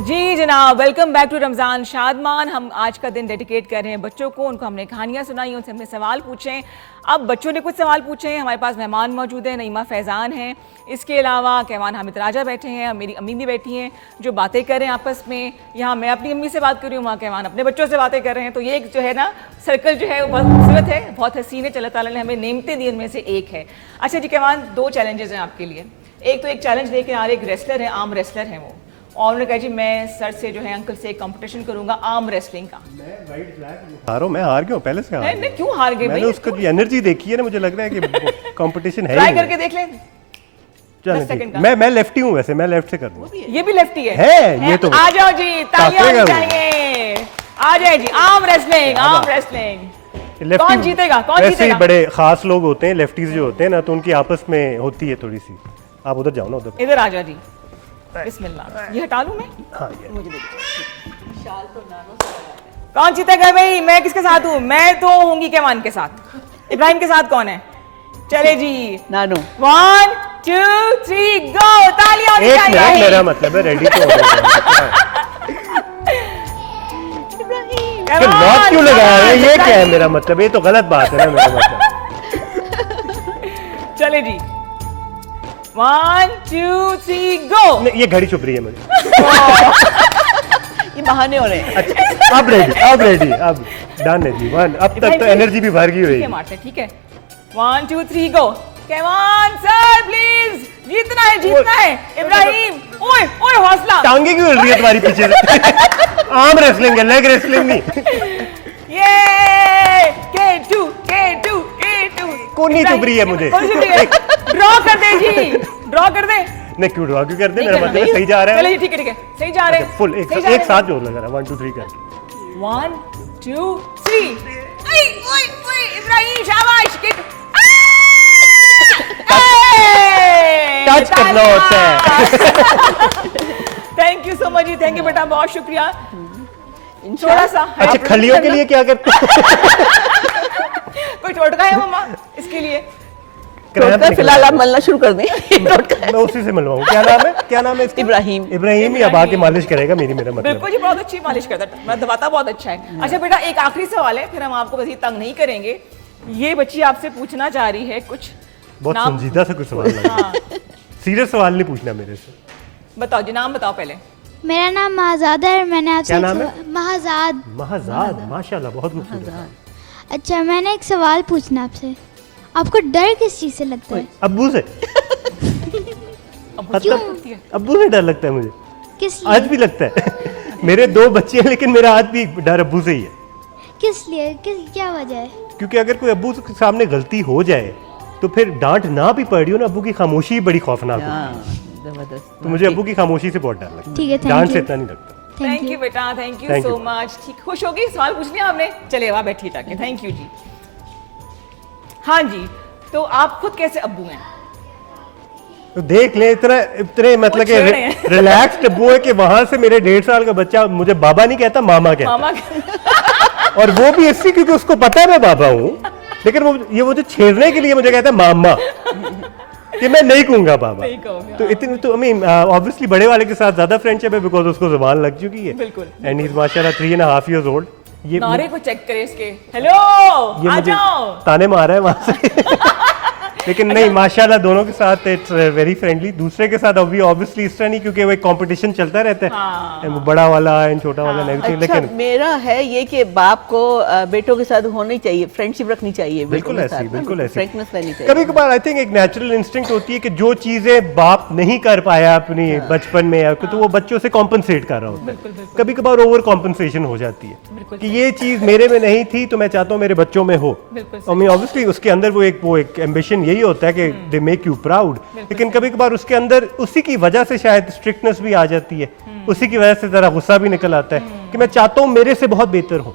जी जनाब, welcome back to Ramzan Shadman. हम आज का दिन डेडिकेट कर रहे हैं बच्चों को। उनको हमने कहानियाँ सुनाई, उनसे हमने सवाल पूछे। अब बच्चों ने कुछ सवाल पूछे हैं। हमारे पास मेहमान मौजूद हैं, नईमा फैज़ान हैं, इसके अलावा कैवान हामिद राजा बैठे हैं, मेरी अम्मी भी बैठी हैं जो बातें कर रहे हैं आपस में। यहाँ मैं अपनी अम्मी से बात कर रही हूँ, वहाँ कैवान अपने बच्चों से बातें कर रहे हैं। तो ये एक जो है ना सर्कल जो है वो बहुत खूबसूरत है, बहुत हसीन है। अल्लाह ताला ने हमें नेमतें दी, उनमें से एक है। अच्छा जी कैवान, दो चैलेंजेस हैं आपके लिए। एक तो एक चैलेंज लेके आ रहे, एक रेसलर है, आर्म रेसलर है वो, और उन्होंने कहा जी मैं सर से जो है अंकल से एक कंपटीशन करूंगा आर्म रेसलिंग का। मैं हार गया हूं, पहले से हार गया। नहीं क्यों हार गए भाई? मैंने उसका एनर्जी देखी है ना, मुझे लग रहा है कि कंपटीशन है। ट्राई करके देख लें। मैं लेफ्टी हूं, वैसे मैं लेफ्ट से कर दूंगा। ये भी लेफ्टी है, ये तो आ जाओ जी, तालियां चाहिए। आ जाए जी, आर्म रेसलिंग आर्म रेसलिंग। कौन जीतेगा? कौन जीतेगा? बड़े खास लोग होते हैं लेफ्टीज जो होते हैं ना, तो उनकी आपस में होती है थोड़ी सी। आप उधर जाओ ना, उधर इधर आ जाओ जी। बिस्मिल्लाह। ये हटा लूं मैं? हाँ, मुझे शाल तो कौन जीतेगा भाई? मैं किसके साथ हूँ? मैं तो होंगी कैवान के साथ। इब्राहिम के साथ कौन है? चले जी नानू। 1 2 3 गो। तालियां होनी चाहिए। मेरा मतलब है रेडी तो लॉक क्यों लगाया है? ये क्या है मेरा मतलब? ये तो गलत बात है ना मेरा मतलब। चले जी 1 2 3 गो। ये घड़ी चुप रही है मुझे। ये बहाने हो रहे हैं। अच्छा, अब रेडी अब डन है जी। 1 अब तक तो एनर्जी भी भर गई हुई है। मारते ठीक है। 1 2 3 गो। कैवान सर प्लीज, जीतना है इब्राहिम। ओए ओए हौसला। टांगे क्यों हिल रही है तुम्हारी पीछे से? आर्म रेसलिंग है, लेग रेसलिंग नहीं। ये K2 कौन नहीं चुप रही है मुझे? ड्रॉ कर दे जी, ड्रॉ कर दे। नहीं क्यों ड्रॉ क्यों कर दे? मेरा मतलब सही जा रहा है। चलिए ठीक है सही जा रहे हैं। फुल एक साथ जोर लगा रहा है। 1 2 3 करके 1 2 3। ओए इब्राहिम शाबाश। टच करना होता है। थैंक यू सो मच जी, थैंक यू बेटा, बहुत शुक्रिया। थोड़ा सा अच्छा, खलियों के लिए क्या करते हो? कोई टोटका है मम्मा इसके लिए? फिलहाल आप मलना शुरू कर दें। मैं उसी से मिलवाऊं। क्या नाम है इसका? इब्राहिम ही अब आके मालिश करेगा मेरा मतलब। बिल्कुल जी, बहुत अच्छी मालिश करता है, मैं दबाता बहुत अच्छा है। अच्छा बेटा, एक आखिरी सवाल है, फिर हम आपको वैसे तंग नहीं करेंगे। ये बच्ची आपसे पूछना चाह रही है कुछ। बहुत संजीदा सा कुछ सवाल है। सीरियस सवाल नहीं पूछना मेरे से। बताओ जी, नाम बताओ पहले। मेरा नाम महाजाद है और मैंने आपसे क्या नाम है? महाजाद। माशाल्लाह, बहुत खूबसूरत। अच्छा, मैंने एक सवाल पूछना आपसे। आपको डर किस चीज से लगता है? अब्बू से। अब्बू से डर लगता है मुझे। किस आज भी लगता है। मेरे 2 बच्चे हैं लेकिन मेरा आज भी डर अब्बू से ही है। किस लिए? क्या वजह है? क्योंकि अगर कोई अब्बू के सामने गलती हो जाए तो फिर डांट ना भी पड़ रही हो ना, अब्बू की खामोशी बड़ी खौफनाक होती है। जबरदस्त। तो मुझे अब्बू की खामोशी से बहुत डर लगता ठीक है, है, thank डांट you. से इतना नहीं लगता। थैंक यू बेटा, thank you Thank so you. Much. ठीक, खुश होगी? सवाल पूछ लिया आपने? चलिए वहाँ बैठिए जाके। थैंक यू जी। हाँ जी, तो आप खुद कैसे अब्बू हैं? तो देख ले, इतने मतलब छेड़ रहे हैं। कि रिलैक्स्ड अब्बू है कि वहां से मेरे 1.5 साल का बच्चा मुझे बाबा नहीं कहता, मामा कहता मामा है। और वो भी इसलिए क्योंकि उसको पता है मैं बाबा हूँ, लेकिन वो ये मुझे छेड़ने के लिए मुझे कहता है मामा, कि मैं नहीं कहूंगा बाबा। नहीं कहूंगा। तो इतनी तो ऑब्वियसली बड़े वाले के साथ ज्यादा फ्रेंडशिप है बिकॉज उसको जुबान लग चुकी है। बिल्कुल। एंड ही इज माशाल्लाह 3.5 years old। ये नारे को चेक करें इसके। हेलो, ये आ मुझे जाओ। ताने मारा है वहां से। लेकिन नहीं, माशाल्लाह दोनों के साथ इट्स वेरी फ्रेंडली। दूसरे के साथ अभी ऑब्वियसली इस तरह नहीं, क्योंकि वो एक कंपटीशन चलता रहता है। हाँ। बड़ा वाला एंड छोटा वाला नहीं। अच्छा, लेकिन मेरा है ये कि बाप को बेटों के साथ होनी चाहिए, फ्रेंडशिप रखनी चाहिए, बिल्कुल ऐसी, बिल्कुल ऐसी। फ्रैंकनेस रहनी चाहिए। कभी कभार आई थिंक एक नेचुरल इंस्टिंक्ट होती है कि जो चीजें बाप नहीं कर पाया अपनी बचपन में या तो वो बच्चों से कॉम्पनसेट कर रहा होता है। कभी कभार ओवर कॉम्पनसेशन हो जाती है कि ये चीज मेरे में नहीं थी तो मैं चाहता हूँ मेरे बच्चों में हो। ऑब्वियसली उसके अंदर वो एक एम्बिशन यही होता है कि दे मेक यू प्राउड। लेकिन कभी कभार उसके अंदर उसी की वजह से शायद स्ट्रिक्टनेस भी आ जाती है, उसी की वजह से जरा गुस्सा भी निकल आता है कि मैं चाहता हूँ मेरे से बहुत बेहतर हो,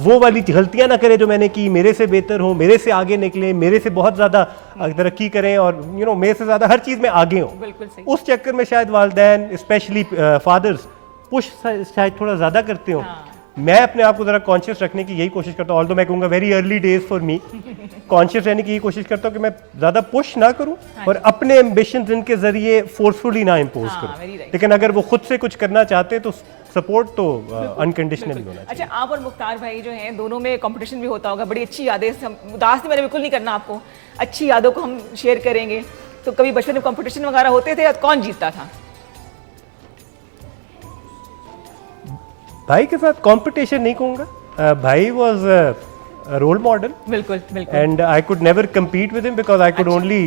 वो वाली गलतियां ना करे जो मैंने की, मेरे से बेहतर हो, मेरे से आगे निकले, मेरे से बहुत ज्यादा तरक्की करें और मेरे से ज्यादा हर चीज में आगे हो। उस चक्कर में शायद वालिदैन स्पेशली फादर्स पुश शायद थोड़ा ज्यादा करते हो। मैं अपने आप को जरा कॉन्शियस रखने की यही कोशिश करता हूँ, ऑल्दो मैं कहूँगा very early days for me, conscious रहने की यही कोशिश करता हूँ कि मैं ज्यादा पुश ना करूँ और अपने एम्बिशंस इनके जरिए फोर्सफुली ना इम्पोज करूँ। लेकिन अगर वो खुद से कुछ करना चाहते तो सपोर्ट तो अनकंडीशनली होना चाहिए। अच्छा, आप और मुख्तार भाई जो हैं दोनों में कंपटीशन भी होता होगा, बड़ी अच्छी यादें। उदास नहीं मैंने बिल्कुल नहीं करना आपको, अच्छी यादों को हम शेयर करेंगे। तो कभी बचपन में कंपटीशन वगैरह होते थे, कौन जीतता था? भाई के साथ कंपटीशन नहीं कहूँगा, भाई वाज रोल मॉडल। बिल्कुल बिल्कुल। And I could never compete with him because I could only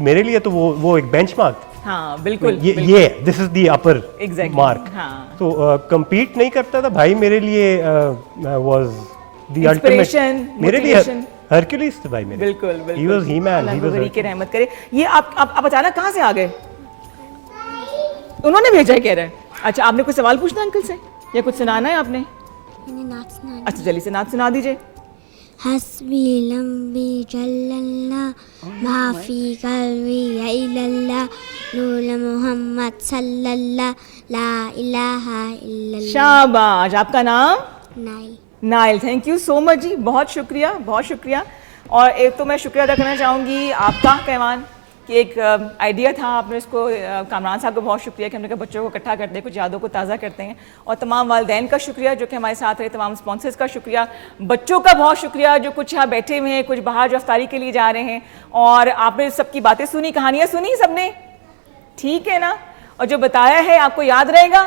मेरे लिए तो वो एक बेंचमार्क। हाँ बिल्कुल। ये this is the upper mark. तो compete नहीं करता था भाई, मेरे लिए was the ultimate, मेरे लिए हरक्यूलिस था भाई मेरे। बिल्कुल बिल्कुल। He was He-Man, he was की रहमत करे। ये आप अचानक कहाँ से आ गए? उन्होंने भेजा है कह रहे हैं। अच्छा, आपने कोई सवाल पूछना अंकल से या कुछ सुनाना है आपने? अच्छा, जल्दी से नात सुना दीजिए। हस्बी लम्बी जल्लल्ला माफी कल्बी इल्लल्लाह नूर मोहम्मद सल्लल्लाह ला इलाहा इल्लल्लाह। शाबाश। आपका नाम? Nail. Nail, thank you so much जी, बहुत शुक्रिया, बहुत शुक्रिया। और एक तो मैं शुक्रिया अदा करना चाहूँगी आपका कैवान कि एक आइडिया था, आपने इसको कामरान साहब को बहुत शुक्रिया कि हमने कहा बच्चों को इकट्ठा करते हैं, कुछ यादों को ताज़ा करते हैं। और तमाम वालिदैन का शुक्रिया जो कि हमारे साथ रहे, तमाम स्पॉन्सर्स का शुक्रिया, बच्चों का बहुत शुक्रिया जो कुछ यहाँ बैठे हुए हैं, कुछ बाहर जो अफ्तारी के लिए जा रहे हैं। और आपने सबकी बातें सुनी, कहानियाँ सुनी सबने, ठीक है ना? और जो बताया है आपको याद रहेगा?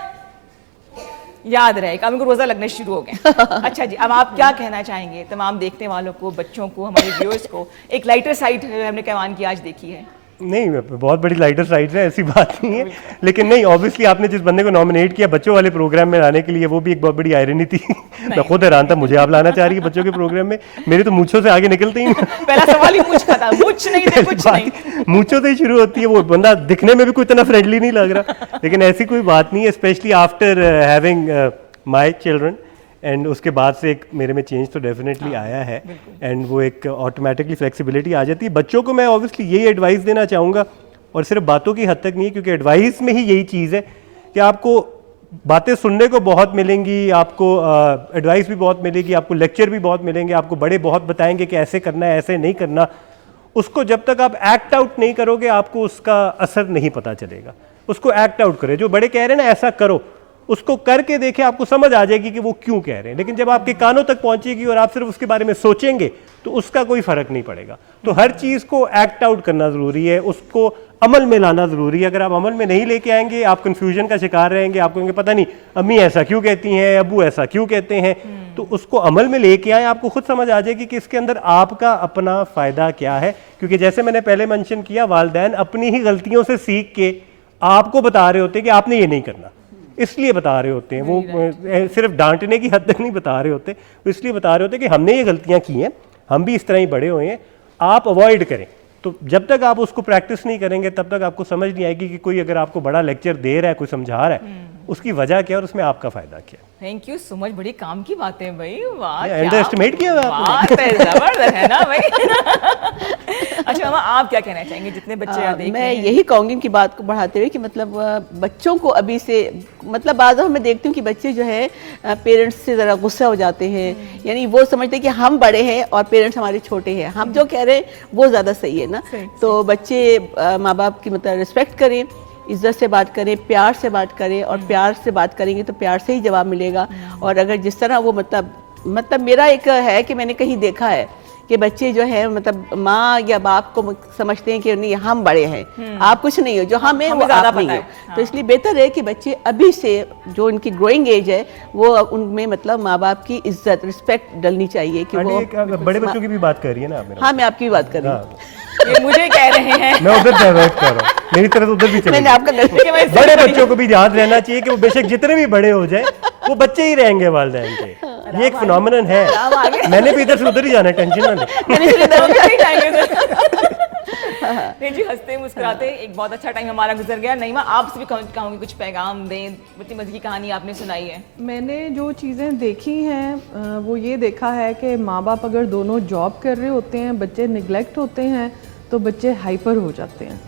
याद रहेगा। अब इनको रोज़ा लगने शुरू हो गए। अच्छा जी, अब आप क्या कहना चाहेंगे तमाम देखने वालों को, बच्चों को, हमारे व्यूअर्स को? एक लाइटर साइड हमने कैवान की आज देखी है। नहीं, बहुत बड़ी लाइटर साइड है, ऐसी बात नहीं है। लेकिन नहीं, ऑब्वियसली आपने जिस बंदे को नॉमिनेट किया बच्चों वाले प्रोग्राम में लाने के लिए, वो भी एक बहुत बड़ी आयरनी थी। मैं खुद हैरान था, मुझे आप लाना चाह रही है बच्चों के प्रोग्राम में? मेरे तो मूंछों से आगे निकलते ही पहला सवाल ही पूछ था, मूंछ नहीं थे, कुछ नहीं। मूंछों से ही शुरू होती है। वो बंदा दिखने में भी कोई इतना फ्रेंडली नहीं लग रहा, लेकिन ऐसी कोई बात नहीं है। Specially after having my children and उसके बाद से एक मेरे में चेंज तो डेफिनेटली आया है। एंड वो एक ऑटोमेटिकली फ्लेक्सिबिलिटी आ जाती है। बच्चों को मैं ऑब्वियसली यही एडवाइस देना चाहूँगा, और सिर्फ बातों की हद तक नहीं, क्योंकि एडवाइस में ही यही चीज़ है कि आपको बातें सुनने को बहुत मिलेंगी, आपको एडवाइस भी बहुत मिलेगी, आपको लेक्चर भी बहुत मिलेंगे, आपको बड़े बहुत बताएंगे कि ऐसे करना है, ऐसे नहीं करना। उसको जब तक आप एक्ट आउट नहीं करोगे आपको उसका असर नहीं पता चलेगा। उसको एक्ट आउट करें, जो बड़े कह रहे हैं ना ऐसा करो, उसको करके देखें, आपको समझ आ जाएगी कि वो क्यों कह रहे हैं। लेकिन जब आपके कानों तक पहुंचेगी और आप सिर्फ उसके बारे में सोचेंगे तो उसका कोई फर्क नहीं पड़ेगा। तो हर चीज़ को एक्ट आउट करना ज़रूरी है, उसको अमल में लाना ज़रूरी है। अगर आप अमल में नहीं लेके आएंगे आप कन्फ्यूजन का शिकार रहेंगे, आप कहेंगे पता नहीं अम्मी ऐसा क्यों कहती हैं, अब्बू ऐसा क्यों कहते हैं। तो उसको अमल में लेके आए, आपको खुद समझ आ जाएगी कि इसके अंदर आपका अपना फ़ायदा क्या है। क्योंकि जैसे मैंने पहले मेंशन किया, वालिदैन अपनी ही गलतियों से सीख के आपको बता रहे होते हैं कि आपने ये नहीं करना, इसलिए बता रहे होते हैं। वो सिर्फ डांटने की हद तक नहीं बता रहे होते, वो इसलिए बता रहे होते हैं कि हमने ये गलतियां की हैं, हम भी इस तरह ही बड़े हुए हैं, आप अवॉइड करें। तो जब तक आप उसको प्रैक्टिस नहीं करेंगे तब तक आपको समझ नहीं आएगी कि कोई अगर आपको बड़ा लेक्चर दे रहा है, कोई समझा रहा है, उसकी वजह क्या है और उसमें आपका फायदा क्या है। थैंक यू सो मच, बड़ी काम की बातें भाई, वाह अंडर एस्टिमेट किया हुआ है बात है, जबरदस्त है ना भाई। अच्छा मामा, आप क्या कहना चाहेंगे जितने बच्चे यहाँ देख मैं रहे हैं? यही कहूँगी उनकी बात को बढ़ाते हुए कि मतलब बच्चों को अभी से, मतलब बाद में मैं देखती हूँ कि बच्चे जो है पेरेंट्स से ज़रा गुस्सा हो जाते हैं, यानी वो समझते हैं कि हम बड़े हैं और पेरेंट्स हमारे छोटे हैं, हम जो कह रहे हैं वो ज़्यादा सही है ना। तो बच्चे माँ बाप की मतलब रिस्पेक्ट करें, इज्जत से बात करें, प्यार से बात करें, और प्यार से बात करेंगे तो प्यार से ही जवाब मिलेगा। और अगर जिस तरह वो मतलब मेरा एक है कि मैंने कहीं देखा है कि बच्चे जो है मतलब माँ या बाप को समझते हैं कि नहीं हम बड़े हैं, आप कुछ नहीं हो, जो हम हैं वो आप नहीं हो। तो इसलिए बेहतर है कि बच्चे अभी से जो इनकी ग्रोइंग एज है वो उनमें मतलब माँ बाप की इज्जत, रिस्पेक्ट डलनी चाहिए कि वो बड़े बच्चों की भी बात कर रही है ना आप? हाँ, मैं आपकी भी बात कर रही हूँ। ये मुझे कह रहे हैं, मैं उधर डाइवर्ट कर रहा हूँ, मेरी तरफ उधर भी चले। बड़े बच्चों को भी याद रहना चाहिए कि वो बेशक जितने भी बड़े हो जाए वो बच्चे ही रहेंगे वालिदैन के, ये एक फिनोमिनन है। मैंने भी इधर से उधर ही जाना है, टेंशन ना नहीं जी, हंसते मुस्कुराते एक बहुत अच्छा टाइम हमारा गुजर गया। नईमा, आपसे भी कहूँगी कुछ पैगाम दें, इतनी मजे की कहानी आपने सुनाई है। मैंने जो चीज़ें देखी हैं वो ये देखा है कि माँ बाप अगर दोनों जॉब कर रहे होते हैं, बच्चे निगलेक्ट होते हैं तो बच्चे हाइपर हो जाते हैं।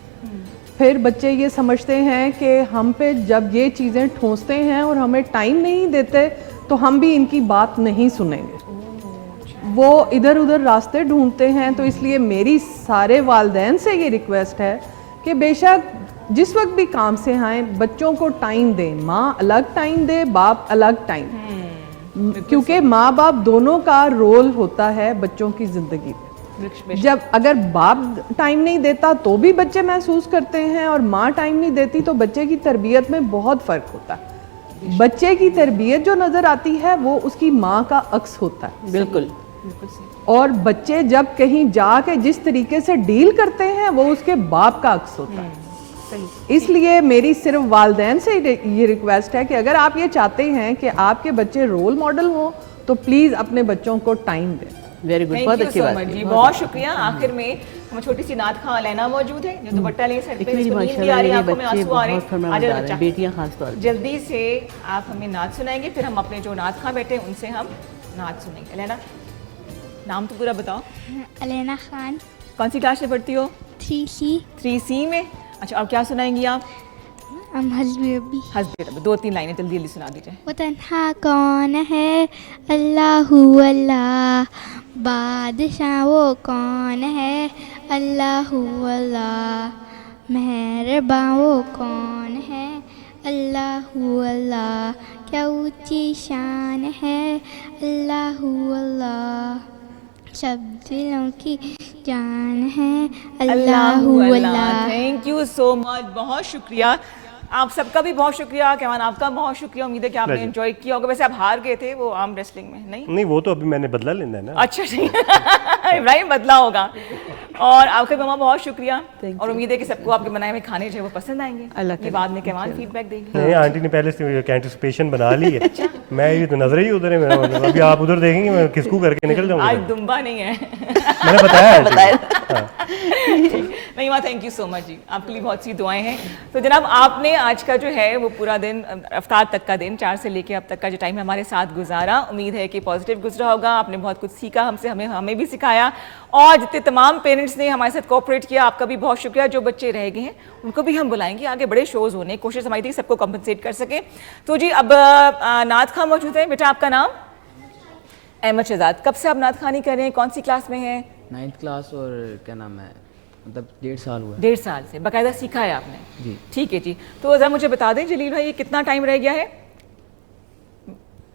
फिर बच्चे ये समझते हैं कि हम पे जब ये चीज़ें ठोंसते हैं और हमें टाइम नहीं देते तो हम भी इनकी बात नहीं सुनेंगे, वो इधर उधर रास्ते ढूंढते हैं। तो इसलिए मेरी सारे वालिदैन से ये रिक्वेस्ट है कि बेशक जिस वक्त भी काम से आए बच्चों को टाइम दें, माँ अलग टाइम दे, बाप अलग टाइम, क्योंकि माँ बाप दोनों का रोल होता है बच्चों की ज़िंदगी में। जब अगर बाप टाइम नहीं देता तो भी बच्चे महसूस करते हैं, और माँ टाइम नहीं देती तो बच्चे की तरबियत में बहुत फ़र्क होता है। बच्चे की तरबियत जो नज़र आती है वो उसकी माँ का अक्स होता है। बिल्कुल। और बच्चे जब कहीं जाके जिस तरीके से डील करते हैं वो उसके बाप का अक्स होता है। इसलिए मेरी सिर्फ वालिदैन से ये रिक्वेस्ट है कि अगर आप ये चाहते हैं कि आपके बच्चे रोल मॉडल हों तो प्लीज़ अपने बच्चों को टाइम दें। वेरी गुड, बहुत अच्छी बात जी, बहुत शुक्रिया। आखिर में हम छोटी सी नात खां लेना मौजूद है जो दुपट्टा ले सर पे, इसको नींद भी आ रही है, आंखों में आंसू आ रहे हैं। आज बच्चा, बेटियां खास तौर पे जल्दी से आप हमें नात सुनाएंगे, फिर हम अपने जो नात खां बैठे उनसे हम नात सुनेंगे। लेना, नाम तो पूरा बताओ। अलेना खान। कौन सी क्लास में पढ़ती हो? 3C। 3C में। अच्छा, और क्या सुनाएंगी आप? हस्बी रब्बी। हस्बी रब्बी, 2-3 लाइनें जल्दी जल्दी सुना दीजिए। वो तन्हा कौन है अल्लाहु अल्लाह, बादशाह वो कौन है अल्लाहु अल्लाह, मेहरबान वो कौन है अल्लाहु अल्लाह, क्या ऊंची शान है अल्लाहु अल्लाह, सब दिलों की जान है अल्लाहु अल्लाह। थैंक यू सो मच, बहुत शुक्रिया। आप सबका भी बहुत शुक्रिया। कैमान, आपका बहुत शुक्रिया। उम्मीद है कि आपने एंजॉय किया होगा। वैसे आप हार गए थे वो आर्म रेसलिंग में, नहीं वो तो अभी मैंने बदला लेना है ना। अच्छा ठीक इब्राहिम, बदला होगा। और आपके मम्मा बहुत शुक्रिया, और उम्मीद है कि सबको आपके बनाए हुए खाने जो है वो पसंद आएंगे। ये बाद में कैमान फीडबैक देंगे। नहीं, आंटी ने पहले से एंटिसिपेशन बना ली है। मैं ये तो नजर ही उधर है मेरा, मतलब अभी आप उधर देखेंगे मैं किसको करके निकल जाऊंगा। आज दुम्बा नहीं है। मैंने बताया। नहीं माँ, थैंक यू सो मच जी, आपके लिए बहुत सी दुआएं हैं। तो जनाब, आपने आज का जो है वो पूरा दिन, अफ्तार तक का दिन, 4 से लेके अब तक का जो टाइम है हमारे साथ गुजारा। उम्मीद है कि पॉजिटिव गुजरा होगा। आपने बहुत कुछ सीखा हमसे, हमें भी सिखाया। और जितने तमाम पेरेंट्स ने हमारे साथ कोऑपरेट किया, आपका भी बहुत शुक्रिया। जो बच्चे रह गए हैं उनको भी हम बुलाएंगे, आगे बड़े शोज होने कोशिश हमारी थी सबको कॉम्पनसेट कर सके। तो जी, अब नात खां मौजूद है। बेटा, आपका नाम? अहमद शहजाद। कब से आप नात खानी कर रहे हैं? कौन सी क्लास में हैं? 9th class. और क्या नाम है, मतलब 1.5 साल हुआ है। 1.5 साल से बाकायदा सीखा है आपने? जी। ठीक है जी। तो ज़रा मुझे बता दें जलील भाई, ये कितना टाइम रह गया है?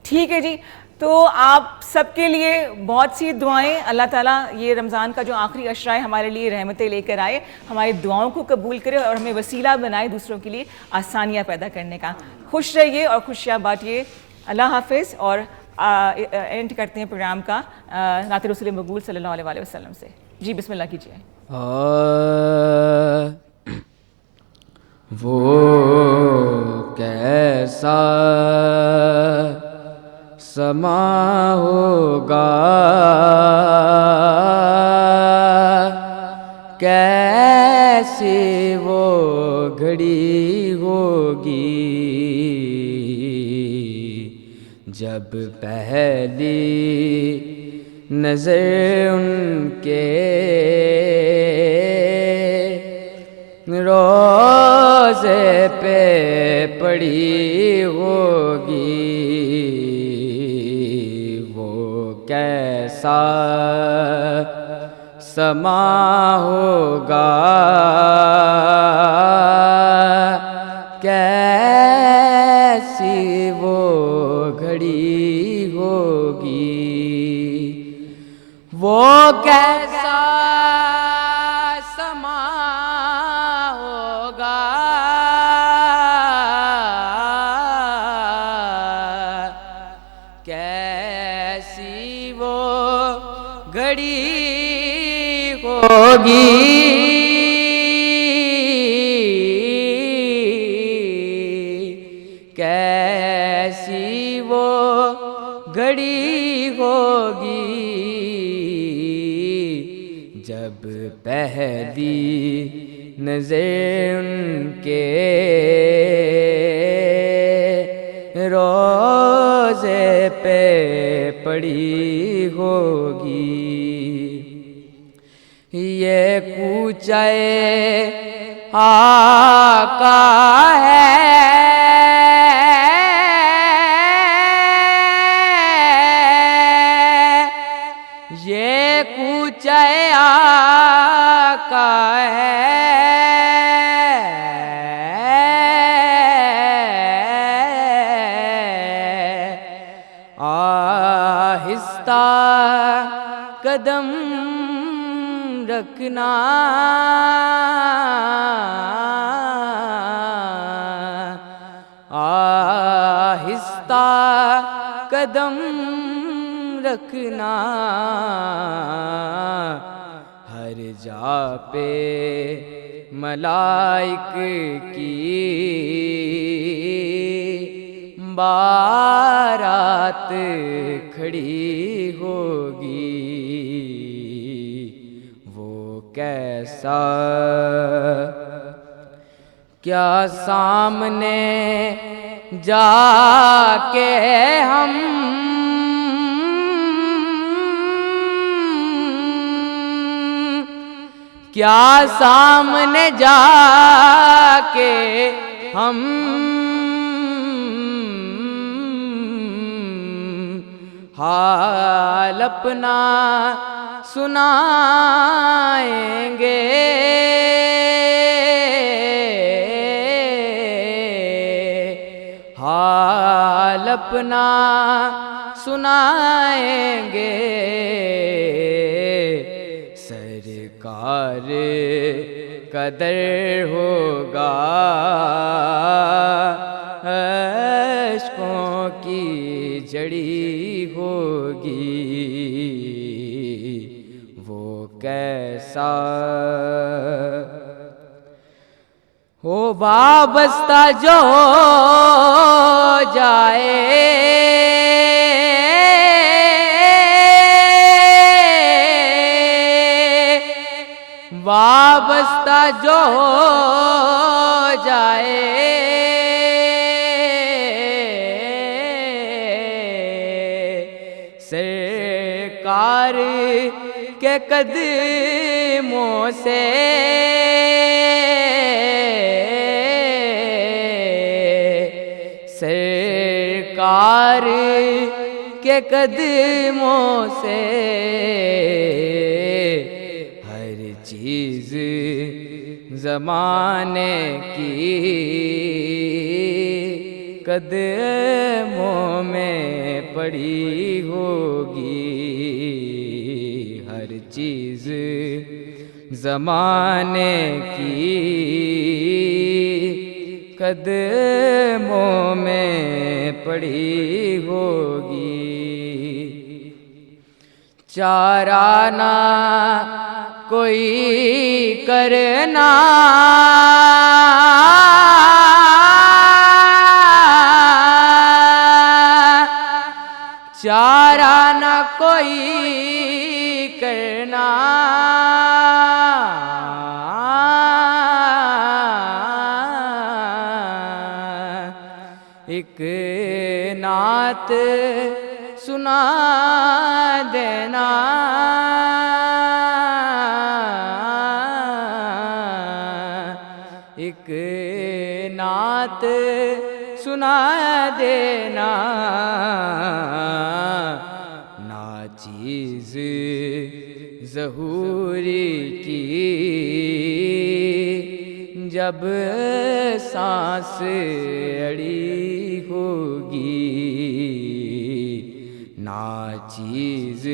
ठीक है जी। तो आप सबके लिए बहुत सी दुआएं। अल्लाह ताला ये रमज़ान का जो आखिरी अशरा है हमारे लिए रहमतें लेकर आए, हमारी दुआओं को कबूल करे और हमें वसीला बनाए दूसरों के लिए आसानियाँ पैदा करने का। खुश रहिए और खुशियाँ बांटिए। अल्लाह हाफिज़। और एंड करते हैं प्रोग्राम का नाते रसूल मकबूल सल्लल्लाहु अलैहि वसल्लम से। जी, बिस्मिल्लाह कीजिए। वो कैसा समा होगा कैसी वो घड़ी होगी जब पहली नजर उनके रोज़े पे पड़ी होगी, वो कैसा समा होगा, कैसी वो घड़ी होगी, वो कैसा समा होगा, कैसी वो घड़ी होगी, कैसी वो घड़ी होगी जब पहली नजर उनके रोज़े पे पड़ी होगी। ये कूचाए आका है, ये कूचाए आका है, आहिस्ता कदम रखना, आहिस्ता कदम रखना, हर जा पे मलाइक की बारात खड़ी होगी, वो कैसा क्या सामने जाके हम क्या सामने जाके हम हाल अपना सुनाएंगे, हाल अपना सुनाएंगे, सरकार कदर होगा, अश्कों की जड़ी होगी, वो कैसा हो वाबस्ता जो जाए, वाबस्ता जो जाए, सरकार के कदमों से सरकार के कदमों से हर चीज ज़माने की कदमों में पड़ी होगी, हर चीज ज़माने की कदमों में पड़ी होगी, चारा ना कोई करना, चारा ना कोई करना, नात सुना देना, एक नात सुना देना, नाचीज़ ज़हूरी की जब सांस अड़ी होगी, नाचीज़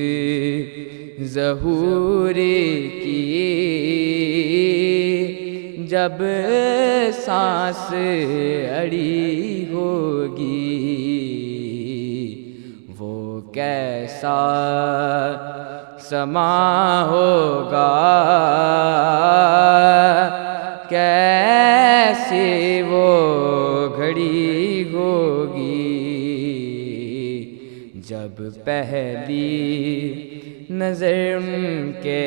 ज़हूरी की जब सांस अड़ी होगी, वो कैसा समा होगा, कैसे वो घड़ी होगी, जब पहली नज़र के